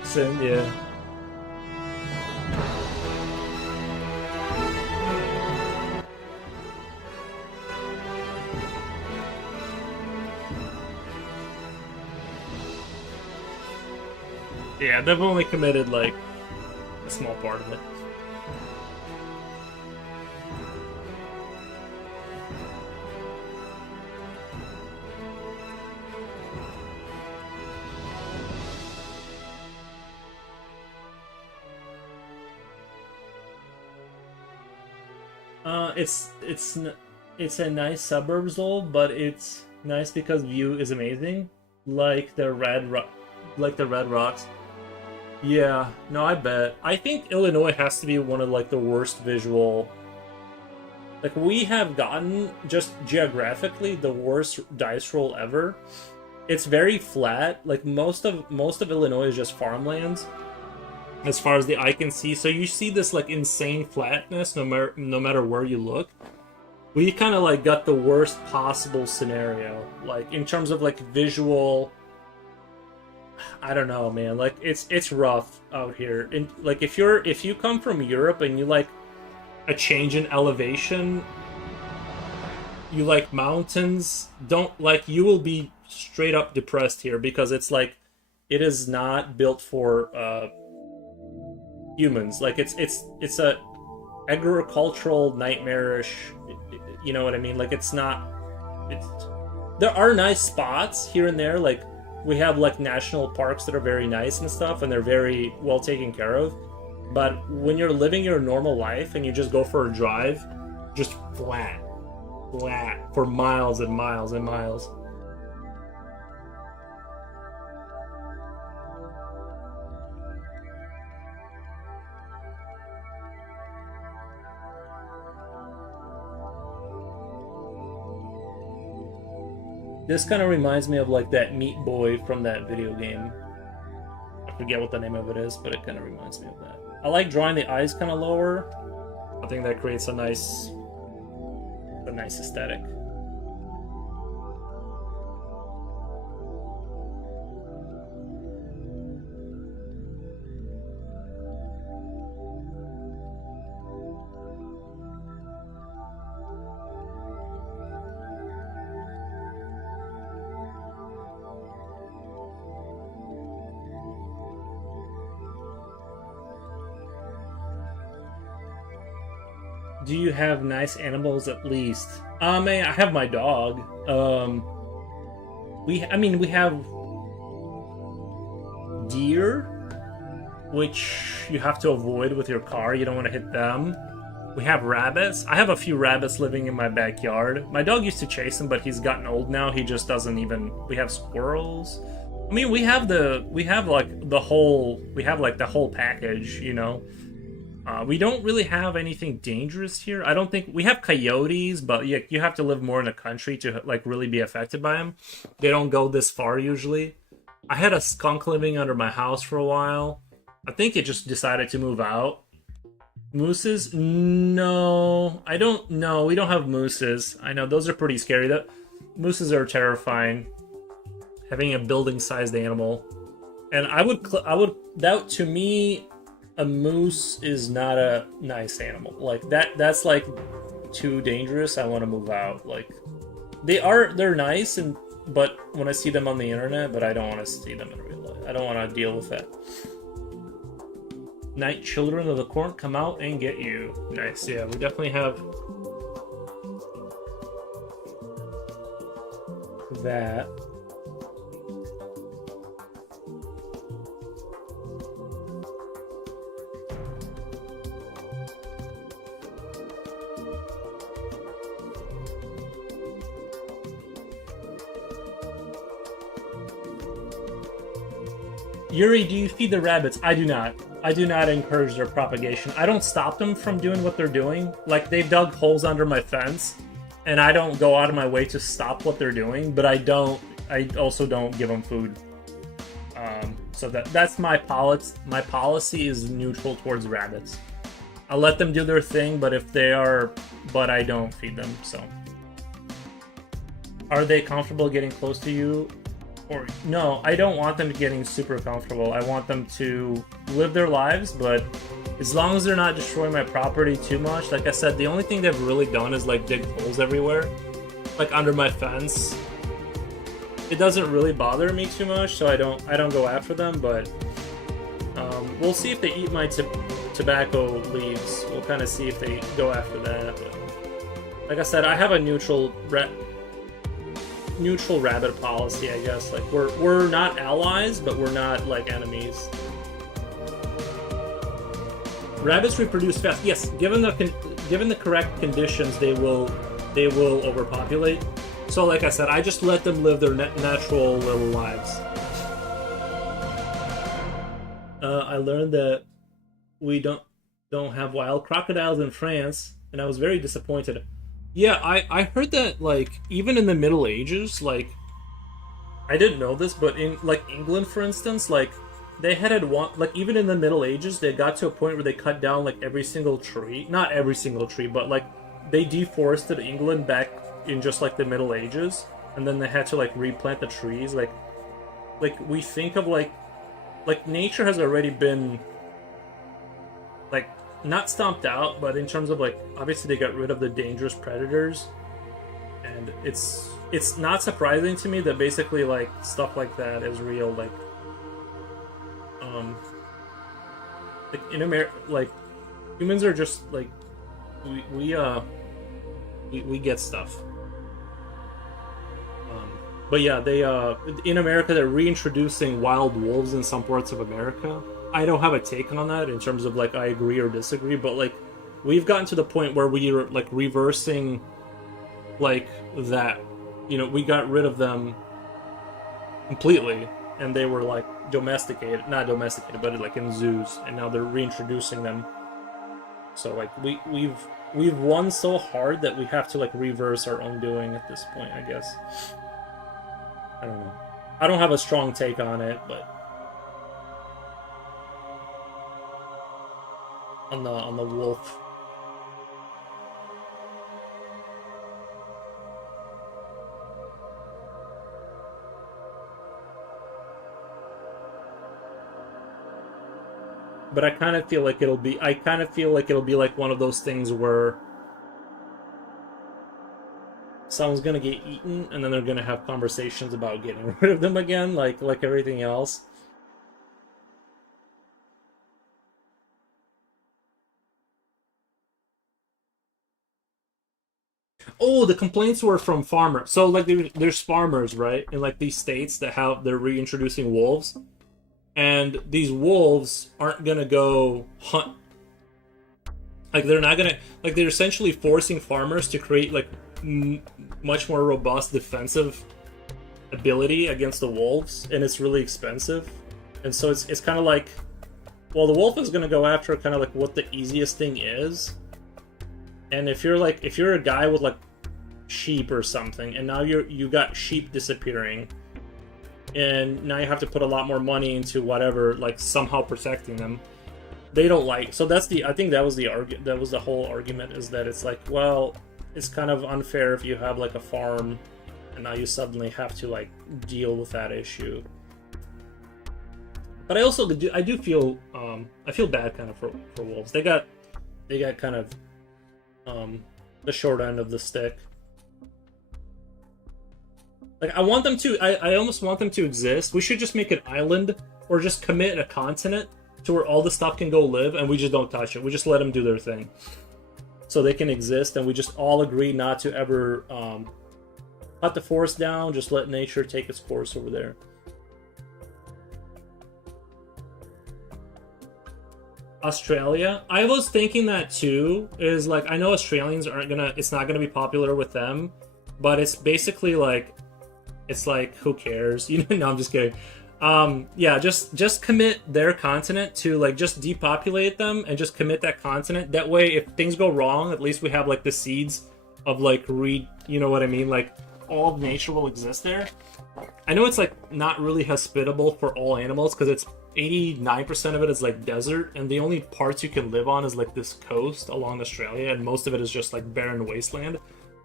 sin, yeah. Yeah, they've only committed like a small part of it. It's a nice suburbs though, but it's nice because view is amazing, like the like the Red Rocks. Yeah, no, I bet. I think Illinois has to be one of like the worst visual. Like we have gotten just geographically the worst dice roll ever. It's very flat. Like most of Illinois is just farmlands as far as the eye can see. So you see this like insane flatness no matter where you look. We kind of like got the worst possible scenario, like in terms of like visual I don't know, man. Like it's rough out here. And like if you come from Europe and you like a change in elevation, you like mountains, don't like you will be straight up depressed here because it's like it is not built for humans. Like it's a agricultural nightmarish, you know what I mean? Like it's not it's there are nice spots here and there, like we have like national parks that are very nice and stuff and they're very well taken care of. But when you're living your normal life and you just go for a drive, just flat for miles and miles and miles. This kind of reminds me of like that Meat Boy from that video game. I forget what the name of it is, but it kind of reminds me of that. I like drawing the eyes kind of lower. I think that creates a nice aesthetic. Do you have nice animals at least? I have my dog. We have deer, which you have to avoid with your car. You don't want to hit them. We have rabbits. I have a few rabbits living in my backyard. My dog used to chase them, but he's gotten old now. He just doesn't even. We have squirrels. I mean, we have like the whole package, you know. We don't really have anything dangerous here. I don't think we have coyotes, but you have to live more in the country to like really be affected by them. They don't go this far usually. I had a skunk living under my house for a while. I think it just decided to move out. Mooses? No, I don't know. We don't have mooses. I know those are pretty scary. Mooses are terrifying. Having a building-sized animal, and I would that to me. A moose is not a nice animal. Like that's like too dangerous. I want to move out. Like they're nice but when I see them on the internet, but I don't want to see them in real life. I don't want to deal with that. Night children of the corn come out and get you. Nice, yeah, we definitely have that. Yuri, do you feed the rabbits? I do not. I do not encourage their propagation. I don't stop them from doing what they're doing. Like, they've dug holes under my fence, and I don't go out of my way to stop what they're doing, but I also don't give them food. So that's my policy. My policy is neutral towards rabbits. I let them do their thing, but I don't feed them, so. Are they comfortable getting close to you? Or no, I don't want them getting super comfortable. I want them to live their lives, but as long as they're not destroying my property too much. Like I said, the only thing they've really done is like dig holes everywhere, like under my fence. It doesn't really bother me too much, so I don't go after them. But we'll see if they eat my tobacco leaves. We'll kind of see if they go after that. But like I said, I have a neutral rabbit policy, I guess. Like we're not allies, but we're not like enemies. Rabbits reproduce fast. Yes, given the correct conditions, they will overpopulate. So, like I said, I just let them live their natural little lives. I learned that we don't have wild crocodiles in France, and I was very disappointed. Yeah, I heard that, like, even in the Middle Ages, like, I didn't know this, but in, like, England, for instance, like, they had one, like, even in the Middle Ages, they got to a point where they cut down, like, every single tree. Not every single tree, but, like, they deforested England back in just, like, the Middle Ages, and then they had to, like, replant the trees. Like, like we think of like nature has already been like not stomped out, but in terms of like obviously they got rid of the dangerous predators, and it's not surprising to me that basically like stuff like that is real. Um, like in America, like humans are just like we get stuff. But yeah, they in America they're reintroducing wild wolves in some parts of America. I don't have a take on that in terms of like I agree or disagree, but like we've gotten to the point where we're like reversing like that. You know, we got rid of them completely, and they were like domesticated, not domesticated, but like in zoos, and now they're reintroducing them. So like we've won so hard that we have to like reverse our own doing at this point, I guess. I don't know. I don't have a strong take on it, but on the wolf. But I kind of feel like it'll be like one of those things where someone's gonna get eaten and then they're gonna have conversations about getting rid of them again, like everything else. Oh, the complaints were from farmers. So like there's farmers, right, in like these states that have they're reintroducing wolves, and these wolves aren't gonna go hunt. Like they're not gonna like they're essentially forcing farmers to create like much more robust defensive ability against the wolves, and it's really expensive. And so it's kind of like, well, the wolf is gonna go after kind of like what the easiest thing is. And if you're a guy with like sheep or something, and now you got sheep disappearing, and now you have to put a lot more money into whatever, like somehow protecting them. They don't like, so that's the I think that was the whole argument, is that it's like, well, it's kind of unfair if you have like a farm and now you suddenly have to like deal with that issue. But I do feel I feel bad kind of for wolves. They got kind of the short end of the stick. Like I want them to I almost want them to exist. We should just make an island or just commit a continent to where all the stuff can go live, and we just don't touch it. We just let them do their thing, so they can exist, and we just all agree not to ever cut the forest down. Just let nature take its course over there. Australia, I was thinking that too. Is like I know Australians aren't gonna. It's not gonna be popular with them, but it's basically like, it's like who cares? You know? No, I'm just kidding. Yeah, just commit their continent to like just depopulate them and just commit that continent. That way, if things go wrong, at least we have like the seeds of like you know what I mean? Like all of nature will exist there. I know it's like not really hospitable for all animals because it's 89% of it is like desert, and the only parts you can live on is like this coast along Australia, and most of it is just like barren wasteland.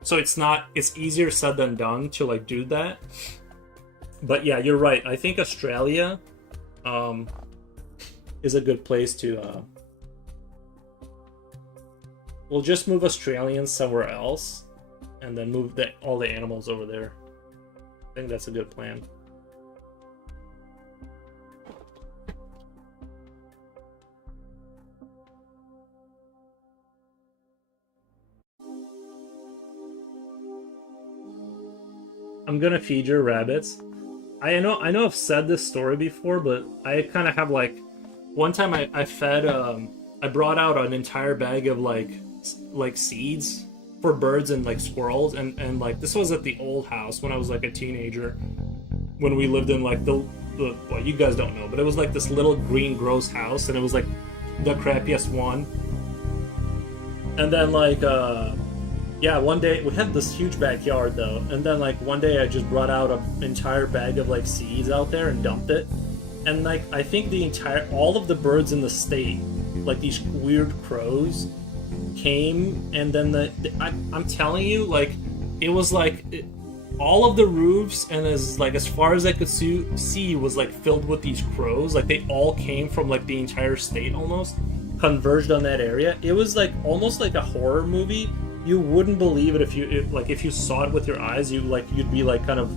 So it's easier said than done to like do that. But yeah, you're right. I think Australia is a good place to we'll just move Australians somewhere else and then move all the animals over there. I think that's a good plan. I'm gonna feed your rabbits. I know I've said this story before, but I kind of have like, one time I fed I brought out an entire bag of like seeds for birds and like squirrels, and like this was at the old house when I was like a teenager, when we lived in like the well, you guys don't know, but it was like this little green gross house, and it was like the crappiest one. And then like yeah, one day we had this huge backyard though, and then like one day I just brought out an entire bag of like seeds out there and dumped it, and like I think all of the birds in the state, like these weird crows, came, and then I'm telling you, like it was like all of the roofs and as far as I could see was like filled with these crows. Like they all came from like the entire state almost converged on that area. It was like almost like a horror movie. You wouldn't believe it if you saw it with your eyes. You'd be like kind of.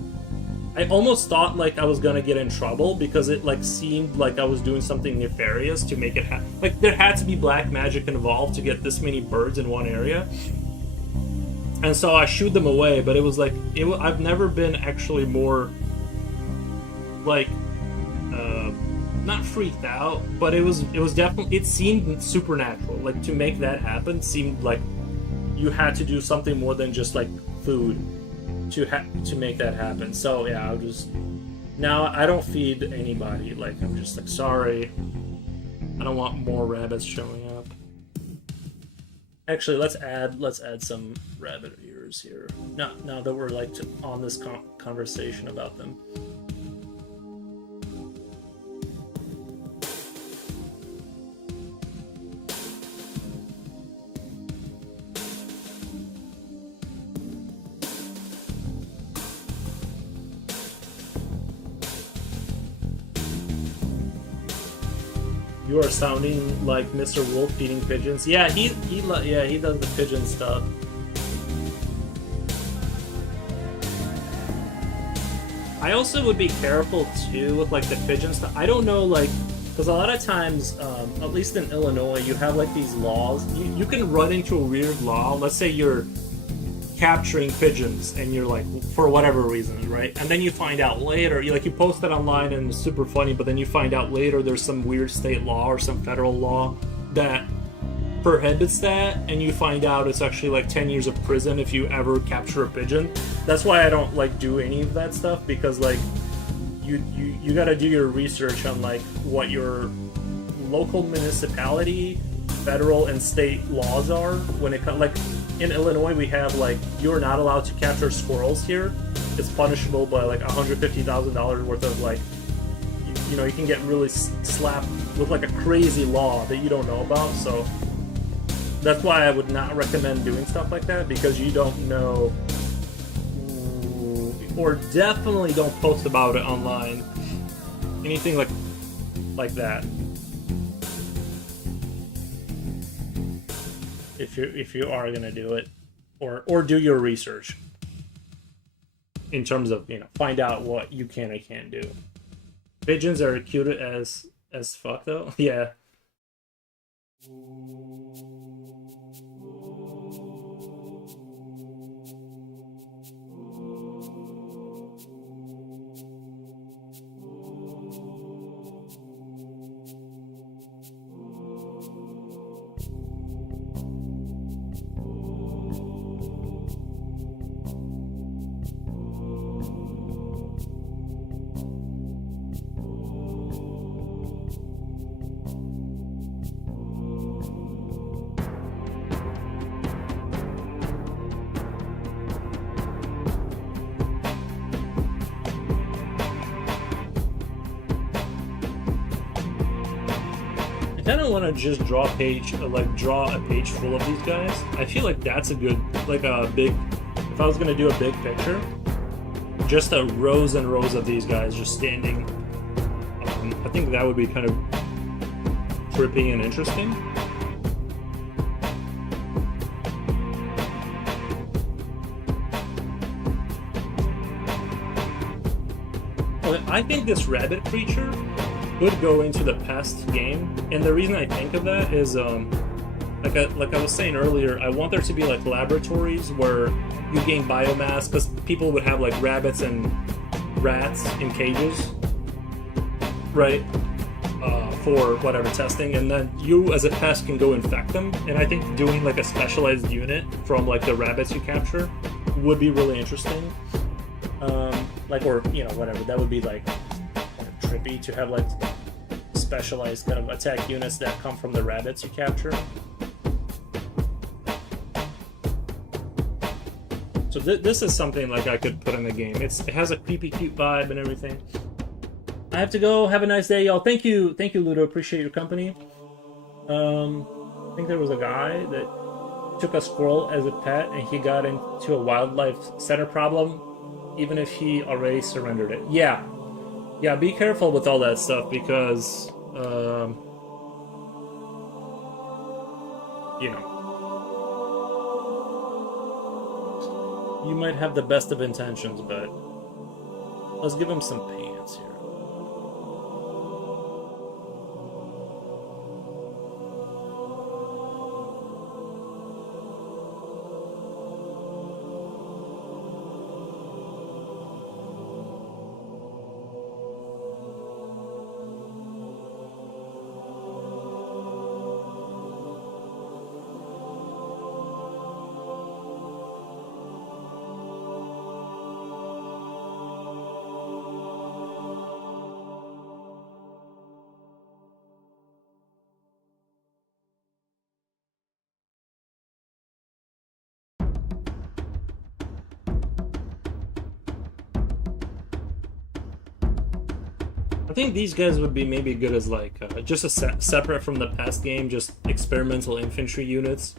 I almost thought like I was gonna get in trouble because it like seemed like I was doing something nefarious to make it like there had to be black magic involved to get this many birds in one area. And so I shooed them away, but it was like I've never been actually more like not freaked out, but it was definitely, it seemed supernatural. Like to make that happen seemed like you had to do something more than just like food to make that happen. So yeah, now I don't feed anybody. Like I'm just like, sorry, I don't want more rabbits showing up. Actually, let's add some rabbit ears here. Now that we're like on this conversation about them. You are sounding like Mr. Wolf feeding pigeons. Yeah, he does the pigeon stuff. I also would be careful too with like the pigeon stuff. I don't know, like, because a lot of times, at least in Illinois, you have like these laws. You can run into a weird law. Let's say you're capturing pigeons and you're like, for whatever reason, right? And then you find out later, you post that online and it's super funny, but then you find out later there's some weird state law or some federal law that prohibits that, and you find out it's actually like 10 years of prison if you ever capture a pigeon. That's why I don't like do any of that stuff, because like you got to do your research on like what your local municipality, federal and state laws are when it comes. Like in Illinois, we have like, you're not allowed to capture squirrels here. It's punishable by like $150,000 worth of like, you can get really slapped with like a crazy law that you don't know about. So that's why I would not recommend doing stuff like that, because you don't know, or definitely don't post about it online. Anything like that. If you are gonna do it, or do your research in terms of find out what you can and can't do. Pigeons are cute as fuck though. Yeah. I kind of want to just draw a page full of these guys. I feel like that's a good, like a big, if I was going to do a big picture, just a rows and rows of these guys just standing. I think that would be kind of trippy and interesting. I think this rabbit creature could go into the pest game, and the reason I think of that is like I was saying earlier, I want there to be like laboratories where you gain biomass, because people would have like rabbits and rats in cages, right, for whatever testing, and then you as a pest can go infect them. And I think doing like a specialized unit from like the rabbits you capture would be really interesting. Or whatever, that would be like trippy to have like specialized kind of attack units that come from the rabbits you capture. So this is something like I could put in the game. It has a creepy cute vibe and everything. I have to go. Have a nice day, y'all. Thank you Ludo, appreciate your company. I think there was a guy that took a squirrel as a pet and he got into a wildlife center problem even if he already surrendered it. Yeah, yeah. Be careful with all that stuff because, you know, you might have the best of intentions, but let's give him some pants here. I think these guys would be maybe good as like just a separate from the past game, just experimental infantry units,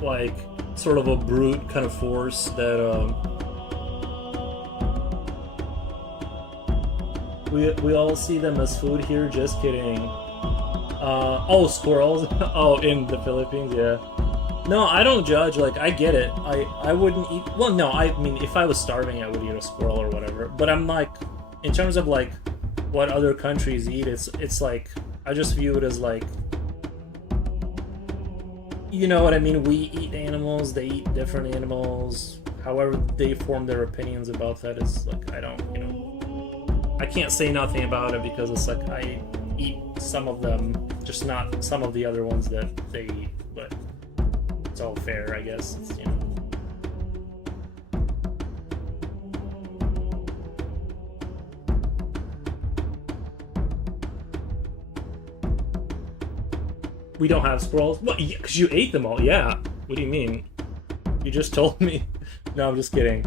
like sort of a brute kind of force that we all see them as food here. Just kidding. Oh, squirrels. Oh, in the Philippines, yeah. No, I don't judge. Like, I get it. I wouldn't eat. Well, no, I mean, if I was starving, I would eat a squirrel or whatever. But I'm like, in terms of like what other countries eat, it's like I just view it as like, you know what I mean? We eat animals. They eat different animals. However, they form their opinions about that. Is like I don't, you know, I can't say nothing about it because it's like I eat some of them, just not some of the other ones that they eat. But it's all fair, I guess. It's, you know. We don't have squirrels? What? Because you ate them all. Yeah. What do you mean? You just told me. No, I'm just kidding.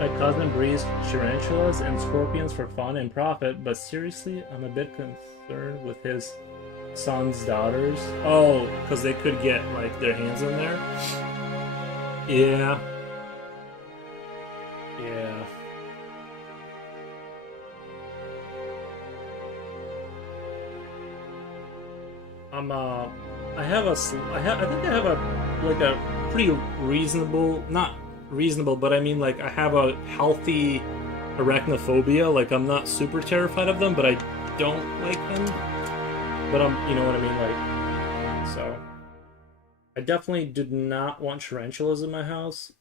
My cousin breeds tarantulas and scorpions for fun and profit, but seriously, I'm a bit concerned with his son's daughters. Oh, because they could get, like, their hands in there? Yeah. Yeah. I think I have a, like a pretty reasonable, not reasonable, but I mean, like, I have a healthy arachnophobia. Like, I'm not super terrified of them, but I don't like them. But you know what I mean? Like, so. I definitely did not want tarantulas in my house.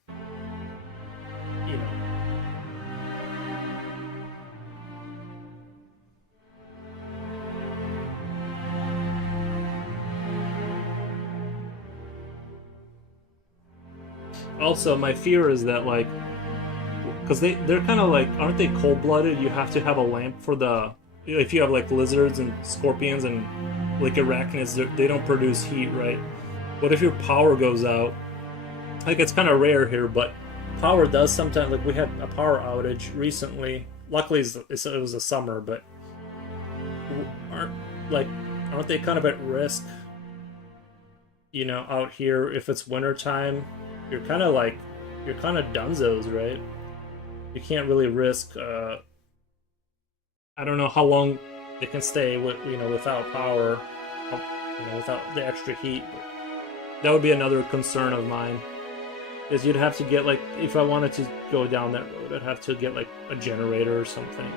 You know. Also, my fear is that, like, because they're kind of like, aren't they cold-blooded? You have to have a lamp for the, if you have like lizards and scorpions and like arachnids, they don't produce heat, right? What if your power goes out? Like, it's kind of rare here, but power does sometimes. Like, we had a power outage recently. Luckily, it was a summer, but like, aren't they kind of at risk? You know, out here, if it's wintertime, you're kind of like, you're kind of dunzos, right? You can't really risk. I don't know how long they can stay with, you know, without power, you know, without the extra heat. But that would be another concern of mine. Is you'd have to get like, if I wanted to go down that road, I'd have to get like a generator or something.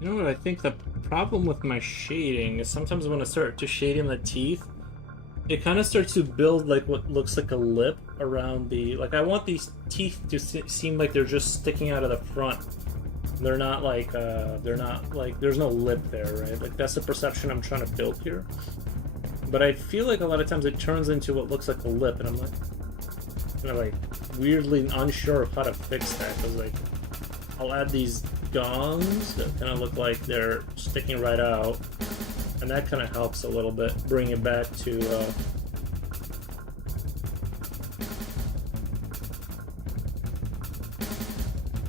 You know what? I think the problem with my shading is sometimes when I start to shade in the teeth, it kind of starts to build like what looks like a lip around the. Like I want these teeth to seem like they're just sticking out of the front. They're not like there's no lip there, right? Like that's the perception I'm trying to build here. But I feel like a lot of times it turns into what looks like a lip, and I'm like, kind of like weirdly unsure of how to fix that because like I'll add these gums that kind of look like they're sticking right out, and that kind of helps a little bit bring it back to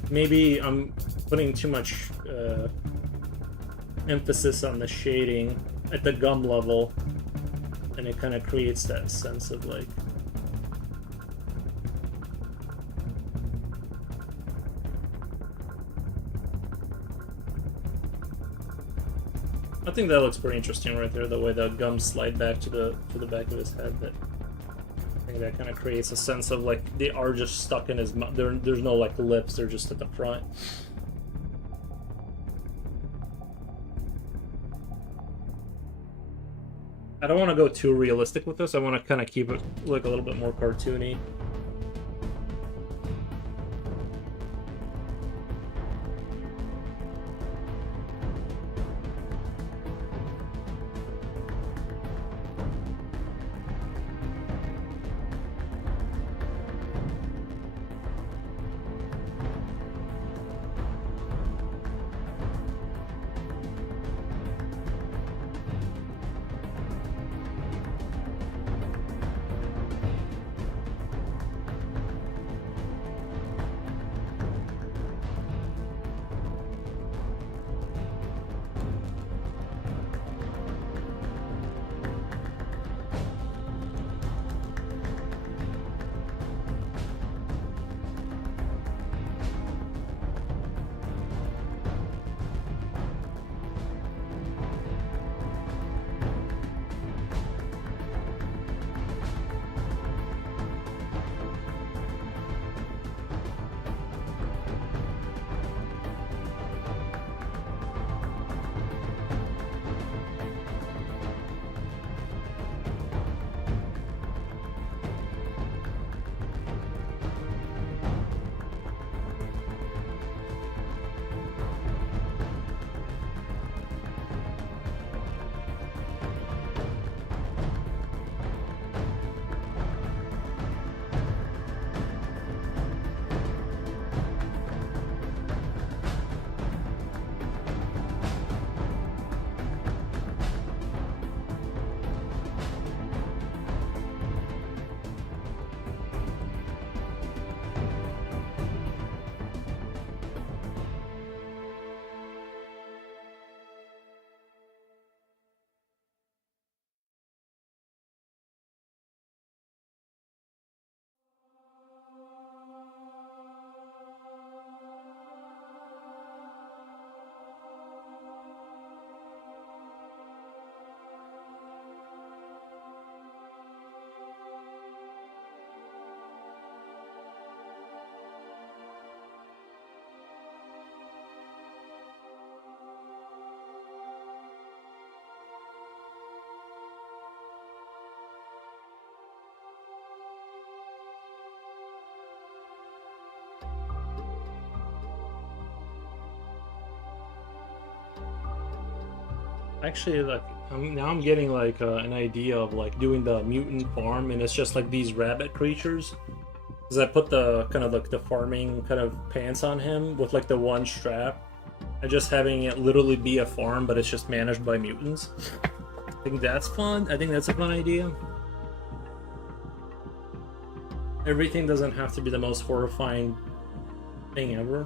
maybe I'm putting too much emphasis on the shading at the gum level, and it kind of creates that sense of like I think that looks pretty interesting right there, the way the gums slide back to the back of his head. That I think that kind of creates a sense of like they are just stuck in his mouth. There's no like lips; they're just at the front. I don't want to go too realistic with this. I want to kind of keep it like a little bit more cartoony. actually, like, now I'm getting like an idea of like doing the mutant farm, and it's just like these rabbit creatures. Because I put the kind of like the farming kind of pants on him with like the one strap, and just having it literally be a farm, but it's just managed by mutants. I think that's fun. I think that's a fun idea. Everything doesn't have to be the most horrifying thing ever.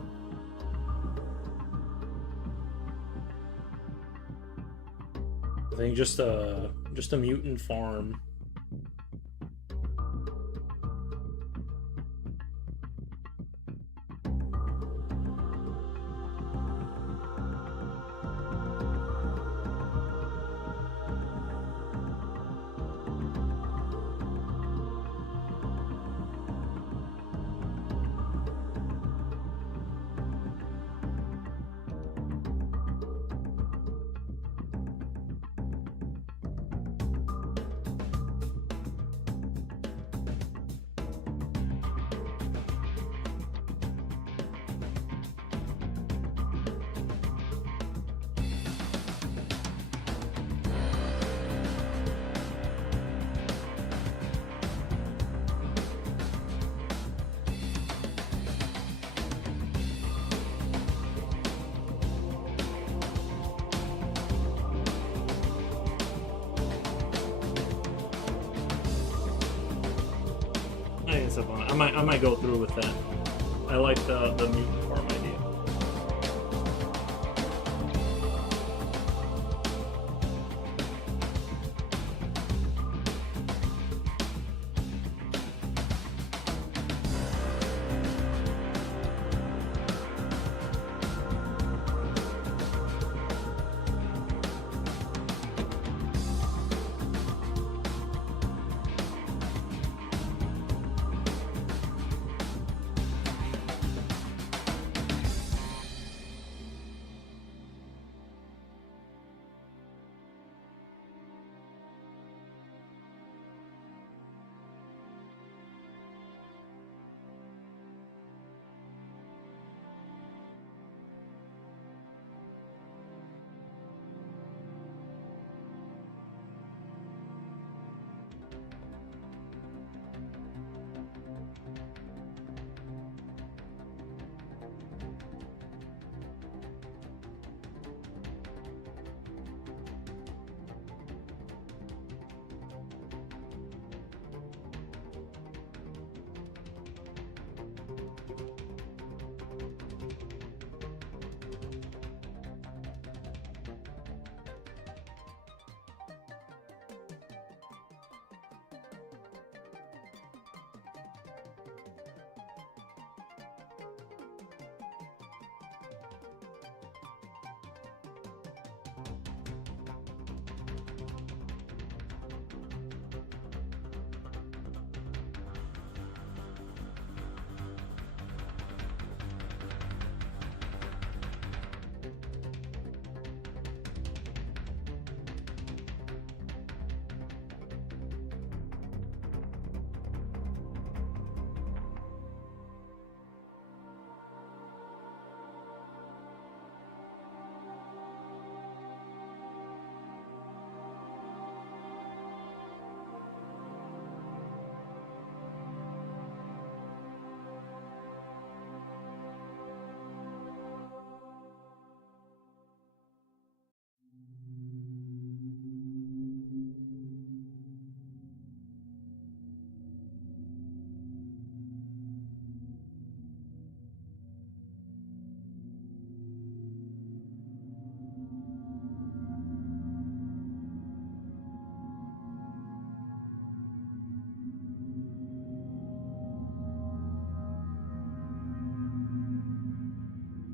I think just a mutant farm. I think it's a fun. I might go through with that. I like the mutant farm idea.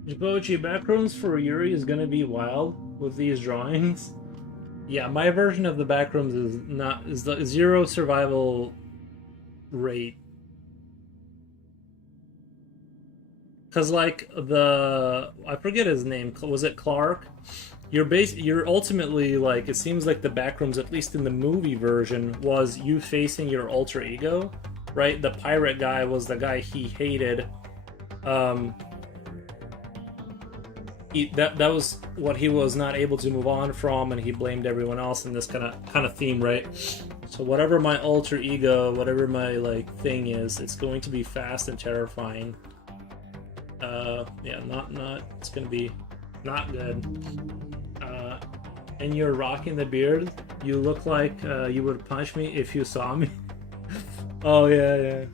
Jibochi, backrooms for Yuri is gonna be wild with these drawings. Yeah, my version of the backrooms is the zero survival rate. Cause like I forget his name. Was it Clark? You're ultimately like, it seems like the backrooms, at least in the movie version, was you facing your alter ego, right? The pirate guy was the guy he hated. that was what he was not able to move on from, and he blamed everyone else in this kind of theme, right? So whatever my alter ego, whatever my like thing is, it's going to be fast and terrifying. Yeah, not it's gonna be not good. And you're rocking the beard. You look like you would punch me if you saw me. Oh yeah, yeah.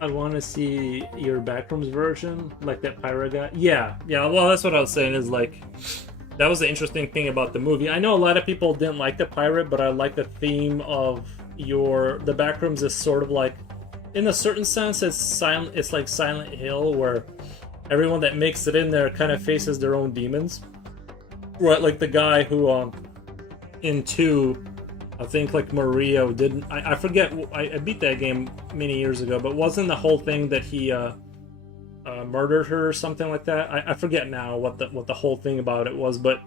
I want to see your backrooms version, like that pirate guy. Yeah, yeah. Well, that's what I was saying. Is like that was the interesting thing about the movie. I know a lot of people didn't like the pirate, but I like the theme of the backrooms is sort of like, in a certain sense, it's silent. It's like Silent Hill, where everyone that makes it in there kind of faces their own demons. Right, like the guy who in 2. I think like Maria didn't. I forget. I beat that game many years ago, but wasn't the whole thing that he murdered her or something like that? I forget now what the whole thing about it was, but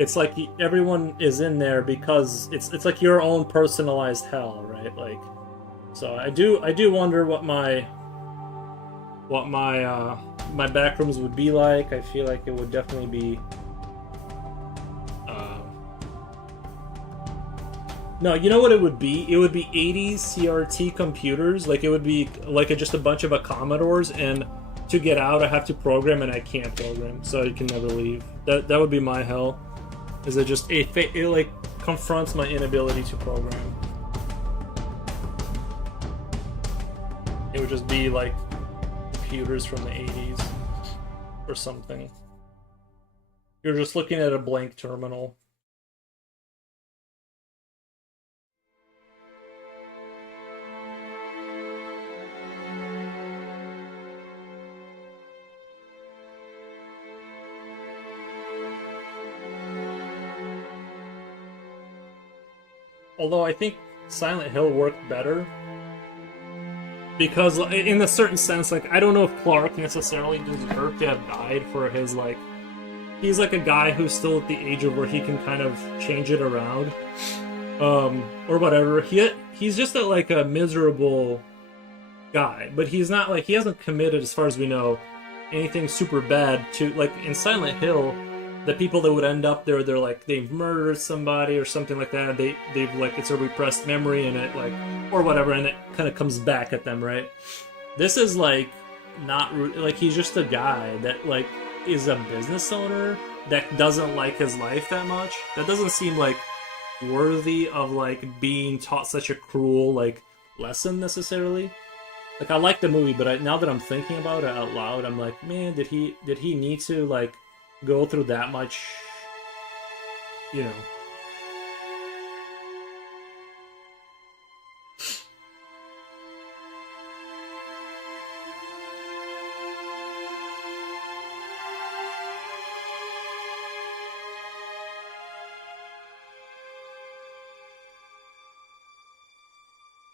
it's like everyone is in there because it's like your own personalized hell, right? Like, so I do wonder what my my backrooms would be like. I feel like it would definitely be. No, you know what it would be? It would be 80s CRT computers. Like, it would be like just a bunch of Commodores, and to get out, I have to program, and I can't program, so I can never leave. That would be my hell. Is it just it like confronts my inability to program? It would just be like computers from the 80s or something. You're just looking at a blank terminal. Although I think Silent Hill worked better. Because in a certain sense, like, I don't know if Clark necessarily deserved to have died for his, like... He's like a guy who's still at the age of where he can kind of change it around. Or whatever. He's just like a miserable guy. But he's not like... He hasn't committed, as far as we know, anything super bad to... Like, in Silent Hill... The people that would end up there, they're like, they've murdered somebody or something like that. They've like, it's a repressed memory, and it like, or whatever, and it kind of comes back at them, right? This is like, not, like, he's just a guy that like, is a business owner that doesn't like his life that much. That doesn't seem like worthy of like being taught such a cruel like lesson necessarily. Like, I like the movie, but now that I'm thinking about it out loud, I'm like, man, did he need to like go through that much, you know?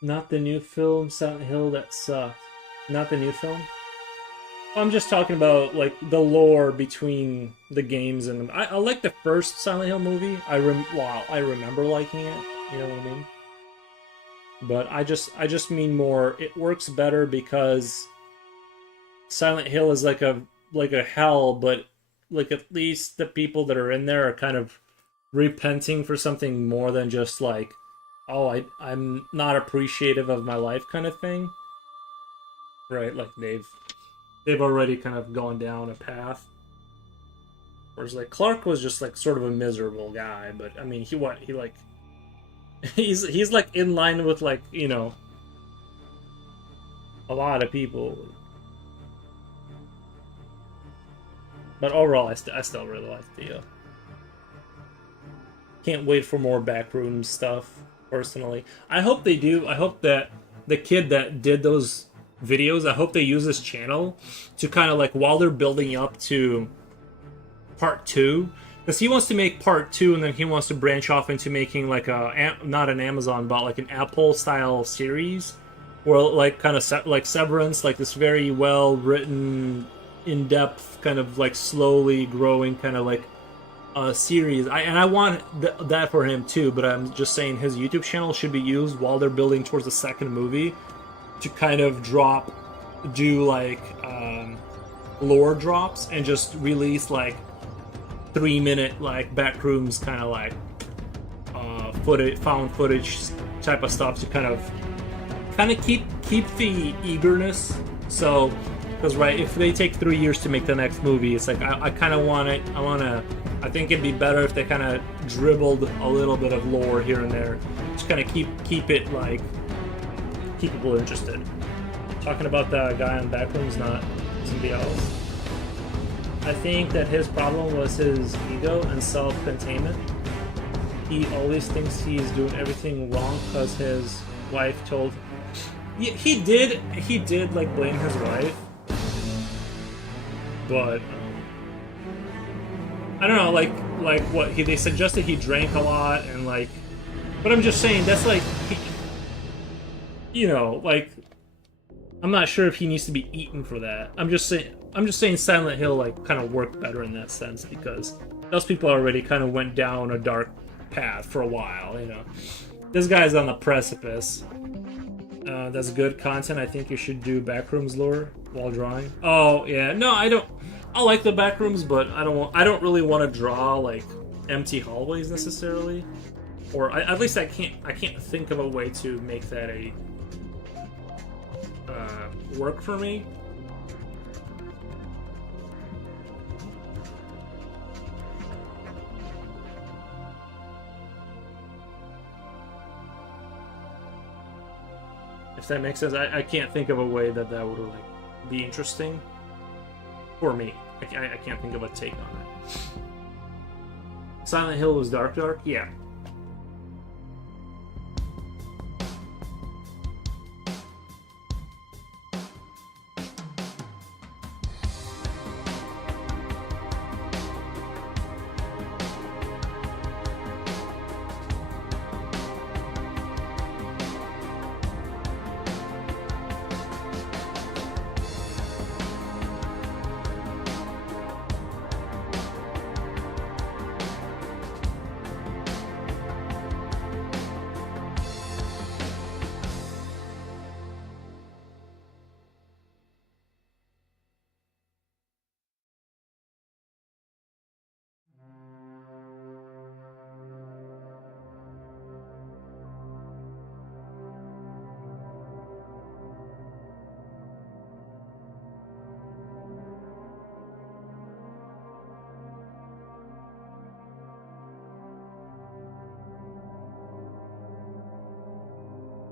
Not the new film, Silent Hill, that sucked. Not the new film? I'm just talking about like the lore between the games and them. I like the first Silent Hill movie. I remember liking it. You know what I mean? But I just mean more. It works better because Silent Hill is like a hell, but like at least the people that are in there are kind of repenting for something more than just like, oh, I'm not appreciative of my life kind of thing. Right? Like they've already kind of gone down a path. Whereas like Clark was just like sort of a miserable guy, but I mean he like he's like in line with like, you know, a lot of people. But overall I still really like the can't wait for more backroom stuff personally. I hope they do. I hope that the kid that did those videos, I hope they use this channel to kind of like, while they're building up to part 2, because he wants to make part 2 and then he wants to branch off into making like not an Amazon but like an Apple style series, where like kind of like Severance, like this very well written in-depth, kind of like slowly growing, kind of like series. I want that for him too. But I'm just saying his YouTube channel should be used while they're building towards the second movie to kind of do like lore drops and just release like 3-minute like backrooms kind of like found footage type of stuff to kind of keep the eagerness. So, because right, if they take 3 years to make the next movie, it's like I kind of want it. I think it'd be better if they kind of dribbled a little bit of lore here and there, just kind of keep it like keep people interested. Talking about the guy on Backrooms, not somebody else. I think that his problem was his ego and self-containment. He always thinks he's doing everything wrong because his wife told him. Yeah, he did like blame his wife, but I don't know, like what they suggested he drank a lot and like, but I'm just saying that's like, like I'm not sure if he needs to be eaten for that. I'm just saying Silent Hill like kind of worked better in that sense because those people already kind of went down a dark path for a while. This guy's on the precipice. That's good content. I think you should do Backrooms lore while drawing. Oh yeah, no, I don't. I like the Backrooms, but I don't really want to draw like empty hallways necessarily, or at least I can't think of a way to make that a work for me. If that makes sense, I can't think of a way that would like be interesting for me. I can't think of a take on it. Silent Hill was dark, yeah.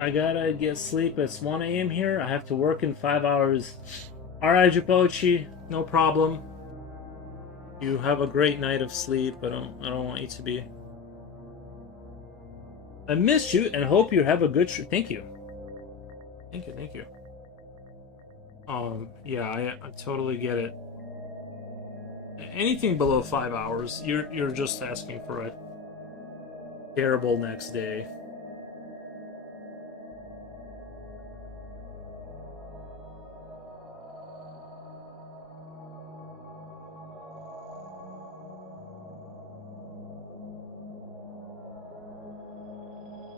I gotta get sleep. It's 1 a.m. here. I have to work in 5 hours. Alright, Japochi, no problem. You have a great night of sleep. I don't want you to be. I missed you and hope you have a good thank you. Thank you. Yeah, I totally get it. Anything below 5 hours, you're just asking for a terrible next day.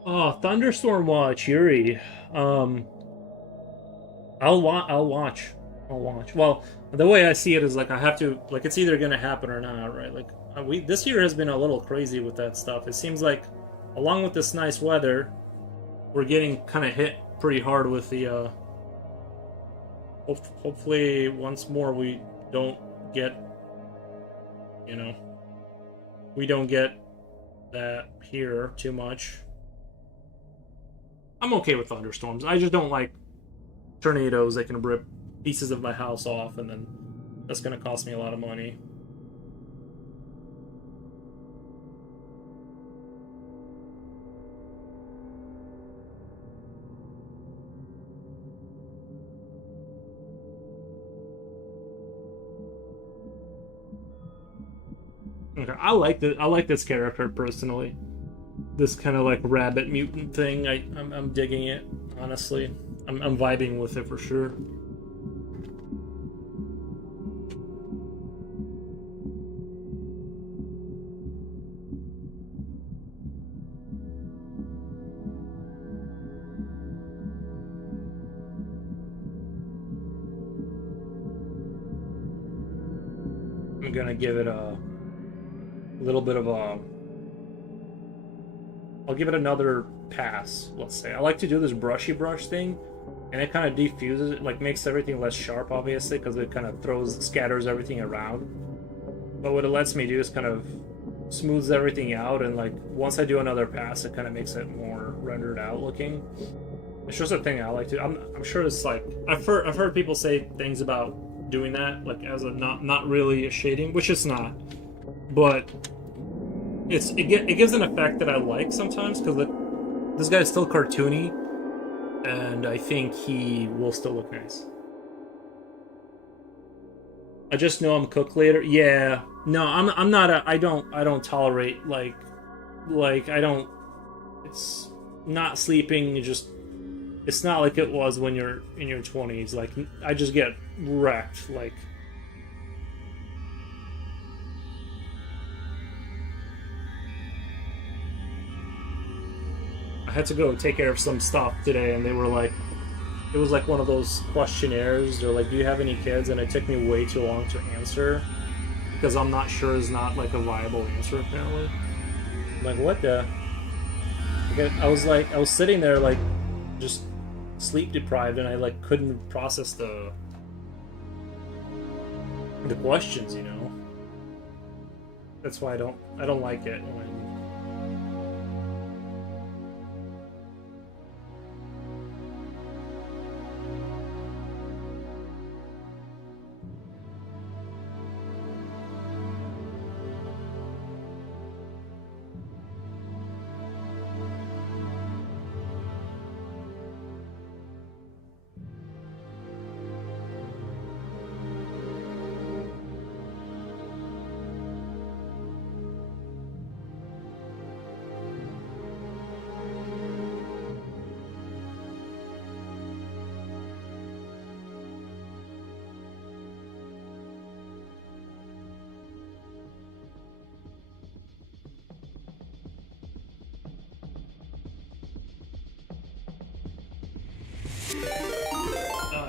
Oh, Thunderstorm Watch, Yuri. I'll watch. Well, the way I see it is like I have to, like, it's either gonna happen or not, right? Like this year has been a little crazy with that stuff. It seems like, along with this nice weather, we're getting kind of hit pretty hard with the. Hopefully, once more we don't get, we don't get that here too much. I'm okay with thunderstorms. I just don't like tornadoes that can rip pieces of my house off, and then that's going to cost me a lot of money. Okay, I like this character personally. This kind of like rabbit mutant thing. I'm digging it, honestly. I'm vibing with it for sure. I'm gonna give it a little bit of a. I'll give it another pass. Let's say I like to do this brushy brush thing, and it kind of diffuses it, like makes everything less sharp, obviously, because it kind of scatters everything around. But what it lets me do is kind of smooths everything out, and like once I do another pass, it kind of makes it more rendered out looking. It's just a thing I like to. I'm sure it's like I've heard people say things about doing that, like as a not really a shading, which it's not, but it gives an effect that I like sometimes because this guy is still cartoony, and I think he will still look nice. I just know I'm cooked later. Yeah, no, I'm not a. I don't tolerate like I don't. It's not sleeping. It's not like it was when you're in your 20s. Like I just get wrecked. Like I had to go take care of some stuff today, and they were like, it was like one of those questionnaires. They're like, "Do you have any kids?" And it took me way too long to answer because I'm not sure is not like a viable answer apparently. I'm like, what the? I was sitting there like just sleep deprived, and I like couldn't process the questions, you know. That's why I don't like it when.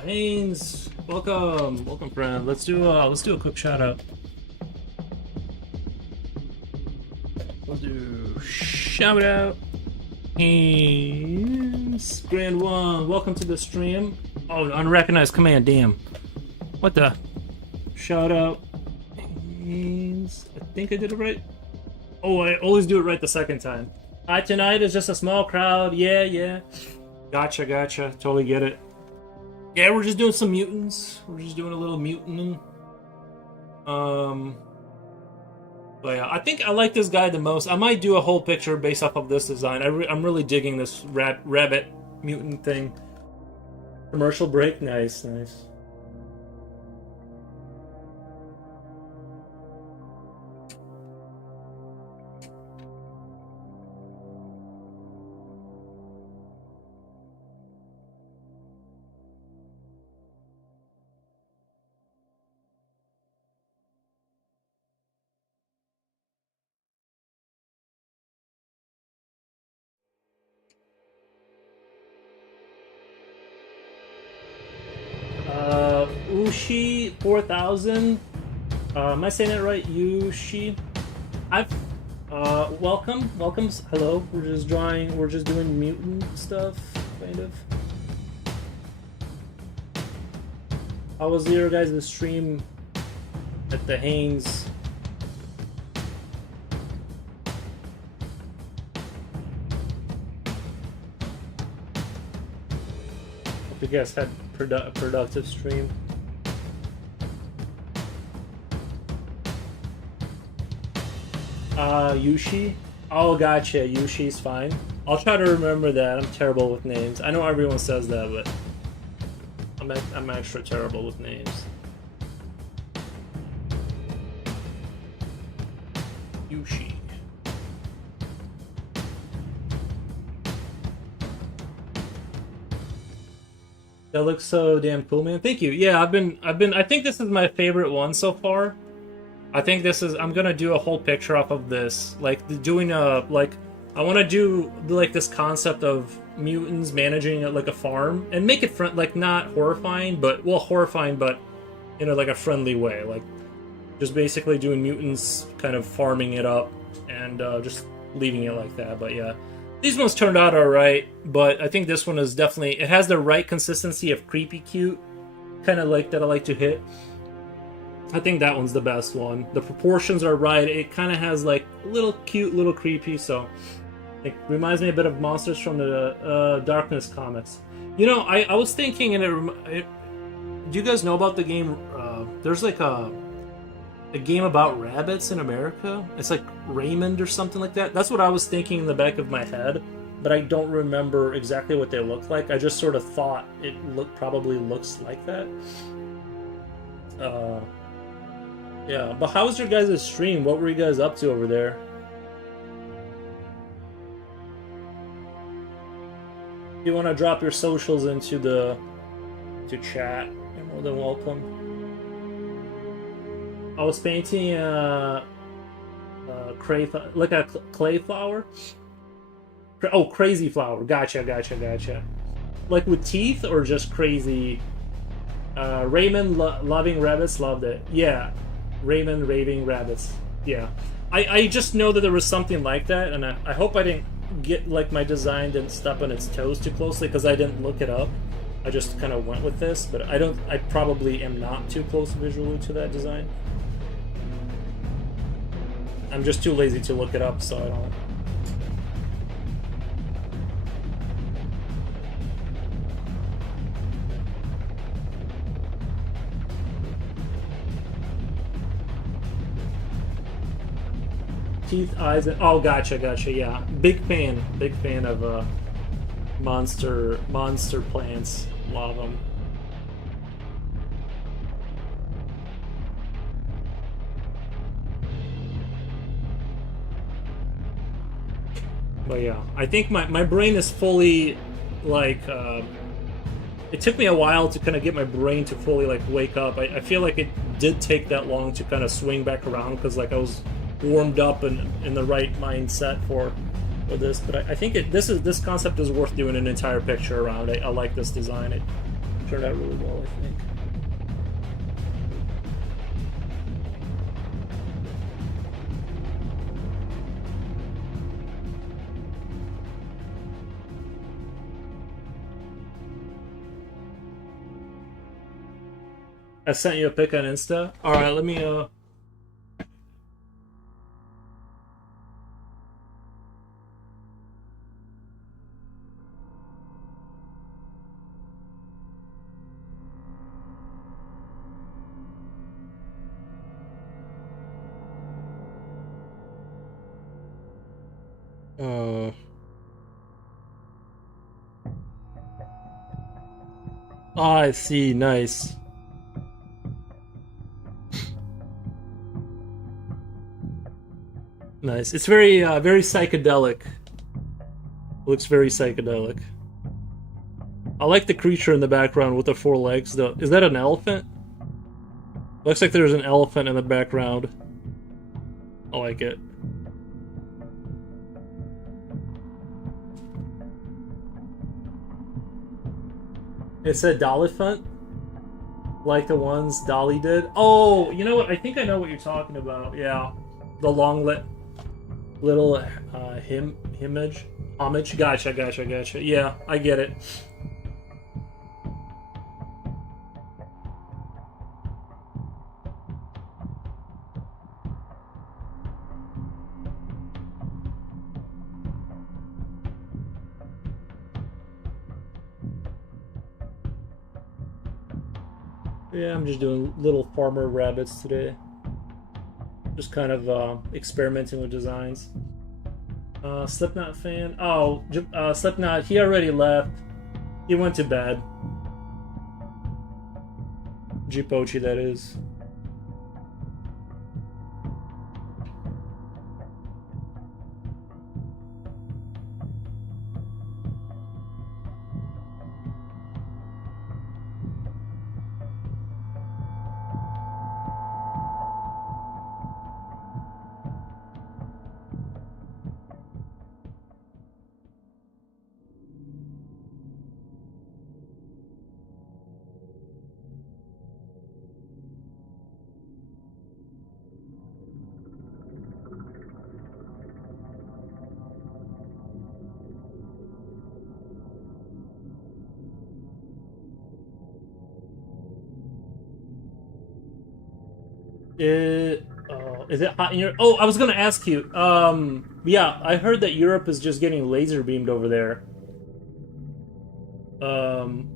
Haynes, welcome, friend. Let's do a quick shout out. We'll do shout out. Haynes, Grand One, welcome to the stream. Oh, unrecognized command. Damn. What the? Shout out. Haynes. I think I did it right. Oh, I always do it right the second time. Hi, tonight is just a small crowd. Yeah. Gotcha. Totally get it. Yeah, we're just doing some mutants. We're just doing a little mutant. But yeah, I think I like this guy the most. I might do a whole picture based off of this design. I'm really digging this rabbit mutant thing. Commercial break, nice. Ushi 4000. Am I saying it right? Ushi. Welcome. Hello. We're just doing mutant stuff, kind of. How was your guys' stream at the Haynes? Hope you guys had a productive stream. Yushi? Oh, gotcha. Yushi's fine. I'll try to remember that. I'm terrible with names. I know everyone says that, but I'm extra terrible with names. Yushi. That looks so damn cool, man. Thank you. Yeah, I think this is my favorite one so far. I think I'm gonna do a whole picture off of this, like doing I want to do like this concept of mutants managing like a farm and make it like not horrifying, but horrifying, but in like a friendly way. Like Just basically doing mutants, kind of farming it up, and just leaving it like that. But yeah, these ones turned out alright, but I think this one is definitely, it has the right consistency of creepy cute, kind of like that I like to hit. I think that one's the best one. The proportions are right. It kind of has like a little cute, little creepy. So it reminds me a bit of monsters from the Darkness comics. You know, I was thinking, and do you guys know about the game? There's like a game about rabbits in America. It's like Raymond or something like that. That's what I was thinking in the back of my head, but I don't remember exactly what they look like. I just sort of thought it probably looks like that. Yeah, but how was your guys' stream? What were you guys up to over there? If you want to drop your socials into the chat, you're more than welcome. I was painting like a clay flower. Oh, crazy flower. Gotcha. Like with teeth or just crazy? Raymond loving rabbits loved it. Yeah, Raymond raving rabbits. Yeah, I just know that there was something like that, and I hope I didn't get like my design didn't step on its toes too closely because I didn't look it up. I just kind of went with this, but I probably am not too close visually to that design. I'm just too lazy to look it up, so I don't. Teeth, eyes, and oh, gotcha. Yeah, big fan of monster plants. Love them. But yeah, I think my brain is fully like. It took me a while to kind of get my brain to fully like wake up. I feel like it did take that long to kind of swing back around because like I was warmed up and in the right mindset for this. But I think this concept is worth doing an entire picture around. I like this design. It turned out really well, I think. I sent you a pic on Insta. All right, let me Oh, I see. Nice. Nice. It's very psychedelic. Looks very psychedelic. I like the creature in the background with the four legs. Though, is that an elephant? Looks like there's an elephant in the background. I like it. It said Dollyphant, like the ones Dolly did. Oh, you know what? I think I know what you're talking about. Yeah, the long little homage. Gotcha. Yeah, I get it. Yeah, I'm just doing little farmer rabbits today. Just kind of experimenting with designs. Slipknot fan. Oh, Slipknot. He already left. He went to bed. Jipochi, that is. Is it hot in Europe? Oh, I was gonna ask you. Yeah, I heard that Europe is just getting laser beamed over there. Um,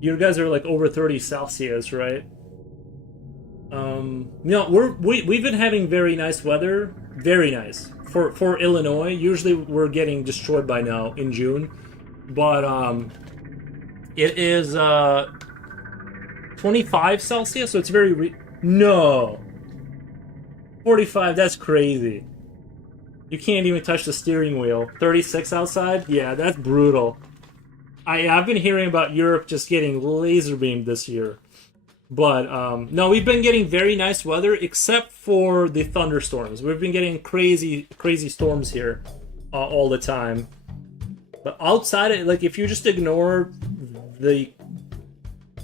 you guys are like over 30 Celsius, right? No, we've been having very nice weather, very nice for Illinois. Usually we're getting destroyed by now in June, but it is 25 Celsius, so it's no 45. That's crazy. You can't even touch the steering wheel. 36 outside, yeah, that's brutal. I've been hearing about Europe just getting laser beamed this year. But no, we've been getting very nice weather except for the thunderstorms. We've been getting crazy, crazy storms here all the time. But outside of like, if you just ignore the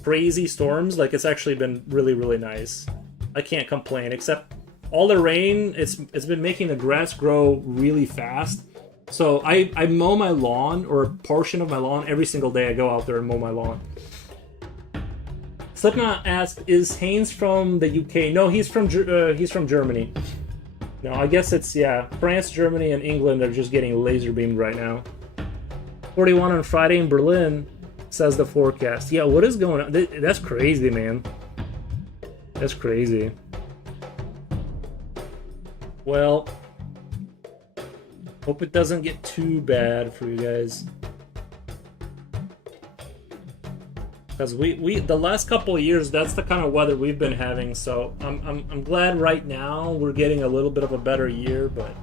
crazy storms, like it's actually been really, really nice. I can't complain. Except all the rain, it's been making the grass grow really fast. So I mow my lawn, or a portion of my lawn, every single day. I go out there and mow my lawn. Slipknot asked, "Is Haynes from the UK?" No, he's from Germany. No, I guess it's France, Germany, and England are just getting laser beamed right now. 41 on Friday in Berlin, says the forecast. Yeah, what is going on? That's crazy, man. That's crazy. Well, hope it doesn't get too bad for you guys. Because we the last couple of years, that's the kind of weather we've been having. So I'm glad right now we're getting a little bit of a better year, but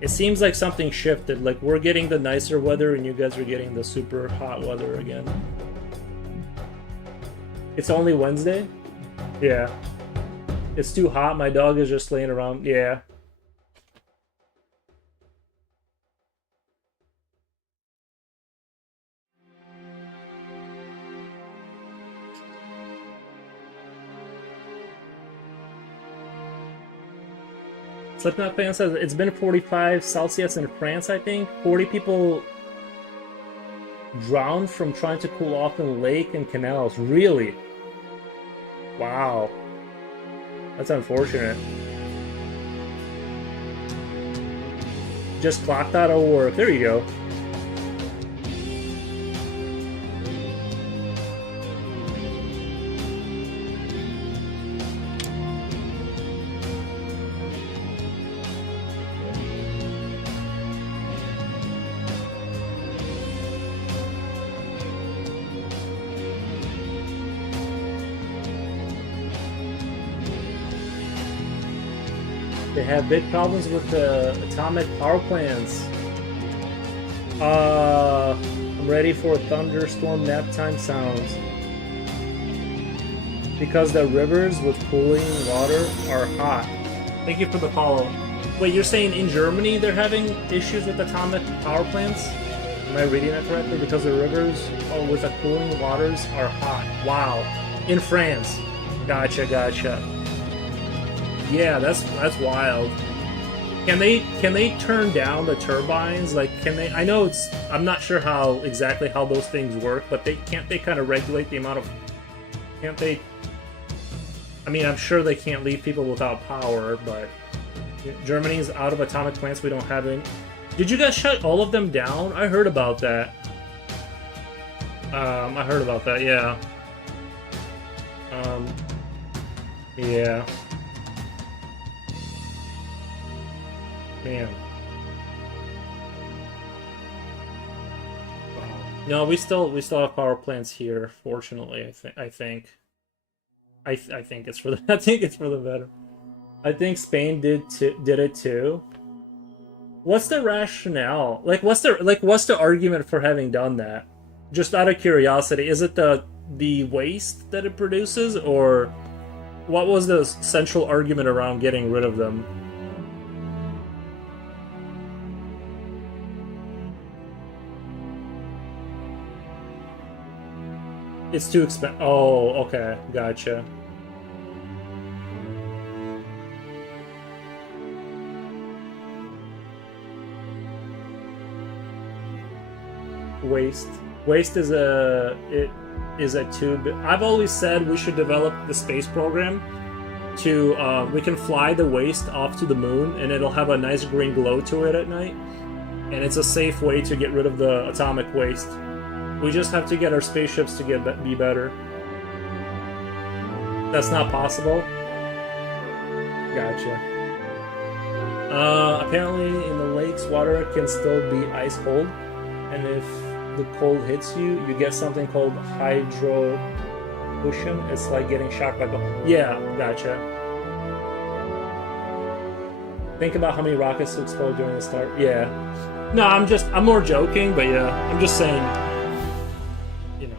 it seems like something shifted. Like we're getting the nicer weather, and you guys are getting the super hot weather again. It's only Wednesday? Yeah. It's too hot. My dog is just laying around. Yeah. Slipknot fan says it's been 45 Celsius in France, I think. 40 people drowned from trying to cool off in lake and canals. Really? Wow. That's unfortunate. Just clocked out of work. There you go. They have big problems with the atomic power plants. I'm ready for thunderstorm nap time sounds. Because the rivers with cooling water are hot. Thank you for the follow. Wait, you're saying in Germany they're having issues with atomic power plants? Am I reading that correctly? Because the rivers with the cooling waters are hot. Wow. In France. Gotcha, gotcha. Yeah, that's wild. Can they turn down the turbines? Like, can they? I know I'm not sure exactly how those things work, but can't they kind of regulate the amount of? Can't they? I mean, I'm sure they can't leave people without power, but Germany's out of atomic plants. We don't have any. Did you guys shut all of them down? I heard about that. I heard about that. Yeah. Yeah. Man. Wow. No, we still have power plants here. Fortunately, I think it's for the I think it's for the better. I think Spain did it too. What's the rationale? Like, what's the argument for having done that? Just out of curiosity, is it the waste that it produces, or what was the central argument around getting rid of them? It's too expensive. Oh, okay, gotcha. Waste is is at 2 billion. I've always said we should develop the space program to we can fly the waste off to the moon, and it'll have a nice green glow to it at night. And it's a safe way to get rid of the atomic waste. We just have to get our spaceships to be better. That's not possible? Gotcha. Apparently in the lakes, water can still be ice cold. And if the cold hits you, you get something called hydrofusion. It's like getting shocked by cold. Yeah, gotcha. Think about how many rockets explode during the start. Yeah. No, I'm more joking, but yeah, I'm just saying, you know.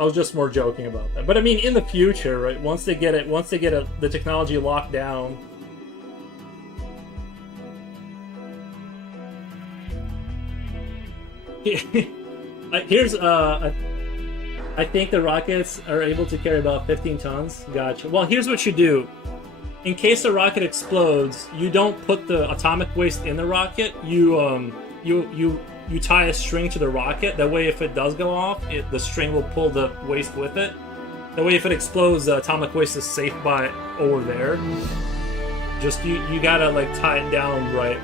I was just more joking about that. But I mean, in the future, right? Once they get the technology locked down. Here's I think the rockets are able to carry about 15 tons. Gotcha. Well, here's what you do. In case the rocket explodes, you don't put the atomic waste in the rocket. You tie a string to the rocket. That way, if it does go off, the string will pull the waste with it. That way, if it explodes, the atomic waste is safe by over there. Just you gotta like tie it down right.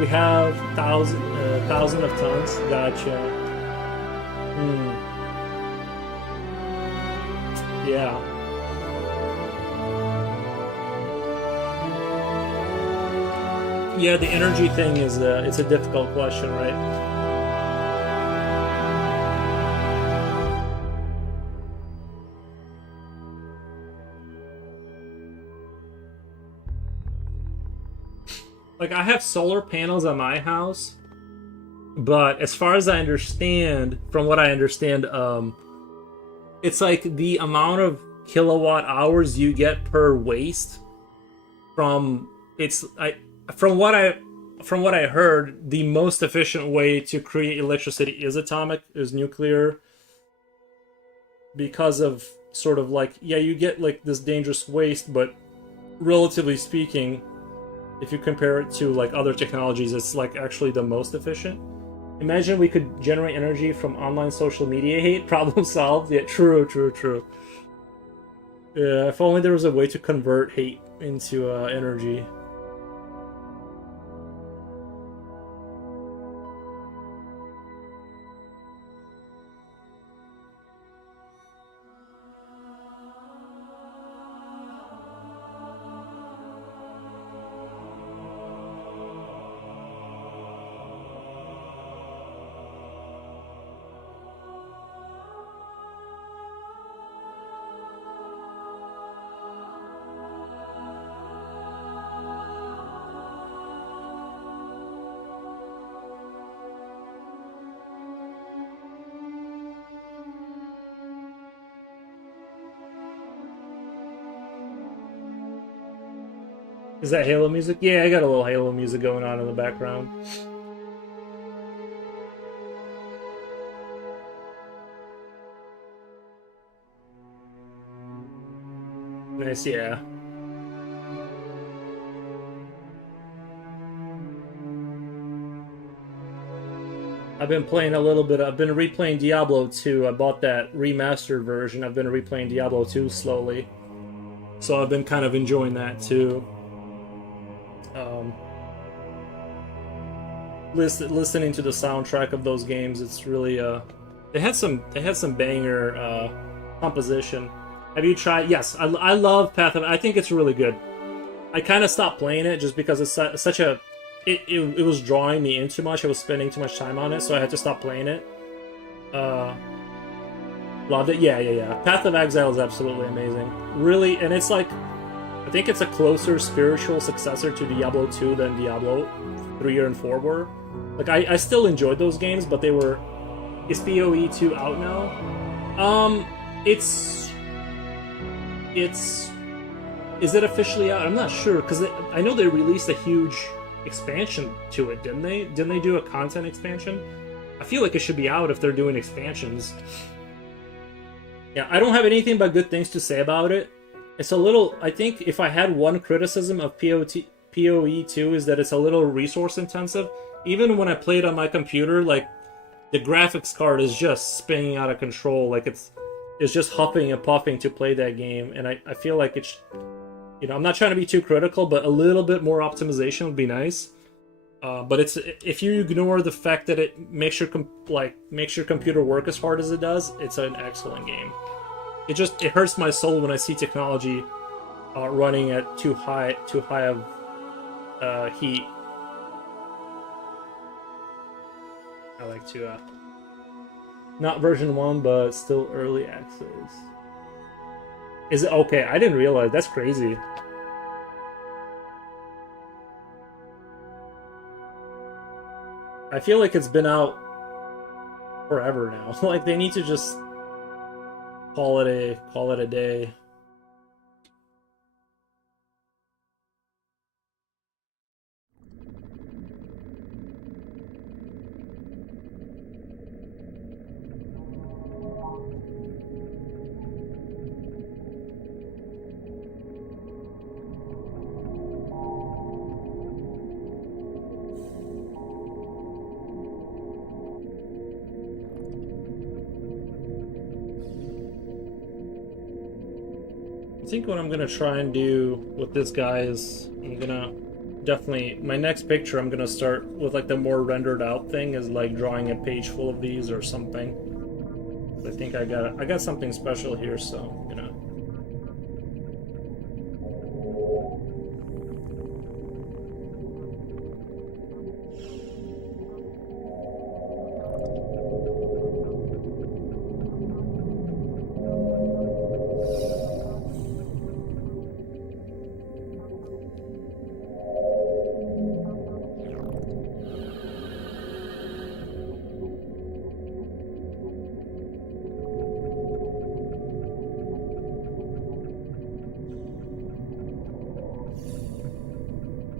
We have thousand of tons. Gotcha. Yeah. Yeah, the energy thing is it's a difficult question, right? Like, I have solar panels on my house, but as far as I understand, from what I understand, it's like the amount of kilowatt hours you get per waste from what I heard, the most efficient way to create electricity is nuclear, because of sort of like, yeah, you get like this dangerous waste, but relatively speaking, if you compare it to like other technologies, it's like actually the most efficient. Imagine we could generate energy from online social media hate. Problem solved. Yeah, true. Yeah, if only there was a way to convert hate into energy. Is that Halo music? Yeah, I got a little Halo music going on in the background. Nice, yeah. I've been playing a little bit. I've been replaying Diablo 2. I bought that remastered version. I've been replaying Diablo 2 slowly. So I've been kind of enjoying that too. Listening to the soundtrack of those games, it's really they had some banger composition. Have you tried? Yes, I love Path of. I think it's really good. I kind of stopped playing it just because it's such a. It was drawing me in too much. I was spending too much time on it, so I had to stop playing it. Loved it. Yeah. Path of Exile is absolutely amazing. Really, and it's like, I think it's a closer spiritual successor to Diablo 2 than Diablo 3 and 4 were. Like, I still enjoyed those games, but they were... Is PoE 2 out now? It's... Is it officially out? I'm not sure, because I know they released a huge expansion to it, didn't they? Didn't they do a content expansion? I feel like it should be out if they're doing expansions. Yeah, I don't have anything but good things to say about it. It's a little... I think if I had one criticism of PoE PoE too is that it's a little resource intensive. Even when I play it on my computer, like the graphics card is just spinning out of control. Like it's just huffing and puffing to play that game, and I feel like it's, you know, I'm not trying to be too critical, but a little bit more optimization would be nice. But it's, if you ignore the fact that it makes your makes your computer work as hard as it does, it's an excellent game. It hurts my soul when I see technology running at too high of heat. I like to not version 1, but still early access. Is it okay? I didn't realize. That's crazy. I feel like it's been out forever now. Like they need to just call it a day. I think what I'm gonna try and do with this guy is I'm gonna definitely, my next picture I'm gonna start with like the more rendered out thing, is like drawing a page full of these or something. I think I got something special here, so I'm gonna.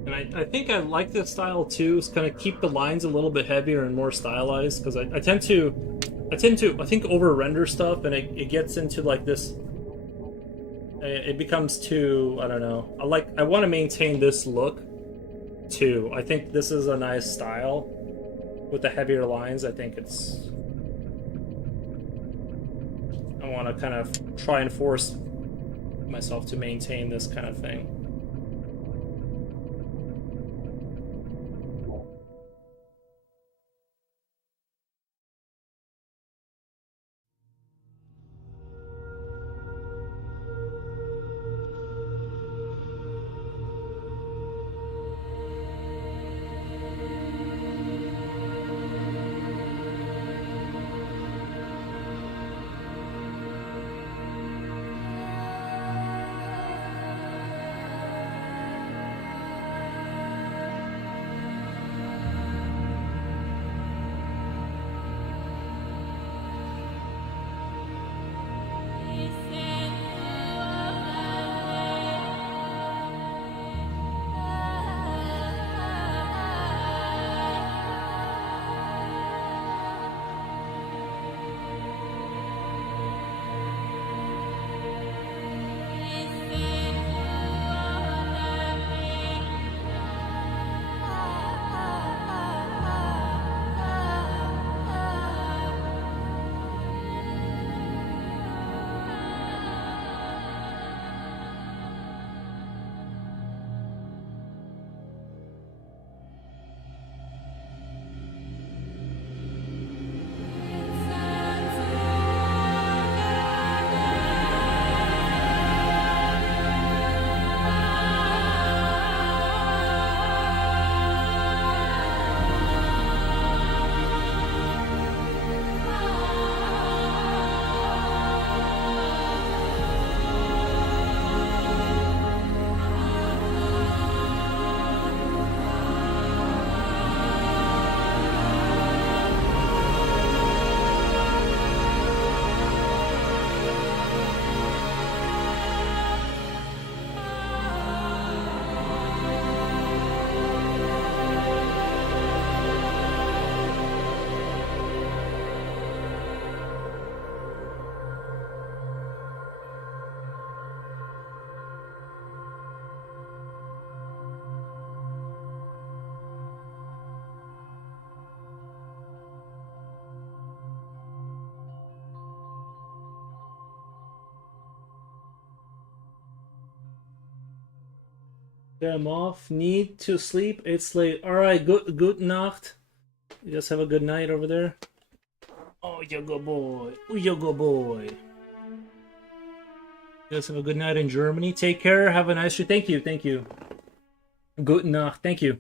And I think I like this style too. It's kind of keep the lines a little bit heavier and more stylized, because I tend to I think over render stuff, and it gets into like this. It becomes too, I don't know. I want to maintain this look too. I think this is a nice style with the heavier lines. I think it's. I want to kind of try and force myself to maintain this kind of thing. Okay, I'm off. Need to sleep. It's late. All right. Good Nacht. You guys have a good night over there. Oh, you good boy. Oh, you good boy. You guys have a good night in Germany. Take care. Have a nice trip. Thank you. Thank you. Good Nacht. Thank you.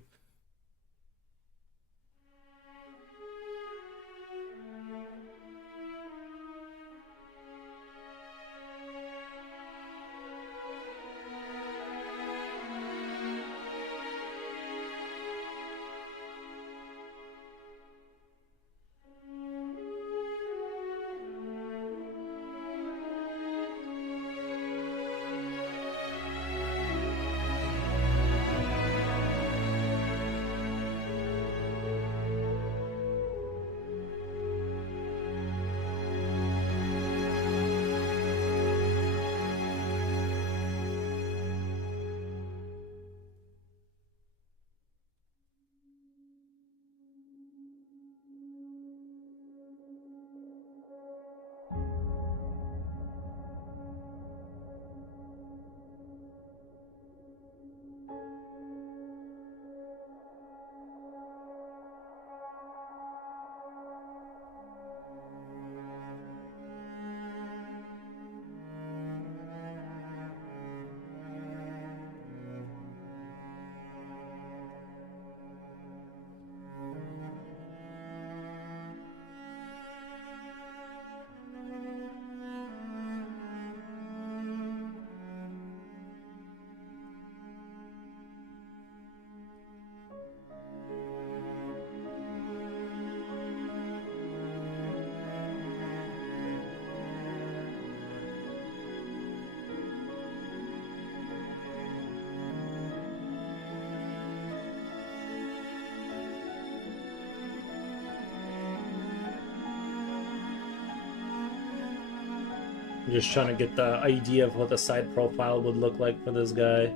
I'm just trying to get the idea of what the side profile would look like for this guy.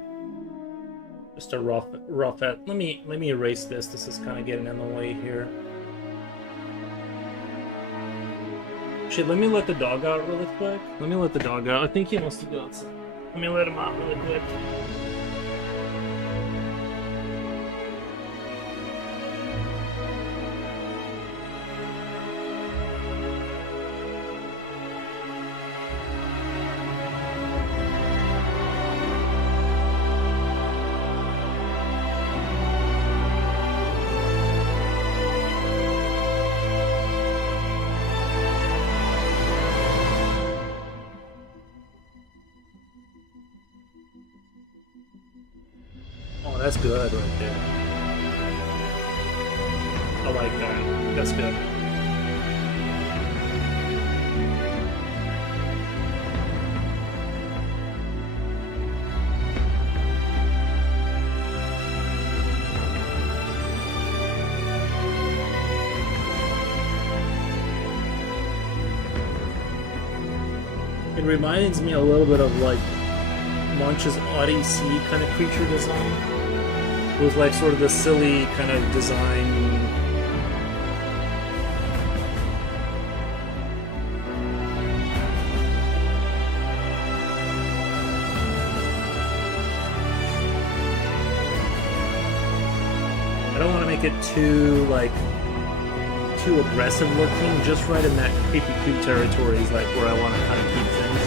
Just a rough at. Let me erase this. This is kind of getting in the way here. Shit, let me let the dog out really quick. Let me let the dog out. I think he wants to go outside. Let me let him out really quick. Oh, that's good right there. I like that. That's good. It reminds me a little bit of like Munch's Odyssey kind of creature design. It was like sort of the silly kind of design. I don't want to make it too aggressive looking, just right in that creepy cute territory is like where I want to kind of keep things.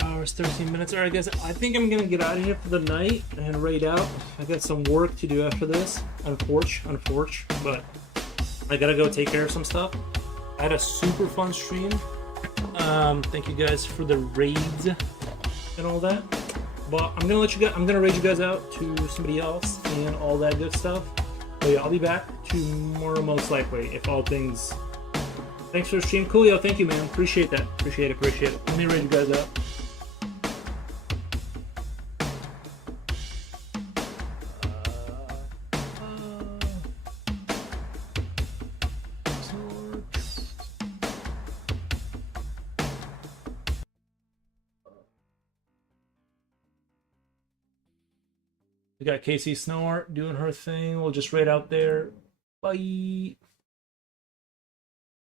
4 hours, 13 minutes. Alright, guys, I think I'm gonna get out of here for the night and raid out. I got some work to do after this. Unfortunate, but I gotta go take care of some stuff. I had a super fun stream. Thank you guys for the raids and all that. But I'm gonna raid you guys out to somebody else and all that good stuff. But yeah, I'll be back tomorrow most likely, if all things. Thanks for the stream, Coolio. Thank you, man. Appreciate that. Appreciate it. Let me raid you guys out. We got Casey Snow Art doing her thing. We'll just raid out there. Bye.